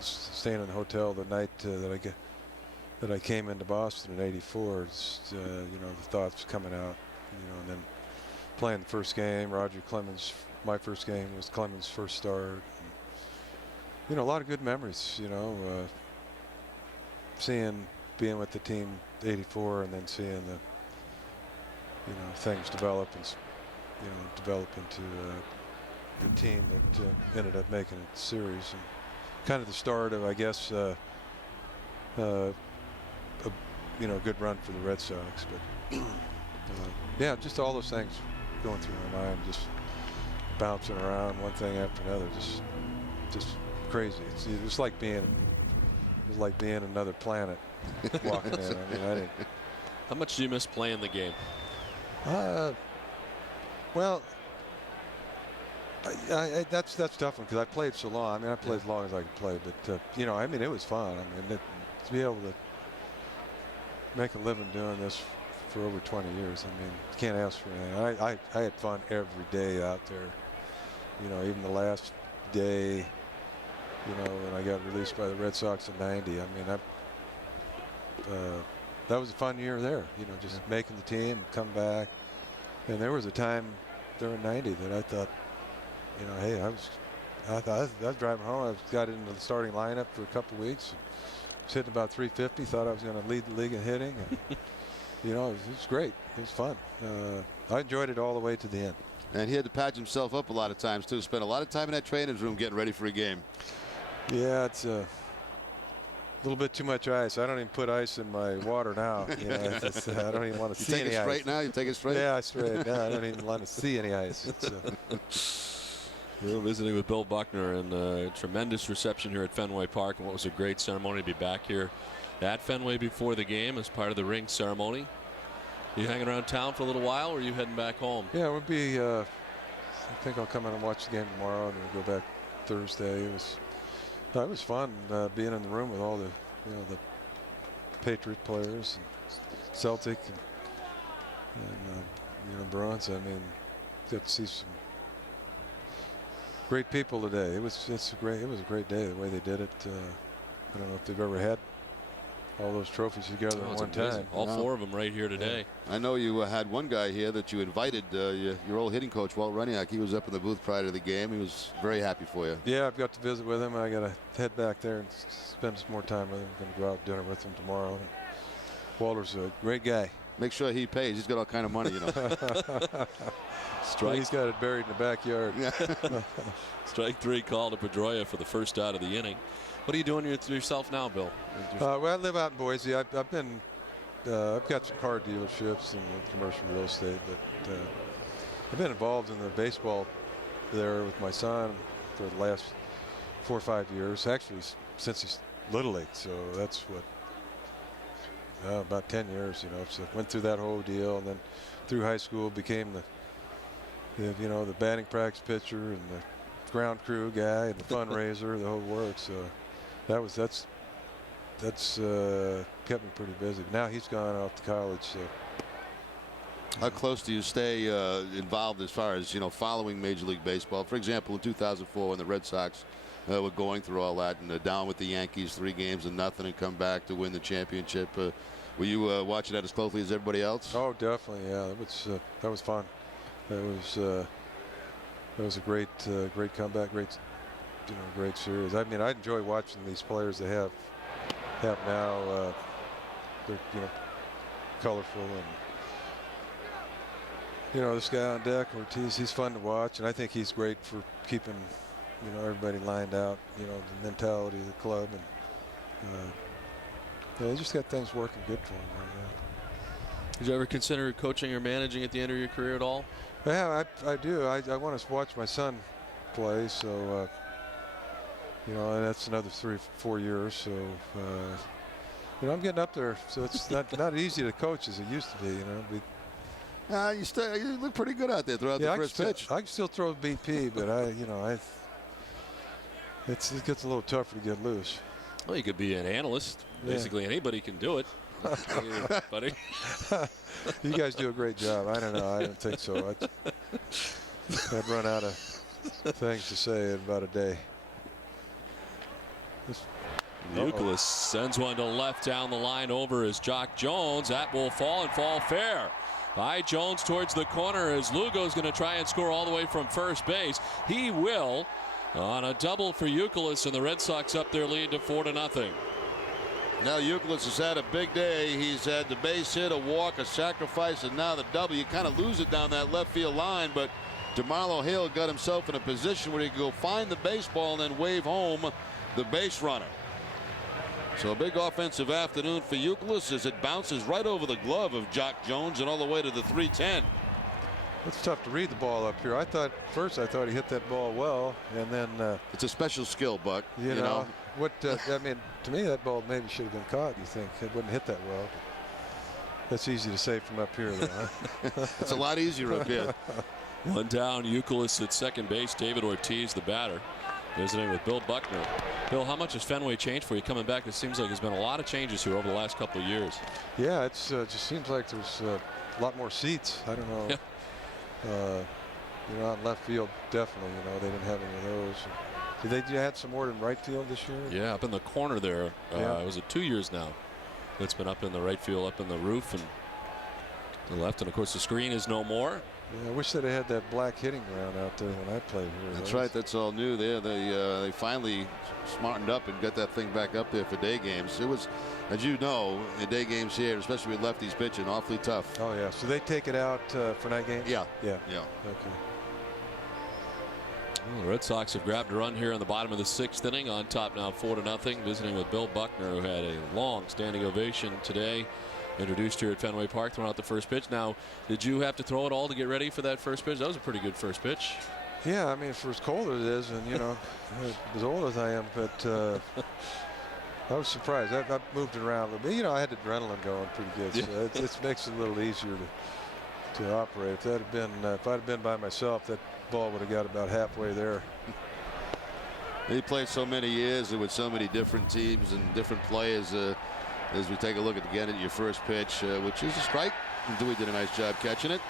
staying in the hotel the night that I came into Boston in '84. The thoughts coming out. And then playing the first game, Roger Clemens. My first game was Clemens' first start. And, a lot of good memories. Being with the team '84 and then seeing the things develop and develop into the team that ended up making it series, and kind of the start of, I guess, a good run for the Red Sox. But yeah, just all those things going through my mind, just bouncing around one thing after another, just crazy. It's like being another planet walking in. I mean, I didn't. How much do you miss playing the game? Well, that's tough one because I played so long. I mean, I played as long as I could play, but I mean, it was fun. I mean, to be able to make a living doing this for over 20 years, I mean, you can't ask for anything. I had fun every day out there. Even the last day, when I got released by the Red Sox in '90. I mean, that was a fun year there. Just making the team, come back, and there was a time during '90 that I thought, hey, I was driving home. I got into the starting lineup for a couple of weeks. Was hitting about 350. Thought I was going to lead the league in hitting. And, it was great. It was fun. I enjoyed it all the way to the end. And he had to patch himself up a lot of times too. Spent a lot of time in that training room getting ready for a game. Yeah, it's a little bit too much ice. I don't even put ice in my water now. I don't even want to see any ice. You take it straight now? You take it straight? Yeah, straight. No, I don't even want to see any ice. We're visiting with Bill Buckner, and a tremendous reception here at Fenway Park, and what was a great ceremony to be back here at Fenway before the game as part of the ring ceremony. You hanging around town for a little while, or are you heading back home? Yeah, we'll be. I think I'll come in and watch the game tomorrow, and we'll go back Thursday. It was fun being in the room with all the Patriot players and Celtic and Bruins. I mean, got to see some great people today. It was a great day the way they did it. I don't know if they've ever had all those trophies together at one time. All four of them right here today. I know you had one guy here that you invited, your old hitting coach, Walt Runniak. He was up in the booth prior to the game. He was very happy for you. Yeah, I've got to visit with him. I got to head back there and spend some more time with him. I'm going to go out to dinner with him tomorrow. And Walter's a great guy. Make sure he pays. He's got all kind of money, Well, he's got it buried in the backyard. Strike three call to Pedroia for the first out of the inning. What are you doing yourself now, Bill? Well, I live out in Boise. I've got some car dealerships and commercial real estate, but I've been involved in the baseball there with my son for the last 4 or 5 years, actually since he's Little League. So that's what about 10 years. So went through that whole deal, and then through high school became the batting practice pitcher and the ground crew guy and the fundraiser, the whole works. So that's kept me pretty busy. Now he's gone off to college. So. How close do you stay involved as far as following Major League Baseball? For example, in 2004 when the Red Sox were going through all that and down with the Yankees 3-0 and come back to win the championship. Were you watching that as closely as everybody else? Oh, definitely. Yeah, that was fun. That was a great comeback, great series. I mean, I enjoy watching these players they have now. They're colorful, and this guy on deck, Ortiz, he's fun to watch, and I think he's great for keeping everybody lined out. The mentality of the club, and they just got things working good for them right now. Did you ever consider coaching or managing at the end of your career at all? Yeah, I do. I want to watch my son play, so and that's another 3-4 years. So I'm getting up there, so it's not easy to coach as it used to be. You look pretty good out there throughout the first pitch. I can still throw BP, but it gets a little tougher to get loose. Well, you could be an analyst. Basically, anybody can do it. Buddy. You guys do a great job. I don't know. I don't think so. I'd run out of things to say in about a day. Youkilis sends one to left down the line over as Jock Jones. That will fall and fall fair. By Jones towards the corner as Lugo's going to try and score all the way from first base. He will on a double for Youkilis, and the Red Sox up their lead to 4-0. Now Youkilis has had a big day. He's had the base hit, a walk, a sacrifice, and now the double. You kind of lose it down that left field line, but DeMarlo Hale got himself in a position where he could go find the baseball and then wave home the base runner. So a big offensive afternoon for Youkilis as it bounces right over the glove of Jock Jones and all the way to the 310. It's tough to read the ball up here. I thought he hit that ball well, and then it's a special skill, Buck. You know what? I mean, to me, that ball maybe should have been caught. You think it wouldn't hit that well? That's easy to say from up here, though. Huh? It's a lot easier up here. One down. Youkilis at second base. David Ortiz, the batter, visiting with Bill Buckner. Bill, how much has Fenway changed for you coming back? It seems like there's been a lot of changes here over the last couple of years. Yeah, it's just seems like there's a lot more seats. I don't know. Yeah. Out in left field, definitely. They didn't have any of those. Did they add some more in right field this year? Yeah, up in the corner there. Was it 2 years now? That's been up in the right field, up in the roof and the left, and of course the screen is no more. Yeah, I wish they'd have had that black hitting ground out there when I played here. That's right. That's all new there. They finally smartened up and got that thing back up there for day games. It was, as you know, in day games here, especially with lefties pitching, awfully tough. Oh yeah. So they take it out for night games? Yeah. Yeah. Okay. Well, the Red Sox have grabbed a run here in the bottom of the 6th inning, on top now 4-0, visiting with Bill Buckner, who had a long standing ovation today. Introduced here at Fenway Park, throwing out the first pitch. Now, did you have to throw it all to get ready for that first pitch? That was a pretty good first pitch. Yeah, I mean, for as cold as it is, and as old as I am, but I was surprised. I've moved it around a little bit. I had the adrenaline going pretty good, so it makes it a little easier to operate. If I'd have been by myself, that ball would have got about halfway there. He played so many years with so many different teams and different players. As we take a look again at your first pitch, which is a strike. Dewey did a nice job catching it.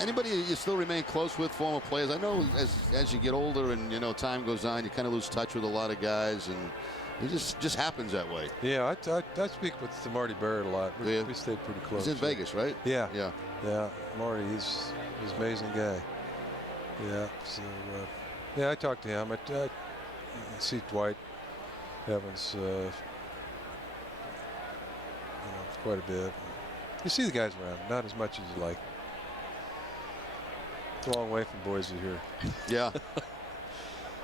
Anybody you still remain close with, former players? I know as you get older and time goes on, you kind of lose touch with a lot of guys, and it just happens that way. Yeah, I speak with Marty Barrett a lot. We stayed pretty close. He's in Vegas, right? Yeah. Yeah. Marty, he's an amazing guy. Yeah. So I talked to him. I see Dwight Evans. Quite a bit. You see the guys around, not as much as you like. It's a long way from Boise here. Yeah.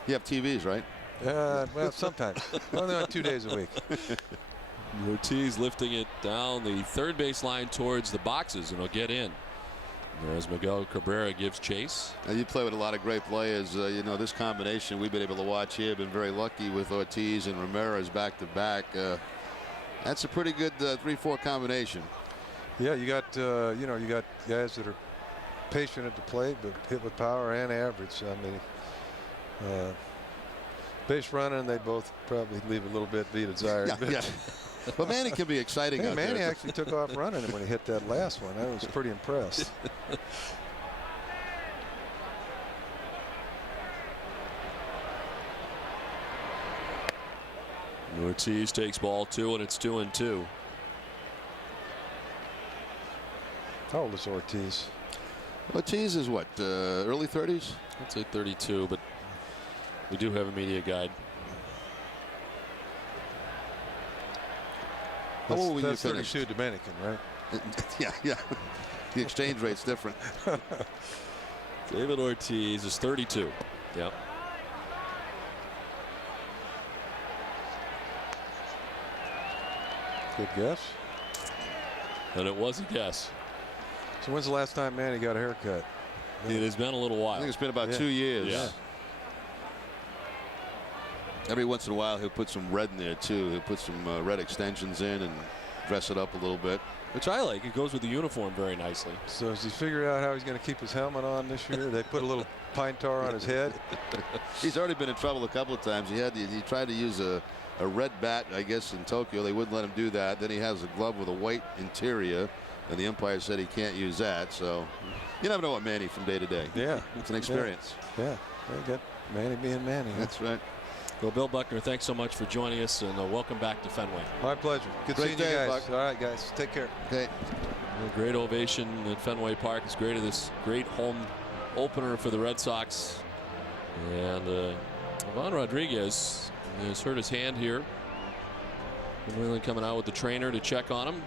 You have TVs, right? Well, sometimes. Only on 2 days a week. Ortiz lifting it down the third base line towards the boxes, and he'll get in. There's Miguel Cabrera gives chase. Now you play with a lot of great players. This combination we've been able to watch here. Been very lucky with Ortiz and Ramirez back to back. That's a pretty good 3-4 combination. Yeah, you got you got guys that are patient at the plate, but hit with power and average. I mean, base running, they both probably leave a little bit to be desired. Yeah. But Manny can be exciting. Hey, out Manny there. actually took off running when he hit that last one. I was pretty impressed. Ortiz takes ball 2, and it's 2-2. How old is Ortiz? Ortiz is what, early 30s? I'd say 32, but we do have a media guide. How old were you That's finished? 32 Dominican, right? Yeah. The exchange rate's different. David Ortiz is 32. Yep. Good guess. And it was a guess. So when's the last time Manny got a haircut? It has been a little while. I think it's been about 2 years. Yeah. Every once in a while he'll put some red in there too. He'll put some red extensions in and dress it up a little bit. Which I like. It goes with the uniform very nicely. So has he figured out how he's going to keep his helmet on this year? They put a little pine tar on his head. He's already been in trouble a couple of times. He tried to use a red bat, I guess, in Tokyo. They wouldn't let him do that. Then he has a glove with a white interior, and the umpire said he can't use that. So you never know what Manny from day to day. Yeah. It's an experience. Yeah. They got Manny being Manny. That's right. Well, Bill Buckner, thanks so much for joining us, and welcome back to Fenway. My pleasure. Good Great seeing you day, guys. Buck. All right, guys. Take care. Okay. A great ovation at Fenway Park. It's great of this great home opener for the Red Sox. And Ivan Rodriguez has hurt his hand here. Really coming out with the trainer to check on him.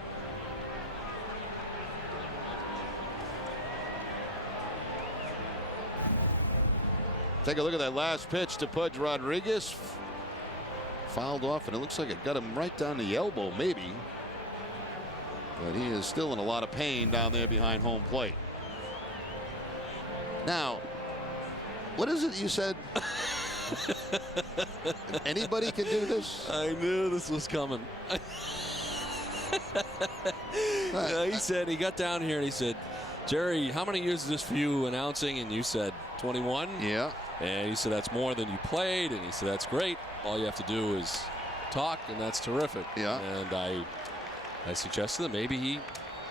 Take a look at that last pitch to Pudge Rodriguez. Fouled off, and it looks like it got him right down the elbow, maybe. But he is still in a lot of pain down there behind home plate. Now, what is it you said? Anybody can do this? I knew this was coming. He said, he got down here and he said, Jerry, how many years is this for you announcing? And you said 21. Yeah. And he said, that's more than you played. And he said, that's great. All you have to do is talk, and that's terrific. Yeah. And I suggested that maybe he,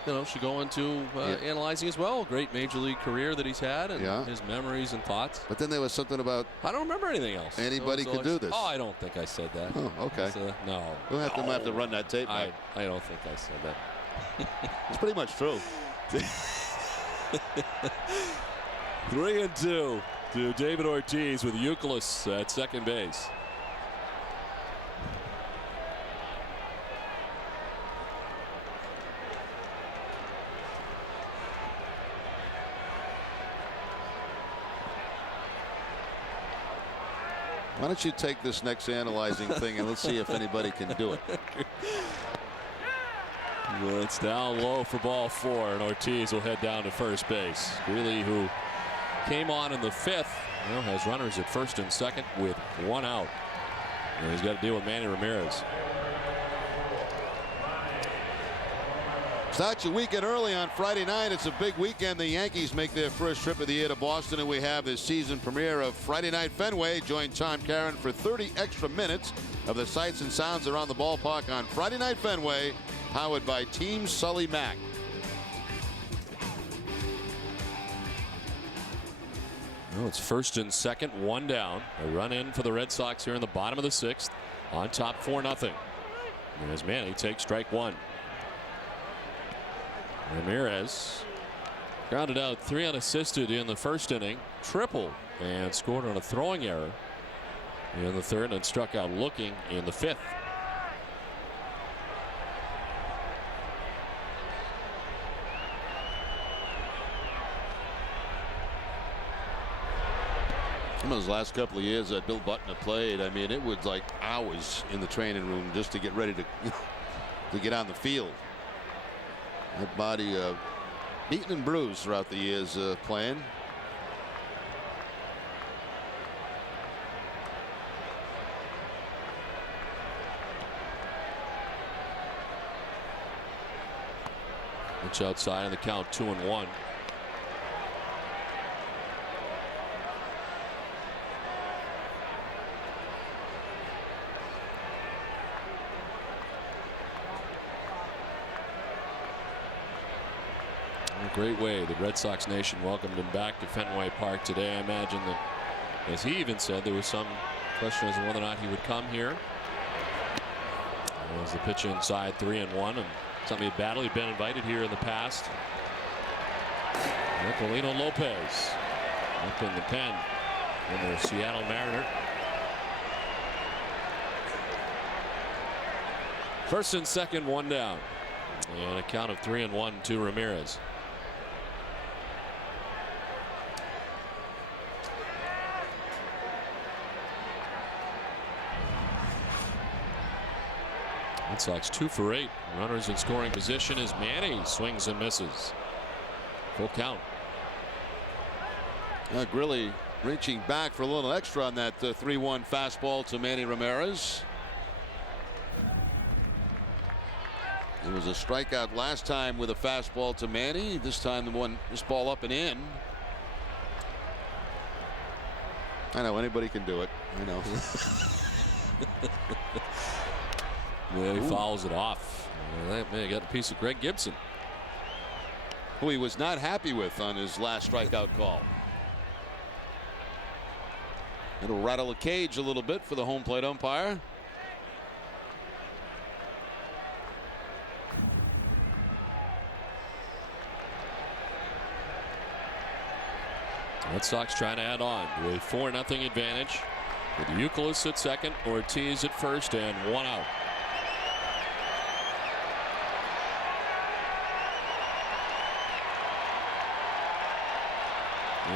should go into analyzing as well. Great major league career that he's had, and his memories and thoughts. But then there was something about I don't remember anything else. Anybody can do this. Oh, I don't think I said that. Oh, okay. No. We'll have to run that tape back. I don't think I said that. It's pretty much true. 3-2 to David Ortiz with Euclid at second base. Why don't you take this next analyzing thing and let's see if anybody can do it. Well, it's down low for ball 4, and Ortiz will head down to first base. Greeley, who came on in the 5th, has runners at first and second with 1 out. And he's got to deal with Manny Ramirez. Start your weekend early on Friday night. It's a big weekend. The Yankees make their first trip of the year to Boston, and we have the season premiere of Friday Night Fenway. Join Tom Caron for 30 extra minutes of the sights and sounds around the ballpark on Friday Night Fenway, powered by Team Sully Mack. Well, it's first and second, 1 down. A run in for the Red Sox here in the bottom of the 6th. On top 4-0. And as Manny takes strike 1. Ramirez grounded out 3 unassisted in the first inning, triple, and scored on a throwing error in the 3rd, and struck out looking in the 5th. Some of those last couple of years that Bill Buckner played, I mean, it was like hours in the training room just to get ready to get on the field. That body beaten and bruised throughout the years playing. Pitch outside and the count 2-1. A great way the Red Sox nation welcomed him back to Fenway Park today. I imagine that, as he even said, there was some question as to whether or not he would come here. As the pitch inside 3-1, and something he'd battled. He'd been invited here in the past. Nicolino Lopez up in the pen in the Seattle Mariner. First and second, one down, and a count of 3-1 to Ramirez. Red Sox 2 for 8. Runners in scoring position as Manny swings and misses. Full count. Grilly reaching back for a little extra on that 3-1 fastball to Manny Ramirez. It was a strikeout last time with a fastball to Manny. This time this ball up and in. I know anybody can do it. I know. Yeah, he fouls it off. That may have got a piece of Greg Gibson, who he was not happy with on his last strikeout call. It'll rattle a cage a little bit for the home plate umpire. Red Sox trying to add on to a 4-0 advantage with Youkilis at second, Ortiz at first, and one out.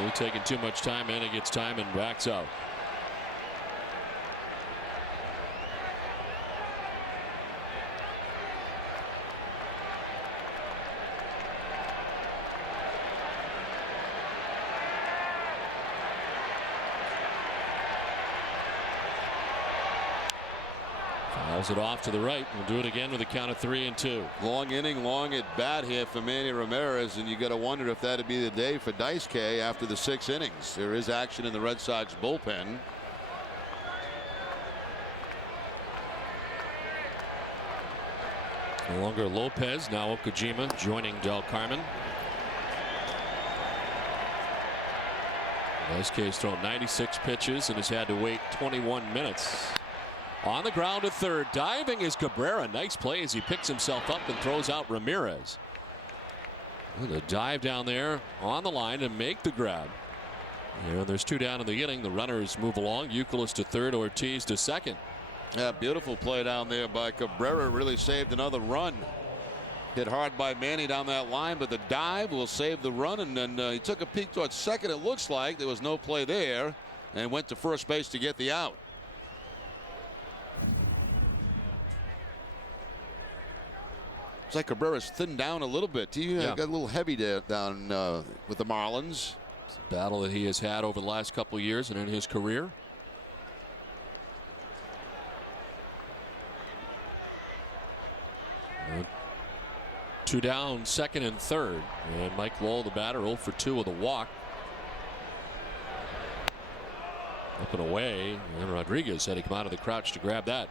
He's taking too much time in. He gets time and backs out. Fouls it off to the right. We'll do it again with a count of 3-2. Long inning, long at bat here for Manny Ramirez, and you got to wonder if that'd be the day for Dice K after the 6 innings. There is action in the Red Sox bullpen. No longer Lopez, now Okajima joining Del Carmen. Dice K's thrown 96 pitches and has had to wait 21 minutes. On the ground at third, diving is Cabrera. Nice play as he picks himself up and throws out Ramirez. And a dive down there on the line to make the grab. And there's 2 down in the inning. The runners move along. Youkilis to third, Ortiz to second. Yeah, beautiful play down there by Cabrera. Really saved another run. Hit hard by Manny down that line, but the dive will save the run. And then he took a peek towards second. It looks like there was no play there, and went to first base to get the out. It's like Cabrera's thinned down a little bit. He got a little heavy down with the Marlins. It's a battle that he has had over the last couple of years and in his career. Two down, second and third. And Mike Lowell, the batter, 0 for 2 with a walk. Up and away. And Rodriguez had to come out of the crouch to grab that.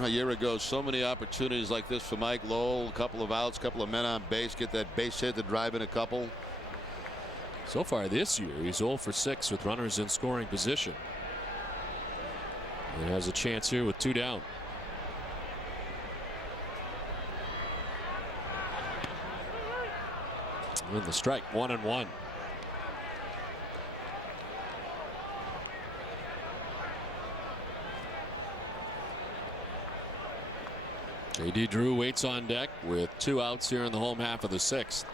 A year ago, so many opportunities like this for Mike Lowell. A couple of outs, couple of men on base, get that base hit to drive in a couple. So far this year, he's 0 for 6 with runners in scoring position. And has a chance here with 2 down. And the strike, 1-1. J.D. Drew waits on deck with 2 outs here in the home half of the 6th.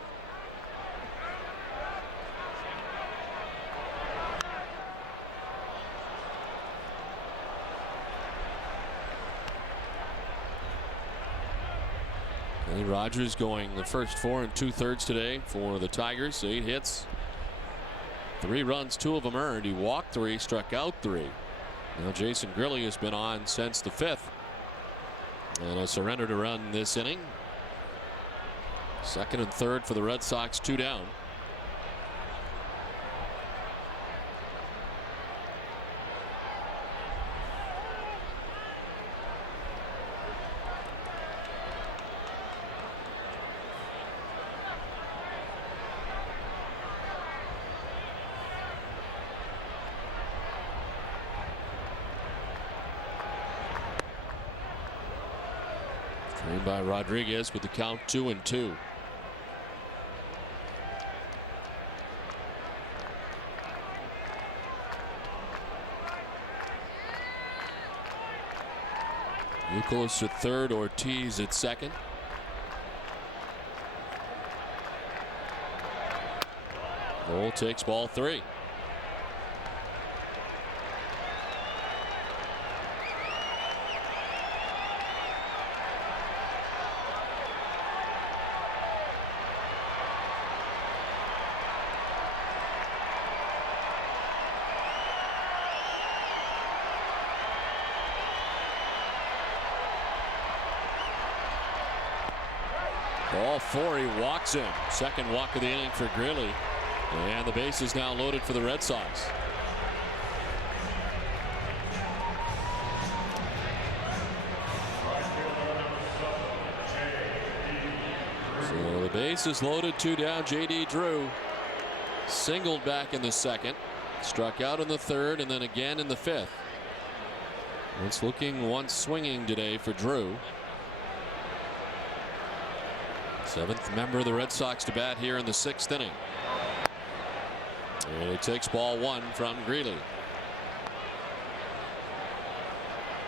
Kenny Rogers going the first 4 2/3 today for the Tigers. 8 hits, 3 runs, 2 of them earned. He walked 3, struck out 3. Now Jason Grilly has been on since the 5th. And a surrender to run this inning. Second and third for the Red Sox, 2 down. Trained by Rodriguez with the count 2-2. Youkilis at third, Ortiz at second. Lowell takes ball 3. Ball 4, he walks him. Second walk of the inning for Greeley. And the base is now loaded for the Red Sox. So the base is loaded, 2 down. J.D. Drew singled back in the second, struck out in the third, and then again in the fifth. Once looking, once swinging today for Drew. 7th member of the Red Sox to bat here in the 6th inning. And he takes ball 1 from Greeley.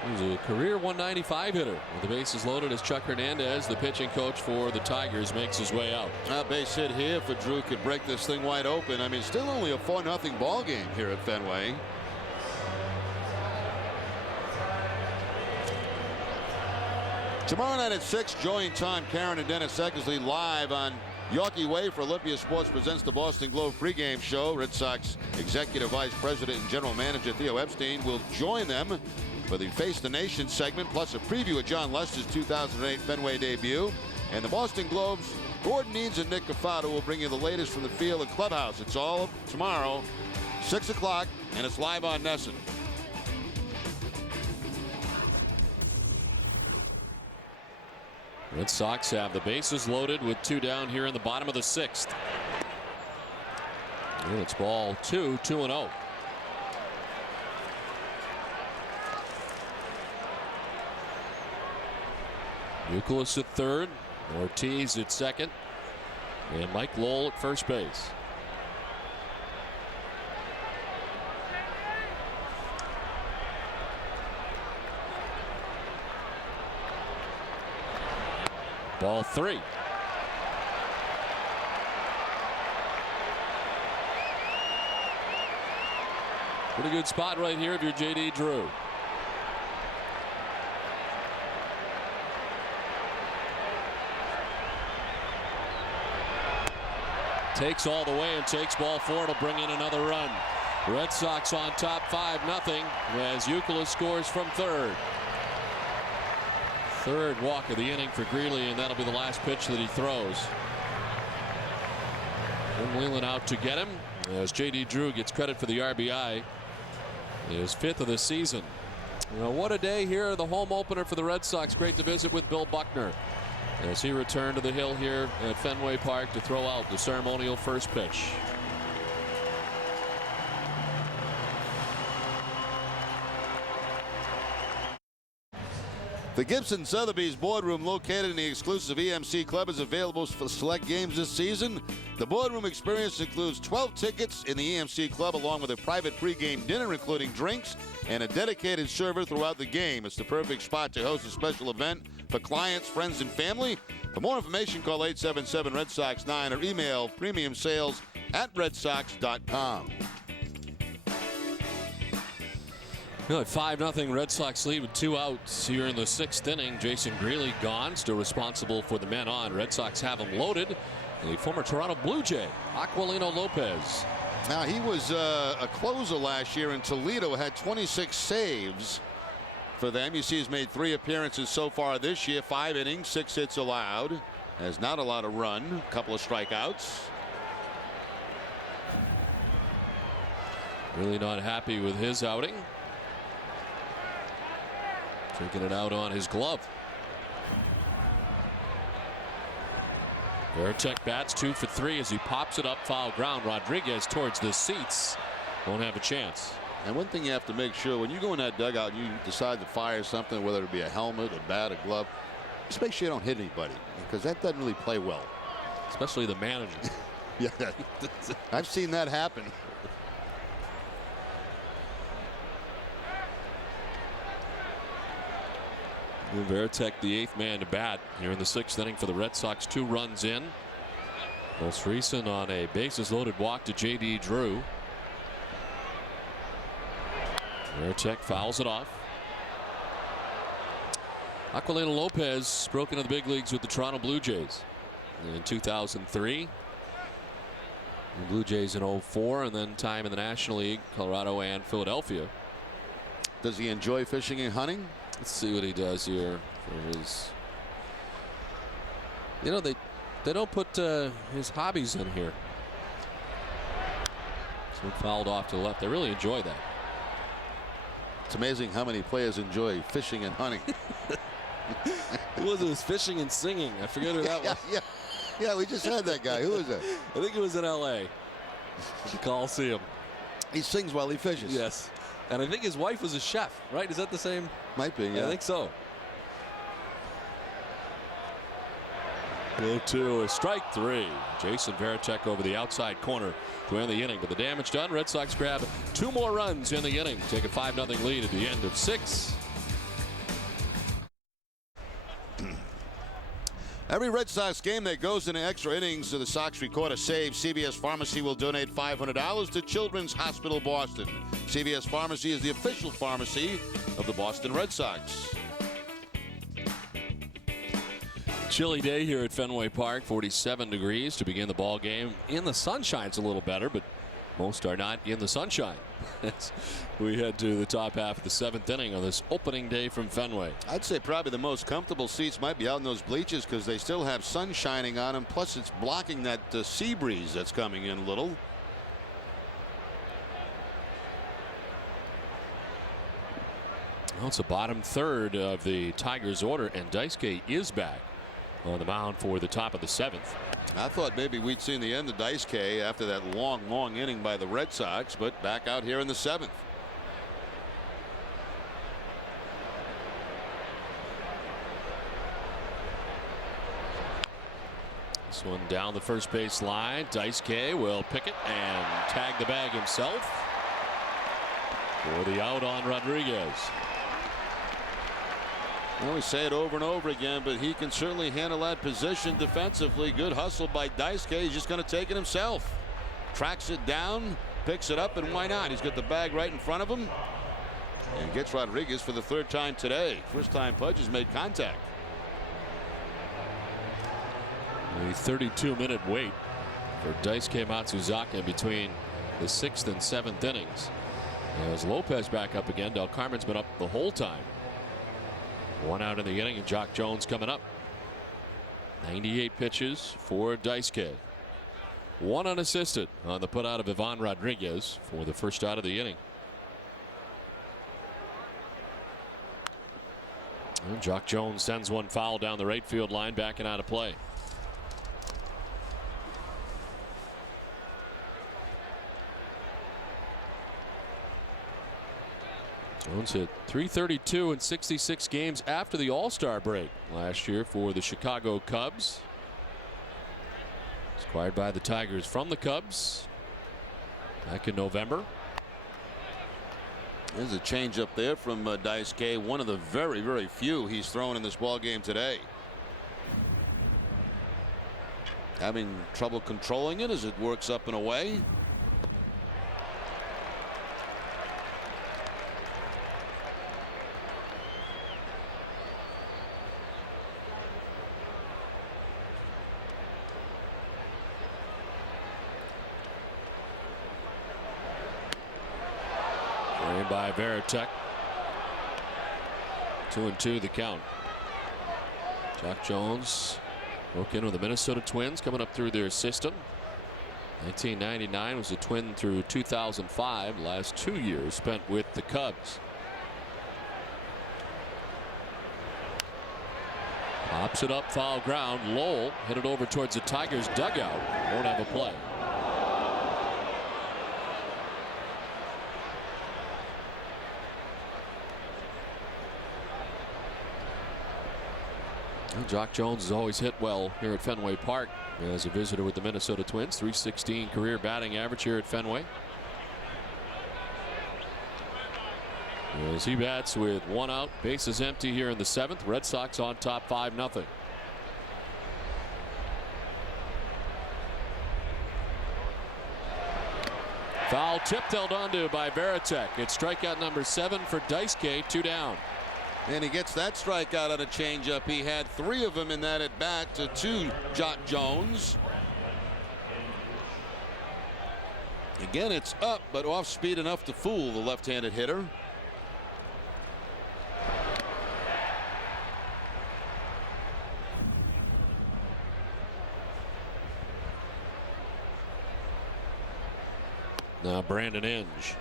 He's a career 195 hitter. With the bases loaded as Chuck Hernandez, the pitching coach for the Tigers, makes his way out. A base hit here for Drew could break this thing wide open. I mean, still only a 4-0 ball game here at Fenway. Tomorrow night at 6, Joey and Tom Caron and Dennis Eckersley live on Yorkie Way for Olympia Sports presents the Boston Globe pregame show. Red Sox Executive Vice President and General Manager Theo Epstein will join them for the Face the Nation segment, plus a preview of John Lester's 2008 Fenway debut. And the Boston Globe's Gordon Eads and Nick Cafado will bring you the latest from the field and clubhouse. It's all tomorrow, 6 o'clock, and it's live on NESN. Red Sox have the bases loaded with 2 down here in the bottom of the 6th. And it's ball 2, 2-0. Youkilis at third, Ortiz at second, and Mike Lowell at first base. Ball 3. Pretty good spot right here if you're J.D. Drew. Takes all the way and takes ball 4 to bring in another run. Red Sox on top 5-0 as Youkilis scores from third. Third walk of the inning for Greeley, and that'll be the last pitch that he throws. Jim Leland out to get him as J.D. Drew gets credit for the RBI. His 5th of the season. You know, what a day here, the home opener for the Red Sox. Great to visit with Bill Buckner as he returned to the hill here at Fenway Park to throw out the ceremonial first pitch. The Gibson Sotheby's Boardroom, located in the exclusive EMC Club, is available for select games this season. The Boardroom experience includes 12 tickets in the EMC Club, along with a private pregame dinner, including drinks, and a dedicated server throughout the game. It's the perfect spot to host a special event for clients, friends, and family. For more information, call 877-RED-SOX-9 or email premiumsales@redsox.com. At 5-0 Red Sox lead with 2 outs here in the 6th inning. Jason Greeley gone, still responsible for the men on. Red Sox have him loaded. The former Toronto Blue Jay, Aquilino Lopez. Now, he was a closer last year in Toledo, had 26 saves for them. You see he's made 3 appearances so far this year, 5 innings, 6 hits allowed. Has not a lot of run, a couple of strikeouts. Really not happy with his outing. Taking it out on his glove. Veritek bats 2 for 3 as he pops it up, foul ground. Rodriguez towards the seats. Won't have a chance. And one thing you have to make sure when you go in that dugout and you decide to fire something, whether it be a helmet, a bat, a glove, just make sure you don't hit anybody, because that doesn't really play well. Especially the manager. Yeah, I've seen that happen. Veritek, the 8th man to bat here in the 6th inning for the Red Sox. 2 runs in. Most recent on a bases loaded walk to J.D. Drew. Veritek fouls it off. Aquilino Lopez broke into the big leagues with the Toronto Blue Jays in 2003. The Blue Jays in 04, and then time in the National League, Colorado and Philadelphia. Does he enjoy fishing and hunting? Let's see what he does here for his. You know, they don't put his hobbies in here. So fouled off to the left. They really enjoy that. It's amazing how many players enjoy fishing and hunting. Who was it? It was fishing and singing. I forget who that was. Yeah, we just had that guy. Who was that? I think it was in L.A. The Coliseum. He sings while he fishes. Yes. And I think his wife was a chef, right? Is that the same? Might be, yeah. I think so. 0-2, strike 3. Jason Veritek over the outside corner to end the inning. But the damage done. Red Sox grab 2 more runs in the inning. Take a 5-0 lead at the end of 6. Every Red Sox game that goes into extra innings, the Sox record a save. CVS Pharmacy will donate $500 to Children's Hospital Boston. CVS Pharmacy is the official pharmacy of the Boston Red Sox. Chilly day here at Fenway Park, 47 degrees to begin the ball game. In the sunshine, it's a little better, but most are not in the sunshine. As we head to the top half of the 7th inning on this opening day from Fenway. I'd say probably the most comfortable seats might be out in those bleachers because they still have sun shining on them. Plus, it's blocking that sea breeze that's coming in a little. Well, it's the bottom third of the Tigers' order, and Daisuke is back on the mound for the top of the 7th. I thought maybe we'd seen the end of Daisuke after that long inning by the Red Sox, but back out here in the 7th. This one down the first base line. Daisuke will pick it and tag the bag himself for the out on Rodriguez. Well, we say it over and over again, but he can certainly handle that position defensively. Good hustle by Daisuke. He's just going to take it himself. Tracks it down, picks it up, and why not? He's got the bag right in front of him and gets Rodriguez for the 3rd time today. First time Pudge has made contact. A 32-minute wait for Daisuke Matsuzaka between the 6th and 7th innings. As Lopez back up again, Del Carmen's been up the whole time. 1 out in the inning, and Jock Jones coming up. 98 pitches for Daisuke. 1 unassisted on the put out of Ivan Rodriguez for the first out of the inning. And Jock Jones sends one foul down the right field line, backing out of play. Jones hit .332 in 66 games after the All-Star break last year for the Chicago Cubs. He's acquired by the Tigers from the Cubs back in November. There's a change up there from Daisuke, one of the very few he's thrown in this ball game today. Having trouble controlling it as it works up and away. By Veritek. 2-2 the count. Jock Jones Broke in with the Minnesota Twins coming up through their system. 1999 was a Twin through 2005. Last 2 years spent with the Cubs. Pops it up, foul ground. Lowell hit it over towards the Tigers dugout. Won't have a play. Jock Jones has always hit well here at Fenway Park as a visitor with the Minnesota Twins. .316 career batting average here at Fenway. As he bats with 1 out, bases empty here in the 7th. Red Sox on top 5-0. Foul tipped, held onto by Varitek. It's strikeout number 7 for Daisuke. 2 down. And he gets that strikeout on a changeup. He had 3 of them in that at bat to Jock Jones. Again, it's up, but off speed enough to fool the left-handed hitter. Now Brandon Inge,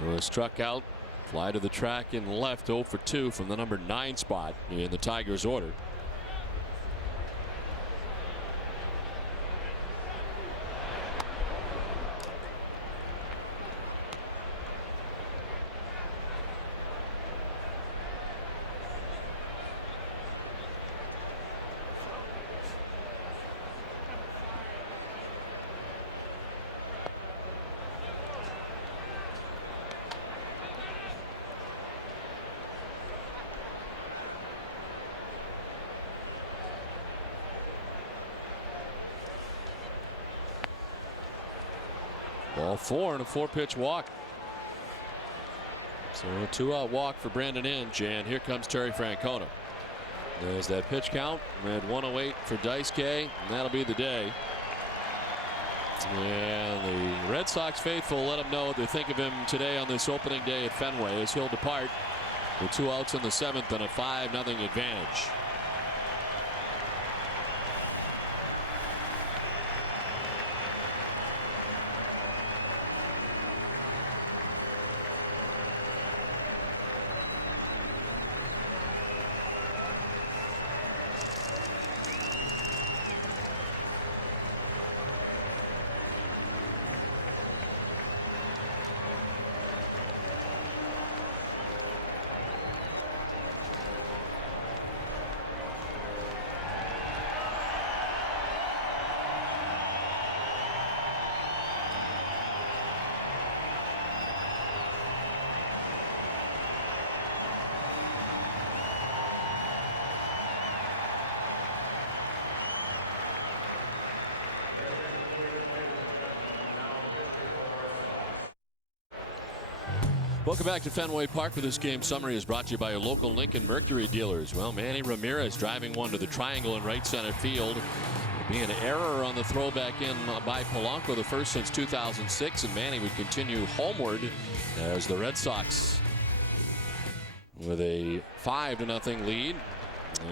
who was struck out. Fly to the track and left, 0 for 2 from the number 9 spot in the Tigers order. Ball 4 and a 4-pitch walk. So a 2-out walk for Brandon Inge, and here comes Terry Francona. There's that pitch count at 108 for Daisuke, and that'll be the day. And the Red Sox faithful let him know what they think of him today on this opening day at Fenway as he'll depart with 2 outs in the 7th and a 5-0 advantage. Welcome back to Fenway Park, where this game summary is brought to you by your local Lincoln Mercury dealers. Well, Manny Ramirez driving one to the triangle in right center field. It'll be an error on the throw back in by Polanco, the first since 2006, and Manny would continue homeward as the Red Sox with a 5-0 lead.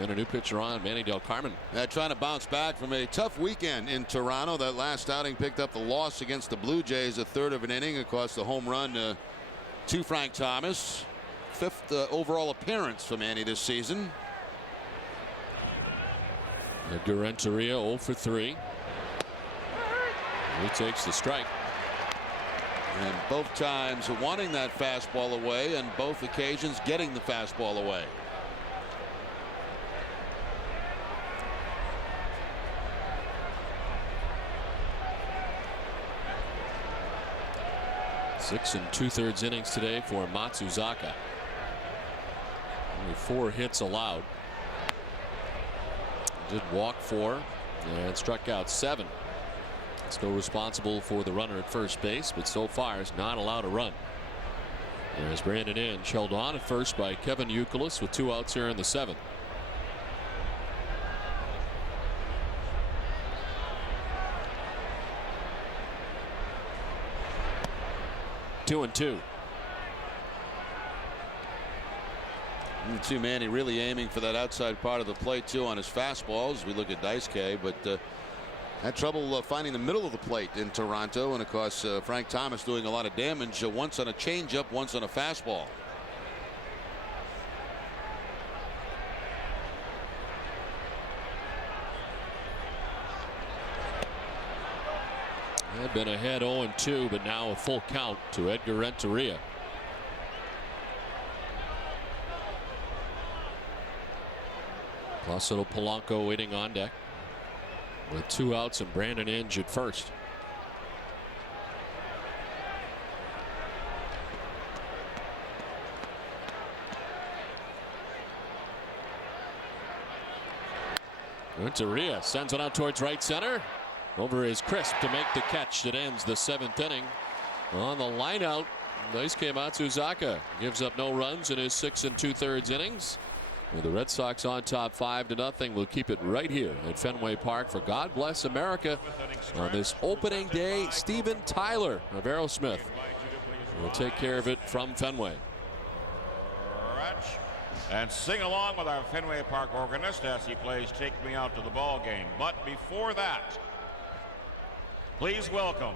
And a new pitcher on, Manny Del Carmen. Trying to bounce back from a tough weekend in Toronto. That last outing picked up the loss against the Blue Jays, a third of an inning. Of course, the home run to Frank Thomas. 5th overall appearance for Manny this season. Renteria 0 for 3. He takes the strike. And both times wanting that fastball away, and both occasions getting the fastball away. Six and 2/3 innings today for Matsuzaka. Only 4 hits allowed. Did walk 4 and struck out 7. Still responsible for the runner at first base, but so far has not allowed a run. There's Brandon Inge, held on at first by Kevin Youkilis with 2 outs here in the 7th. Two and 2. see Manny really aiming for that outside part of the plate too on his fastballs. We look at Dice-K, but had trouble finding the middle of the plate in Toronto, and of course Frank Thomas doing a lot of damage, once on a changeup, once on a fastball. Had been ahead 0-2, but now a full count to Edgar Renteria. Placido Polanco waiting on deck with 2 outs and Brandon Inge at first. Renteria sends it out towards right center. Over is Crisp to make the catch that ends the 7th inning. On the line out, Daisuke Matsuzaka gives up no runs in his 6 2/3 innings. With the Red Sox on top 5-0. We'll keep it right here at Fenway Park for God Bless America on this opening day. Steven Tyler of Aerosmith will take care of it from Fenway. And sing along with our Fenway Park organist as he plays Take Me Out to the Ball Game. But before that, please welcome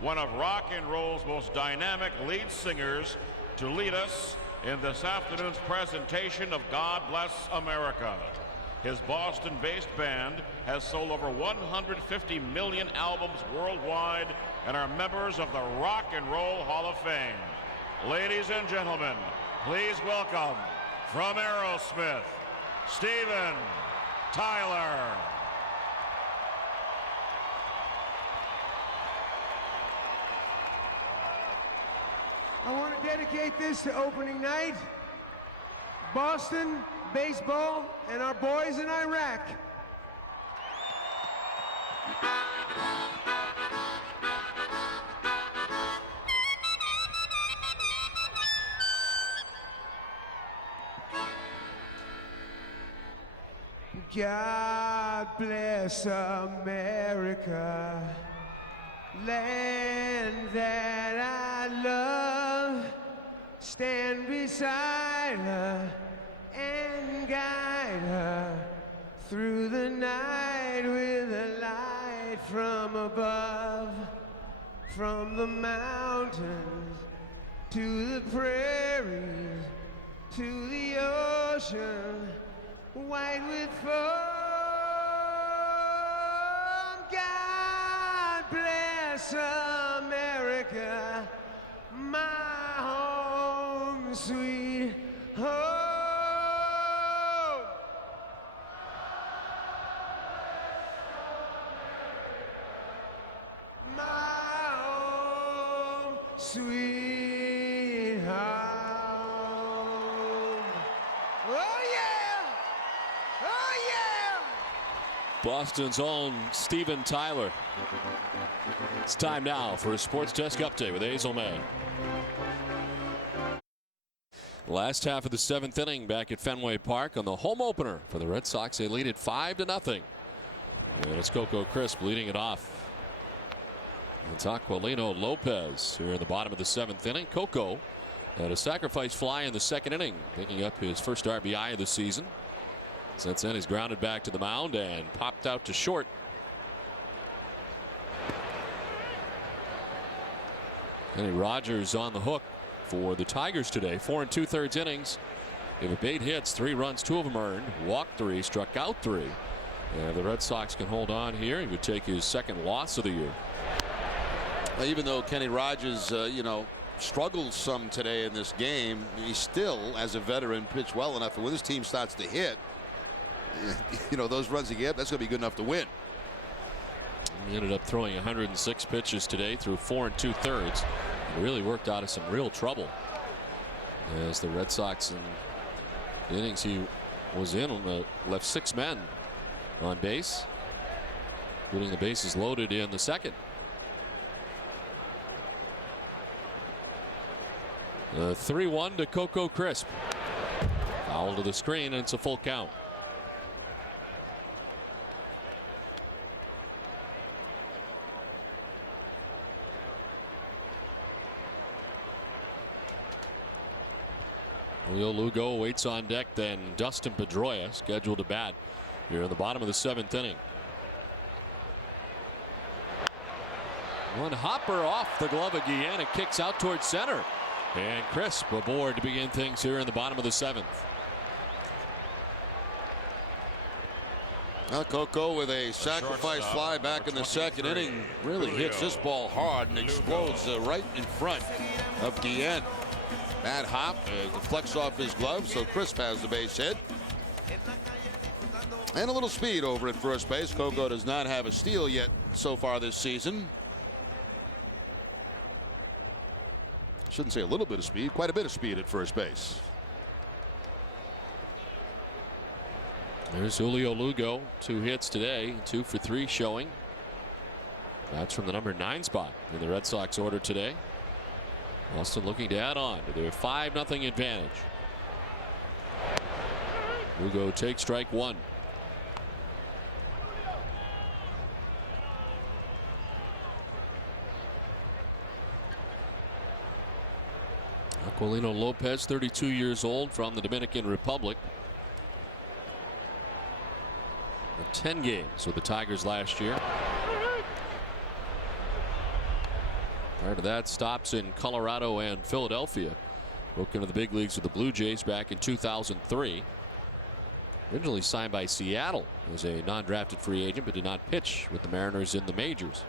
one of rock and roll's most dynamic lead singers to lead us in this afternoon's presentation of God Bless America. His Boston-based band has sold over 150 million albums worldwide and are members of the Rock and Roll Hall of Fame. Ladies and gentlemen, please welcome from Aerosmith, Steven Tyler. I want to dedicate this to opening night, Boston, baseball, and our boys in Iraq. God bless America, land that I love. Stand beside her and guide her through the night with a light from above. From the mountains to the prairies to the ocean, white with foam. God bless America, my home, sweet home. My home, sweet home. Oh yeah! Oh yeah! Boston's own Steven Tyler. It's time now for a Sports Desk Update with Hazel May. Last half of the 7th inning back at Fenway Park on the home opener for the Red Sox. They lead it 5-0. And it's Coco Crisp leading it off. It's Aquilino Lopez here in the bottom of the 7th inning. Coco had a sacrifice fly in the 2nd inning, picking up his first RBI of the season. Since then, he's grounded back to the mound and popped out to short. Kenny Rogers on the hook for the Tigers today. 4 2/3 innings. Gave up 8 hits, 3 runs, 2 of them earned. Walked 3, struck out 3. And the Red Sox can hold on here. He would take his 2nd loss of the year. Even though Kenny Rogers, struggled some today in this game, he still, as a veteran, pitched well enough. And when this team starts to hit, those runs he gave, that's going to be good enough to win. He ended up throwing 106 pitches today through 4 2/3. Really worked out of some real trouble as the Red Sox, in the innings he was in, left 6 men on base, including the bases loaded in the 2nd. 3-1 to Coco Crisp. Foul to the screen, and it's a full count. Julio Lugo waits on deck, then Dustin Pedroia scheduled to bat here in the bottom of the 7th inning. One hopper off the glove of Guillen. It kicks out towards center. And crisp aboard to begin things here in the bottom of the 7th. Now Coco with a sacrifice fly back in the 2nd inning really hits this ball hard and explodes right in front of Guillen. Bad hop, deflects off his glove, so Crisp has the base hit. And a little speed over at first base. Coco does not have a steal yet so far this season. Shouldn't say a little bit of speed, quite a bit of speed at first base. There's Julio Lugo, 2 hits today, 2 for 3 showing. That's from the number 9 spot in the Red Sox order today. Boston looking to add on to their 5-0 advantage. Lugo takes strike 1. Aquilino Lopez, 32 years old, from the Dominican Republic. 10 games with the Tigers last year. Prior to that, stops in Colorado and Philadelphia. Broke into the big leagues with the Blue Jays back in 2003. Originally signed by Seattle as a non-drafted free agent, but did not pitch with the Mariners in the majors.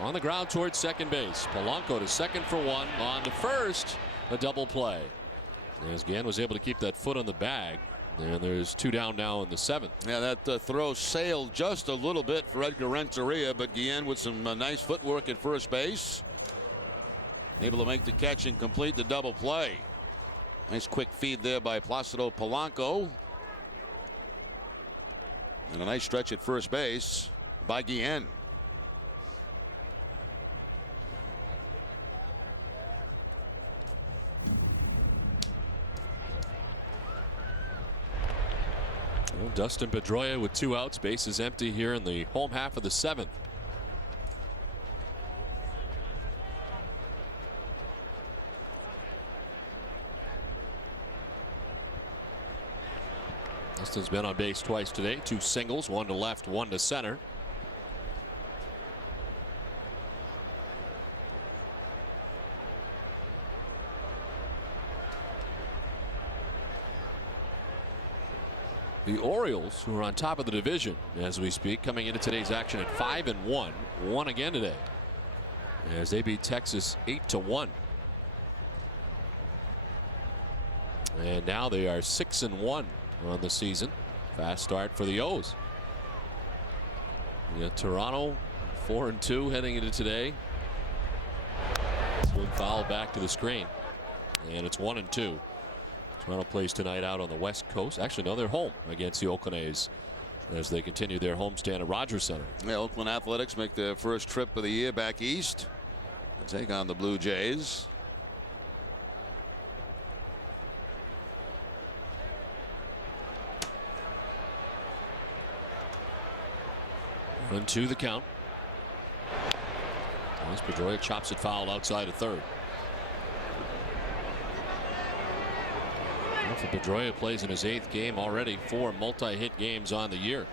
On the ground towards second base. Polanco to second for 1. On to first. A double play. As Guillen was able to keep that foot on the bag. And there's 2 down now in the 7th. Yeah, that throw sailed just a little bit for Edgar Renteria, but Guillen with some nice footwork at first base. Able to make the catch and complete the double play. Nice quick feed there by Placido Polanco. And a nice stretch at first base by Guillen. Well, Dustin Pedroia with 2 outs, bases empty here in the home half of the 7th. Dustin's been on base twice today, 2 singles, 1 to left, 1 to center. The Orioles, who are on top of the division as we speak, coming into today's action at 5-1, won again today as they beat Texas 8-1. And now they are 6-1 on the season. Fast start for the O's. We got Toronto 4-2 heading into today. Swing foul back to the screen, and it's 1-2. Toronto plays tonight out on the West Coast. Actually, no, they're home against the Oakland A's as they continue their homestand at Rogers Center. Yeah, Oakland Athletics make their first trip of the year back east to take on the Blue Jays. And 2 the count. As Pedroia chops it foul outside of third. Well, Pedroia plays in his 8th game already, 4 multi-hit games on the year.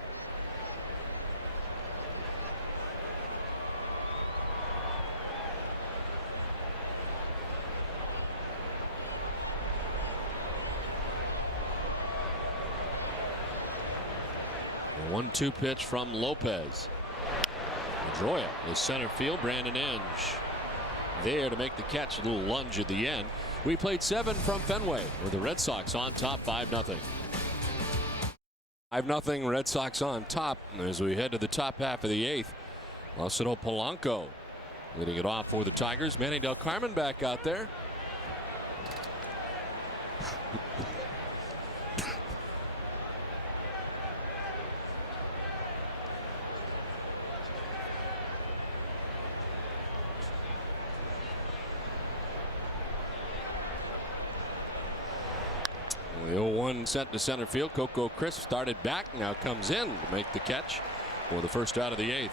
A 1-2 pitch from Lopez. Pedroia is center field. Brandon Inge there to make the catch. A little lunge at the end. We played 7 from Fenway with the Red Sox on top 5-0. 5-0 Red Sox on top as we head to the top half of the 8th. Placido Polanco leading it off for the Tigers. Manny Del Carmen back out there. The 0-1 sent to center field. Coco Crisp started back, now comes in to make the catch for the first out of the 8th.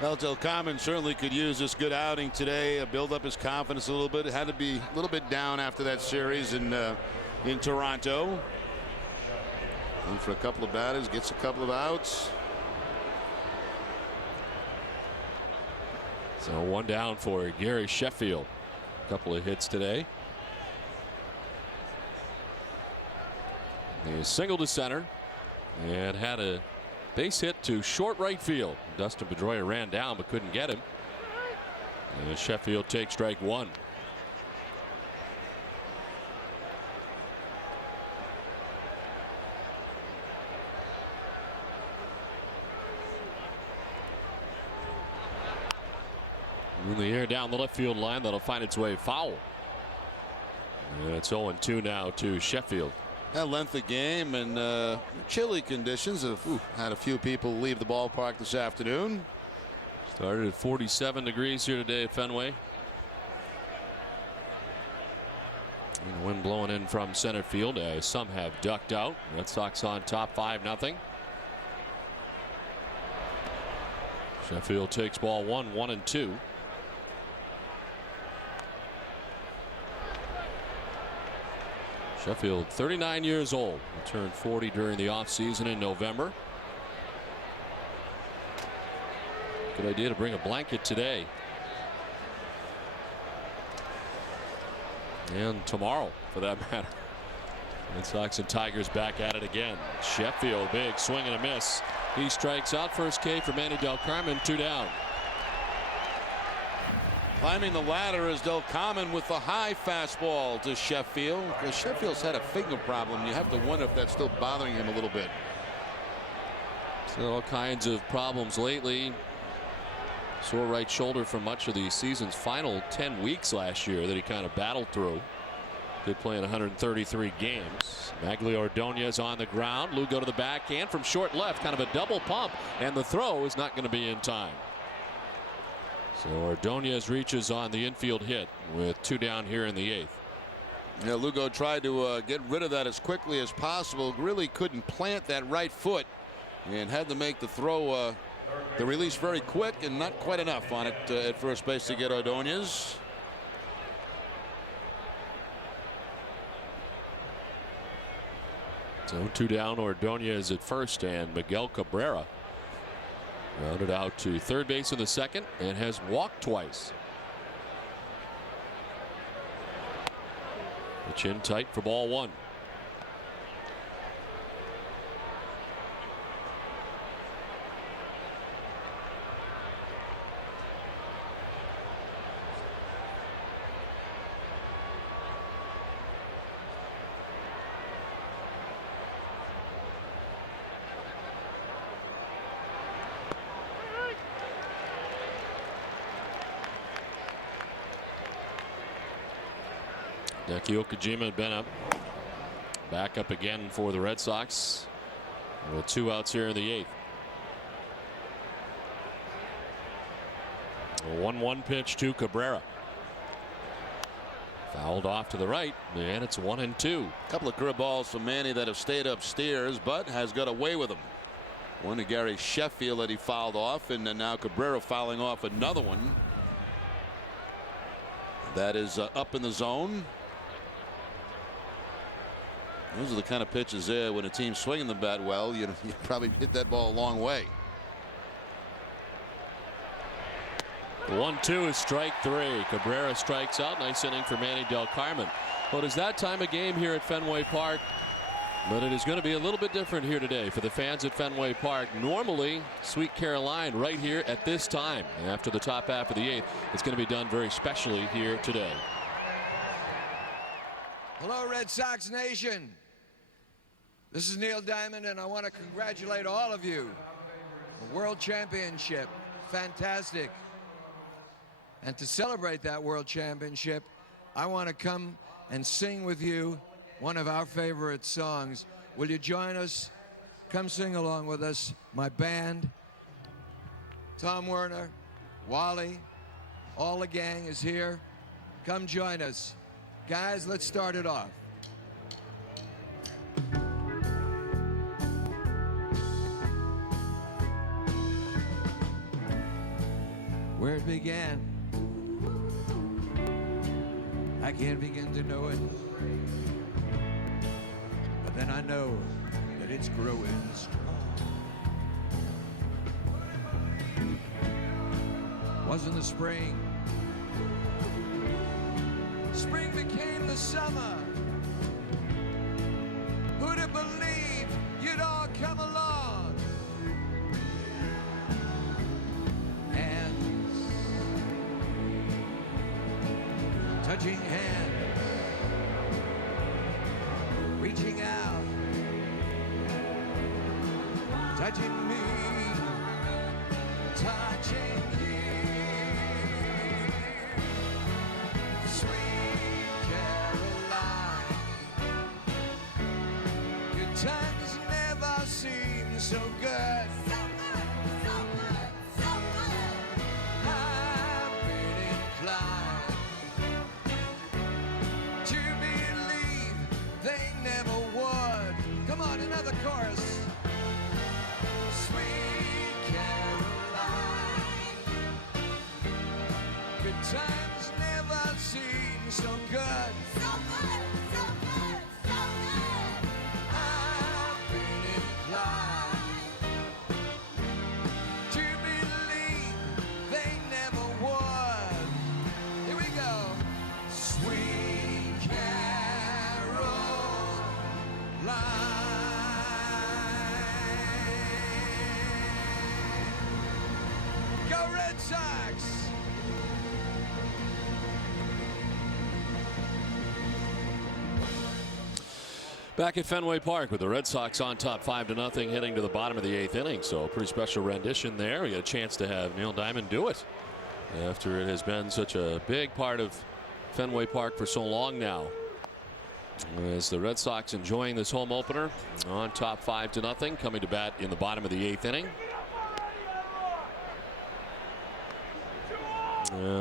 Well, Del Carmen certainly could use this good outing today, build up his confidence a little bit. It had to be a little bit down after that series in Toronto. In for a couple of batters, gets a couple of outs. So one down for Gary Sheffield. A couple of hits today. He singled to center and had a base hit to short right field. Dustin Pedroia ran down but couldn't get him. And Sheffield takes strike one. In the air down the left field line, that'll find its way foul. And it's 0-2 now to Sheffield. That length of game and chilly conditions have had a few people leave the ballpark this afternoon. Started at 47 degrees here today at Fenway. And the wind blowing in from center field as some have ducked out. Red Sox on top 5-0. Sheffield takes ball 1-2. Sheffield 39 years old. He turned 40 during the offseason in November. Good idea to bring a blanket today. And tomorrow, for that matter. Red Sox and Tigers back at it again. Sheffield, big swing and a miss. He strikes out. First K for Manny Del Carmen, 2 down. Climbing the ladder is Del Carmen with the high fastball to Sheffield. Because Sheffield's had a finger problem. You have to wonder if that's still bothering him a little bit. So all kinds of problems lately. Sore right shoulder for much of the season's final 10 weeks last year that he kind of battled through. Did play in 133 games. Magli Ordonez on the ground. Lugo to the backhand from short left. Kind of a double pump. And the throw is not going to be in time. So Ordonez reaches on the infield hit with 2 down here in the 8th. Yeah, Lugo tried to get rid of that as quickly as possible. Really couldn't plant that right foot and had to make the throw, the release very quick and not quite enough on it at first base to get Ordonez. So 2 down, Ordonez at first, and Miguel Cabrera rounded out to third base in the second and has walked twice. The chin tight for ball 1. Hideki Okajima had been up. Back up again for the Red Sox with 2 outs here in the 8th. A 1-1 pitch to Cabrera. Fouled off to the right, and it's 1-2. A couple of curveballs from Manny that have stayed upstairs, but has got away with them. One to Gary Sheffield that he fouled off, and then now Cabrera fouling off another one. That is up in the zone. Those are the kind of pitches there when a team's swinging the bat well, you probably hit that ball a long way. The 1-2 is strike 3. Cabrera strikes out. Nice inning for Manny Del Carmen. Well, it is that time of game here at Fenway Park, but it is going to be a little bit different here today for the fans at Fenway Park. Normally, Sweet Caroline right here at this time. After the top half of the 8th, it's going to be done very specially here today. Hello, Red Sox Nation. This is Neil Diamond, and I want to congratulate all of you. The World Championship, fantastic. And to celebrate that World Championship, I want to come and sing with you one of our favorite songs. Will you join us? Come sing along with us. My band, Tom Werner, Wally, all the gang is here. Come join us. Guys, let's start it off. began. I can't begin to know it. But then I know that it's growing strong. Wasn't the spring. Spring became the summer. Who'd have believed you'd all come along? Hands, touching hands, reaching out, touching me, touching you. Sweet Caroline, good times never seem so good. So good, so good, so good. I've been inclined to believe they never would. Come on, another chorus. Sweet Caroline, good times never seem so good. So good, so good, so good. I've been inclined to believe they never would. Here we go. Sweet Caroline. Go Red Sox! Back at Fenway Park with the Red Sox on top 5-0 heading to the bottom of the 8th inning. So a pretty special rendition there. We had a chance to have Neil Diamond do it after it has been such a big part of Fenway Park for so long now. As the Red Sox enjoying this home opener on top 5-0 coming to bat in the bottom of the 8th inning.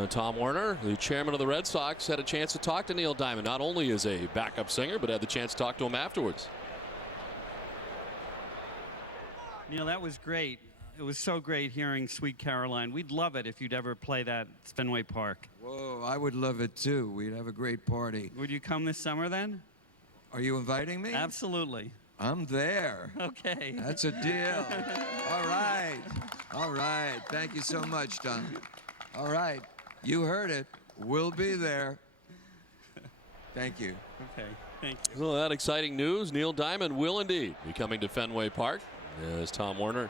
Tom Werner, the chairman of the Red Sox, had a chance to talk to Neil Diamond, not only as a backup singer, but had the chance to talk to him afterwards. Neil, that was great. It was so great hearing Sweet Caroline. We'd love it if you'd ever play that at Fenway Park. Whoa, I would love it too. We'd have a great party. Would you come this summer then? Are you inviting me? Absolutely. I'm there. Okay. That's a deal. All right. All right. Thank you so much, Tom. All right. You heard it. We'll be there. Thank you. Okay. Thank you. Well, that exciting news. Neil Diamond will indeed be coming to Fenway Park. As Tom Werner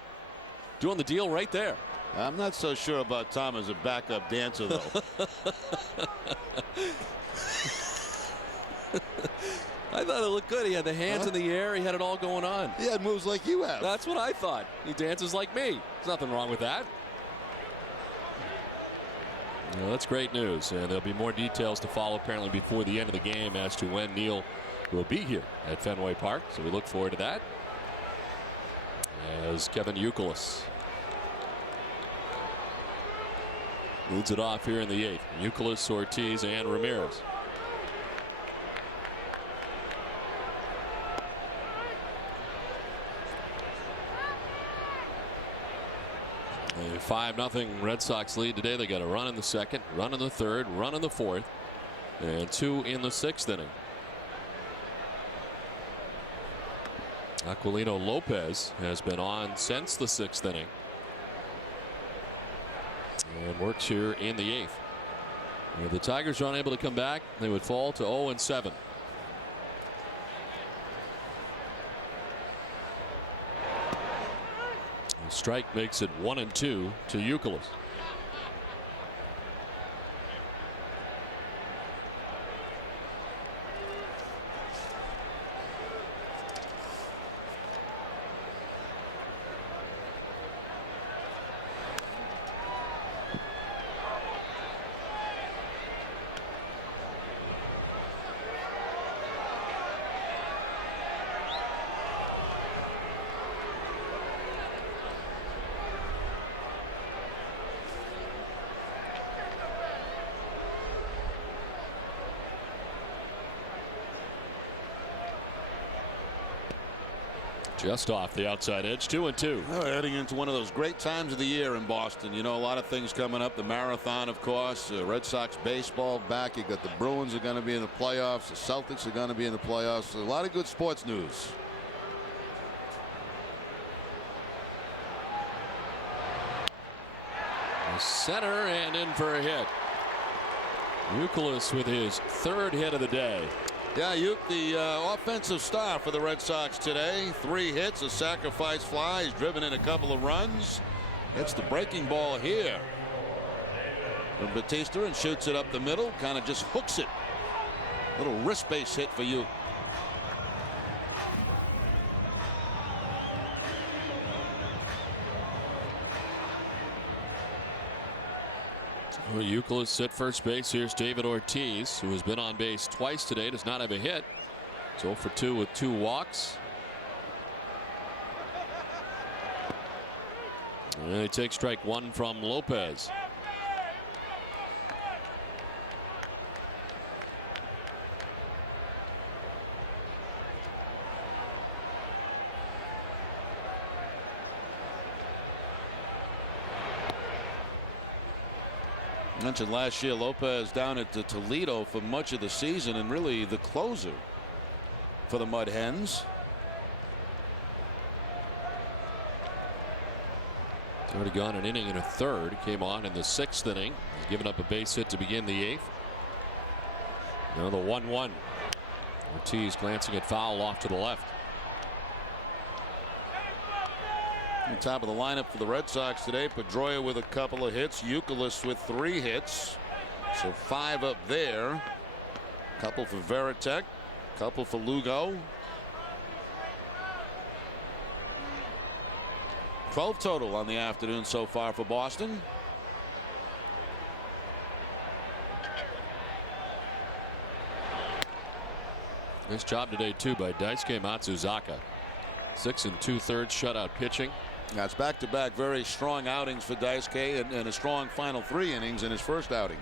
doing the deal right there. I'm not so sure about Tom as a backup dancer, though. I thought it looked good. He had the hands in the air. He had it all going on. He had moves like you have. That's what I thought. He dances like me. There's nothing wrong with that. Well, that's great news. And there'll be more details to follow apparently before the end of the game as to when Neil will be here at Fenway Park. So we look forward to that. As Kevin Youkilis leads it off here in the 8th. Youkilis, Ortiz, and Ramirez. A 5-0 Red Sox lead today. They got a run in the 2nd, run in the 3rd, run in the 4th, and 2 in the 6th inning. Aquilino Lopez has been on since the 6th inning and works here in the 8th. If the Tigers are unable to come back, they would fall to 0-7. The strike makes it 1-2 to Youkilis. Just off the outside edge, 2-2. Well, we're heading into one of those great times of the year in Boston. You know, a lot of things coming up. The marathon, of course. Red Sox baseball back. You got the Bruins are going to be in the playoffs. The Celtics are going to be in the playoffs. A lot of good sports news. The center and in for a hit. Youkilis with his 3rd hit of the day. Yeah, the offensive star for the Red Sox today. 3 hits, a sacrifice fly. He's driven in a couple of runs. It's the breaking ball here from Batista and shoots it up the middle. Kind of just hooks it. Little wrist base hit for you. Well, Youkilis at first base. Here's David Ortiz, who has been on base twice today, does not have a hit. 0 for 2 with 2 walks. And they take strike 1 from Lopez. Mentioned last year Lopez down at Toledo for much of the season and really the closer for the Mud Hens. He's already gone an inning and a third. Came on in the 6th inning. He's given up a base hit to begin the 8th. Now the 1-1. Ortiz glancing at foul off to the left. On top of the lineup for the Red Sox today, Pedroia with a couple of hits, Youkilis with 3 hits, so 5 up there. Couple for Veritek, couple for Lugo. 12 total on the afternoon so far for Boston. Nice job today too by Daisuke Matsuzaka. 6 2/3 shutout pitching. That's back-to-back very strong outings for Daisuke and a strong final 3 innings in his first outing.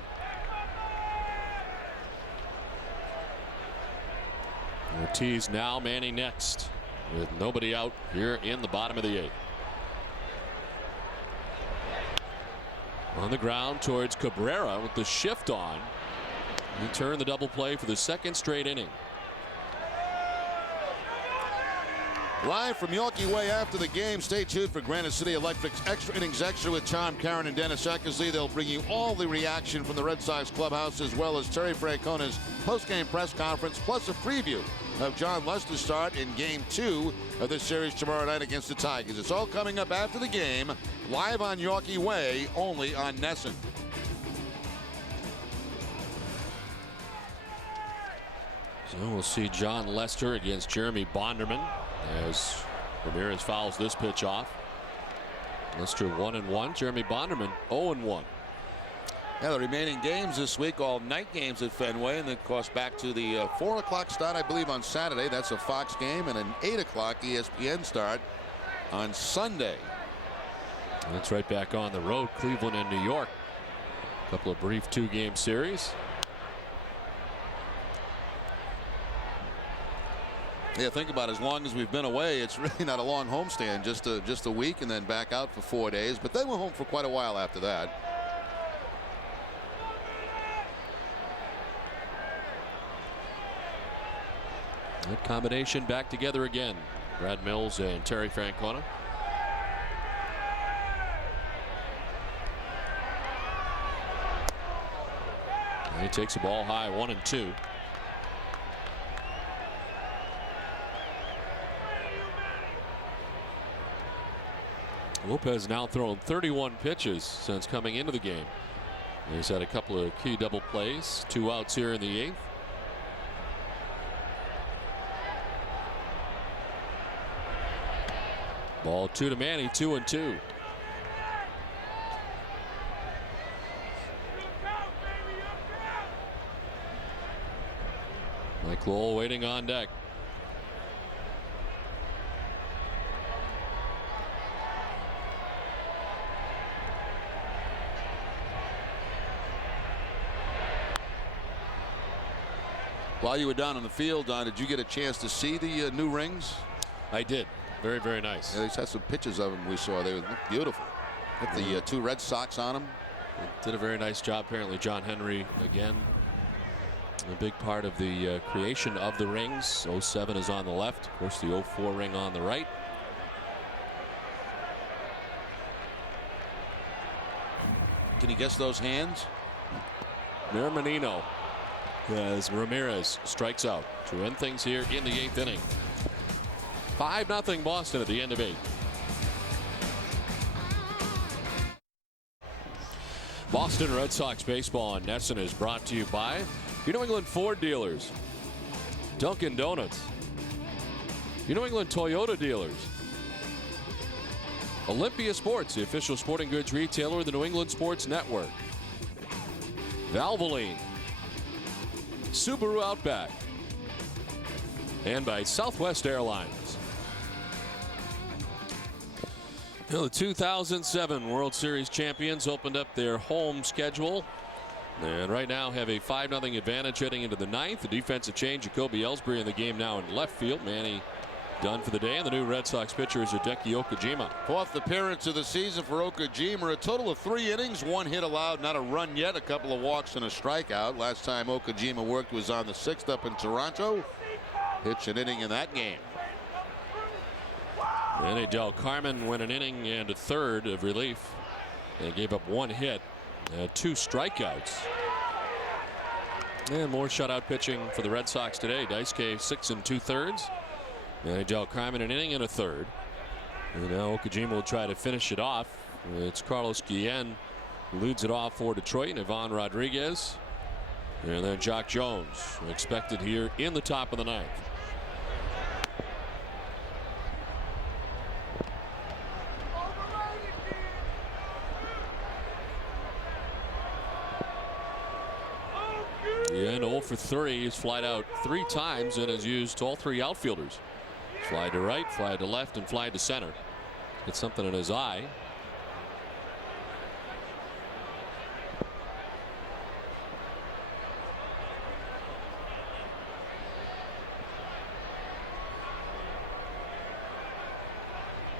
Ortiz now manning next with nobody out here in the bottom of the 8th. On the ground towards Cabrera with the shift on. He turned the double play for the 2nd straight inning. Live from Yorkie Way after the game, stay tuned for Granite City Electric's Extra Innings Extra with Tom Caron and Dennis Eckersley. They'll bring you all the reaction from the Red Sox clubhouse as well as Terry Francona's post-game press conference, plus a preview of John Lester's start in Game 2 of this series tomorrow night against the Tigers. It's all coming up after the game, live on Yorkie Way, only on NESN. So we'll see John Lester against Jeremy Bonderman as Ramirez fouls this pitch off. Lester 1-1. Jeremy Bonderman 0-1. Yeah, the remaining games this week, all night games at Fenway, and then of course back to the 4 o'clock start, I believe, on Saturday. That's a Fox game, and an 8 o'clock ESPN start on Sunday. That's right back on the road, Cleveland and New York. A couple of brief 2-game series. Yeah, think about it. As long as we've been away, it's really not a long homestand, just a week and then back out for 4 days. But they were home for quite a while after that. That combination back together again. Brad Mills and Terry Francona. And he takes the ball high, 1-2. Lopez now thrown 31 pitches since coming into the game. He's had a couple of key double plays, 2 outs here in the 8th. Ball 2 to Manny, 2-2. Mike Lowell waiting on deck. While you were down on the field, Don, did you get a chance to see the new rings? I did. very, very nice. Yeah, they had some pictures of him we saw. They look beautiful. Got the 2 Red Sox on him. Did a very nice job. Apparently, John Henry again. A big part of the creation of the rings. 07 is on the left. Of course, the 04 ring on the right. Can you guess those hands? Menino as Ramirez strikes out to end things here in the 8th inning. 5-0 Boston at the end of 8. Boston Red Sox baseball on NESN is brought to you by your New England Ford dealers, Dunkin' Donuts, your New England Toyota dealers, Olympia Sports, the official sporting goods retailer of the New England Sports Network, Valvoline, Subaru Outback, and by Southwest Airlines. The 2007 World Series champions opened up their home schedule and right now have a 5-0 advantage heading into the 9th. The defensive change, Jacoby Ellsbury in the game now in left field. Manny done for the day, and the new Red Sox pitcher is Hideki Okajima. 4th appearance of the season for Okajima. A total of 3 innings, 1 hit allowed, not a run yet, a couple of walks and a strikeout. Last time Okajima worked was on the 6th up in Toronto. Pitched an inning in that game. And Del Carmen went an inning and a third of relief. They gave up 1 hit, 2 strikeouts. And more shutout pitching for the Red Sox today. Daisuke 6 2/3. Del Carmen an inning and a third. And now Okajima will try to finish it off. It's Carlos Guillen who leads it off for Detroit, and Ivan Rodriguez. And then Jock Jones expected here in the top of the 9th. Guillen 0 for 3. He's flied out 3 times and has used all 3 outfielders. Fly to right, fly to left, and fly to center. Gets something in his eye.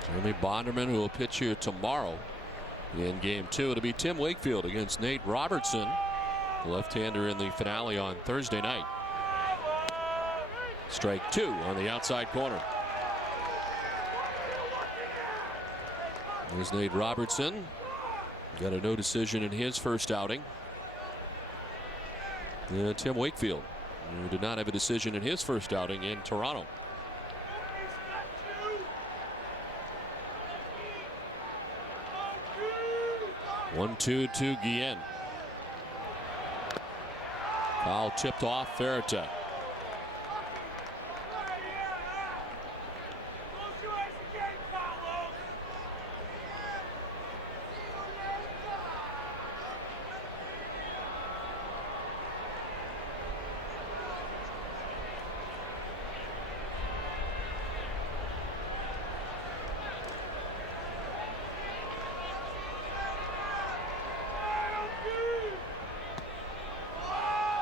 Jeremy Bonderman, who will pitch here tomorrow in game 2. It'll be Tim Wakefield against Nate Robertson, the left-hander in the finale on Thursday night. Strike 2 on the outside corner. There's Nate Robertson. Got a no decision in his first outing. And Tim Wakefield, who did not have a decision in his first outing in Toronto. One-two to Guillen. Foul tipped off Ferreira.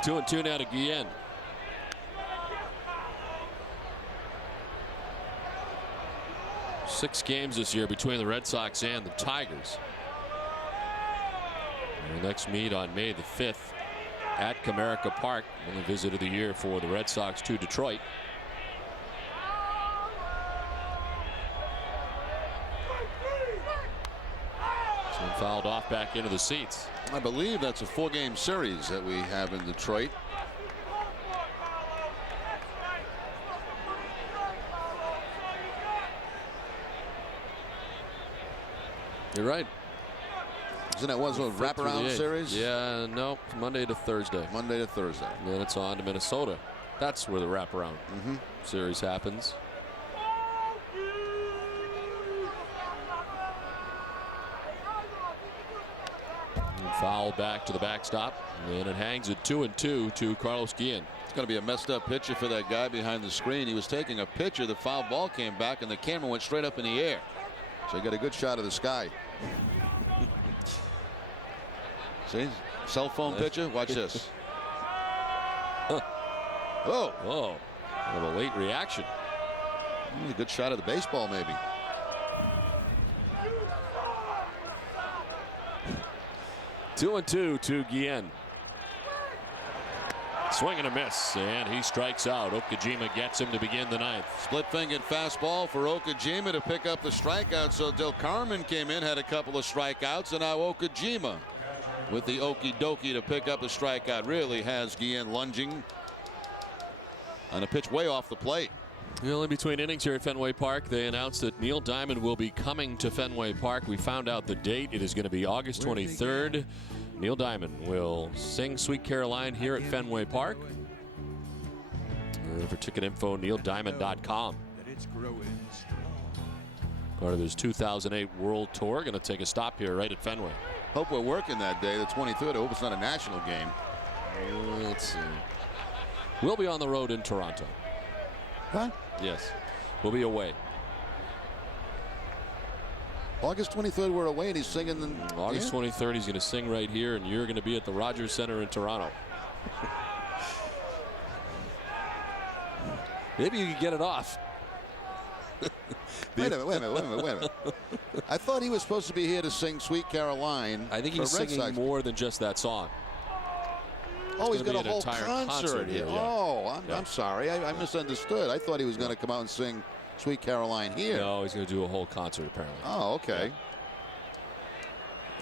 Two and two now to Guillen. Six games this year between the Red Sox and the Tigers. And the next meet on May the 5th at Comerica Park. Only visit of the year for the Red Sox to Detroit. Some fouled off back into the seats. I believe that's a 4-game series that we have in Detroit. You're right. Isn't that one of those wraparound series? Yeah, no, Monday to Thursday. Monday to Thursday. And then it's on to Minnesota. That's where the wraparound series happens. Foul back to the backstop, and it hangs at 2-2 to Carlos Guillen. It's going to be a messed up picture for that guy behind the screen. He was taking a picture. The foul ball came back, and the camera went straight up in the air. So he got a good shot of the sky. See, cell phone picture. Watch this. Whoa, kind of a late reaction. A good shot of the baseball, maybe. Two and two to Guillen. Swing and a miss, and he strikes out. Okajima gets him to begin the ninth. Split-fingered fastball for Okajima to pick up the strikeout. So Del Carmen came in, had a couple of strikeouts, and now Okajima with the okie dokie to pick up the strikeout. Really has Guillen lunging on a pitch way off the plate. Well, in between innings here at Fenway Park, they announced that Neil Diamond will be coming to Fenway Park. We found out the date. It is going to be August 23rd. Neil Diamond will sing Sweet Caroline here at Fenway Park. For ticket info, neildiamond.com. Part of his 2008 World Tour. Going to take a stop here right at Fenway. Hope we're working that day, the 23rd. I hope it's not a national game. Let's see. We'll be on the road in Toronto. What? Yes. We'll be away. August 23rd, we're away, and he's singing. August 23rd, he's going to sing right here, and you're going to be at the Rogers Center in Toronto. Maybe you could get it off. Wait a minute. I thought he was supposed to be here to sing Sweet Caroline. I think he's singing more than just that song. Oh, he's got a whole concert here. Yeah. Oh, I'm sorry. I misunderstood. I thought he was going to come out and sing Sweet Caroline here. No, he's going to do a whole concert apparently. Oh, okay.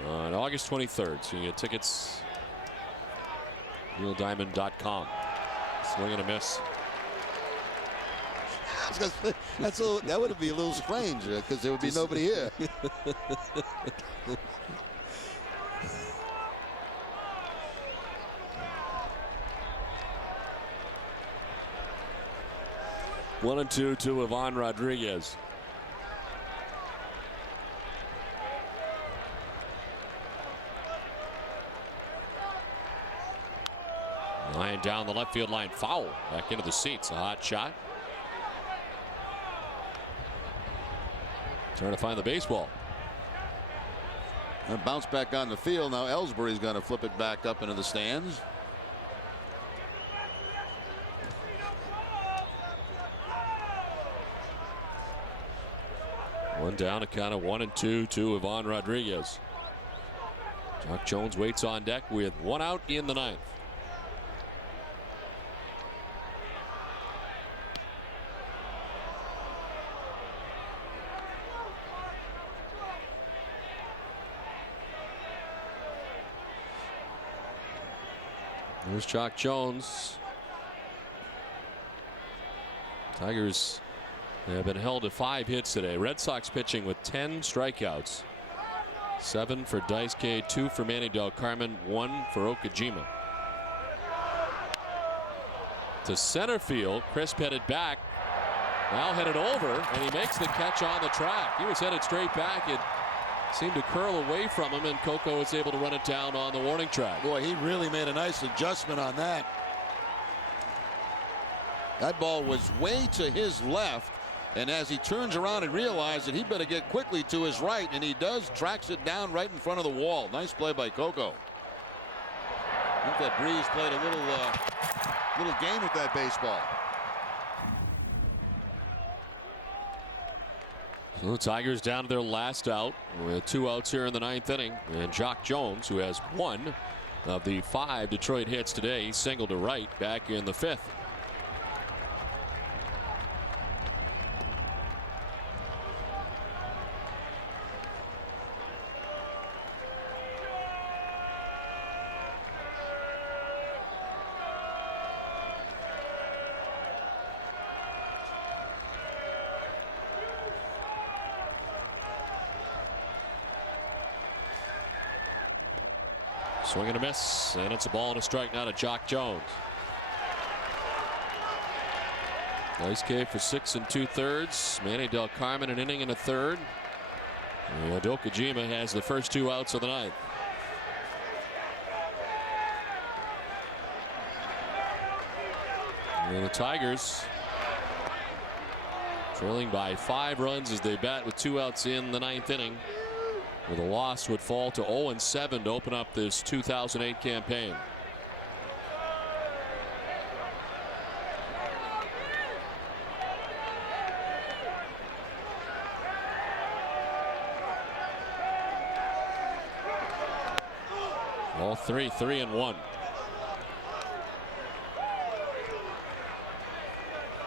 On August 23rd, so you get tickets. NeilDiamond.com. Swing and a miss. That would be a little strange because there would be nobody here. 1-2 to Ivan Rodriguez. Line down the left field line, foul. Back into the seats. A hot shot. Trying to find the baseball. And bounce back on the field. Now Ellsbury's going to flip it back up into the stands. One down, a count of 1-2 to Ivan Rodriguez. Jock Jones waits on deck with one out in the ninth. There's Jock Jones. Tigers have been held to 5 hits today. Red Sox pitching with 10 strikeouts. 7 for Daisuke, 2 for Manny Del Carmen, 1 for Okajima. To center field, Crisp headed back. Now headed over, and he makes the catch on the track. He was headed straight back. It seemed to curl away from him, and Coco was able to run it down on the warning track. Boy, he really made a nice adjustment on that. That ball was way to his left, and as he turns around and realizes that he better get quickly to his right, and he does, tracks it down right in front of the wall. Nice play by Coco. I think that Breeze played a little game with that baseball. So the Tigers down to their last out with 2 outs here in the ninth inning, and Jock Jones, who has 1 of the 5 Detroit hits today, singled to right back in the 5th. Swing and a miss, and it's a ball and a strike now to Jock Jones. Daisuke for 6 2/3. Manny Del Carmen an inning and a third. And Okajima has the first 2 outs of the ninth. And the Tigers trailing by 5 runs as they bat with 2 outs in the ninth inning. With a loss would fall to 0-7 to open up this 2008 campaign. All three, 3-1.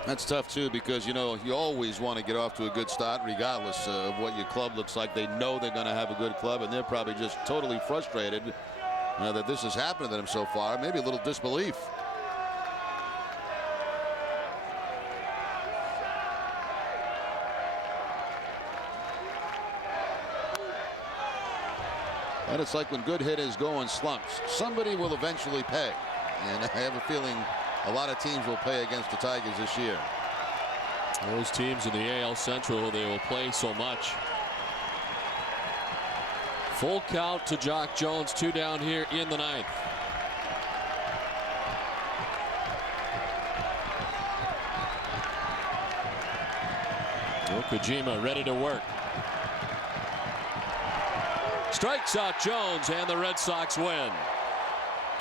That's tough too, because you always want to get off to a good start regardless of what your club looks like. They know they're going to have a good club, and they're probably just totally frustrated that this has happened to them so far. Maybe a little disbelief. And it's like when good hitters go in slumps, somebody will eventually pay, and I have a feeling a lot of teams will pay against the Tigers this year. Those teams in the AL Central, they will play so much. Full count to Jock Jones, 2 down here in the 9th. Okajima ready to work. Strikes out Jones, and the Red Sox win.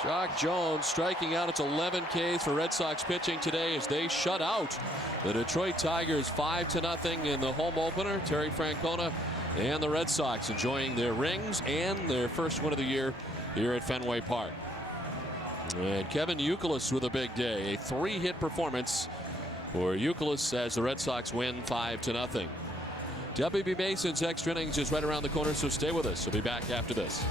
Jock Jones striking out. It's 11 Ks for Red Sox pitching today as they shut out the Detroit Tigers 5-0 in the home opener. Terry Francona and the Red Sox enjoying their rings and their first win of the year here at Fenway Park. And Kevin Youkilis with a big day. A 3-hit performance for Youkilis as the Red Sox win 5-0. WB Mason's extra innings is right around the corner, so stay with us. We'll be back after this.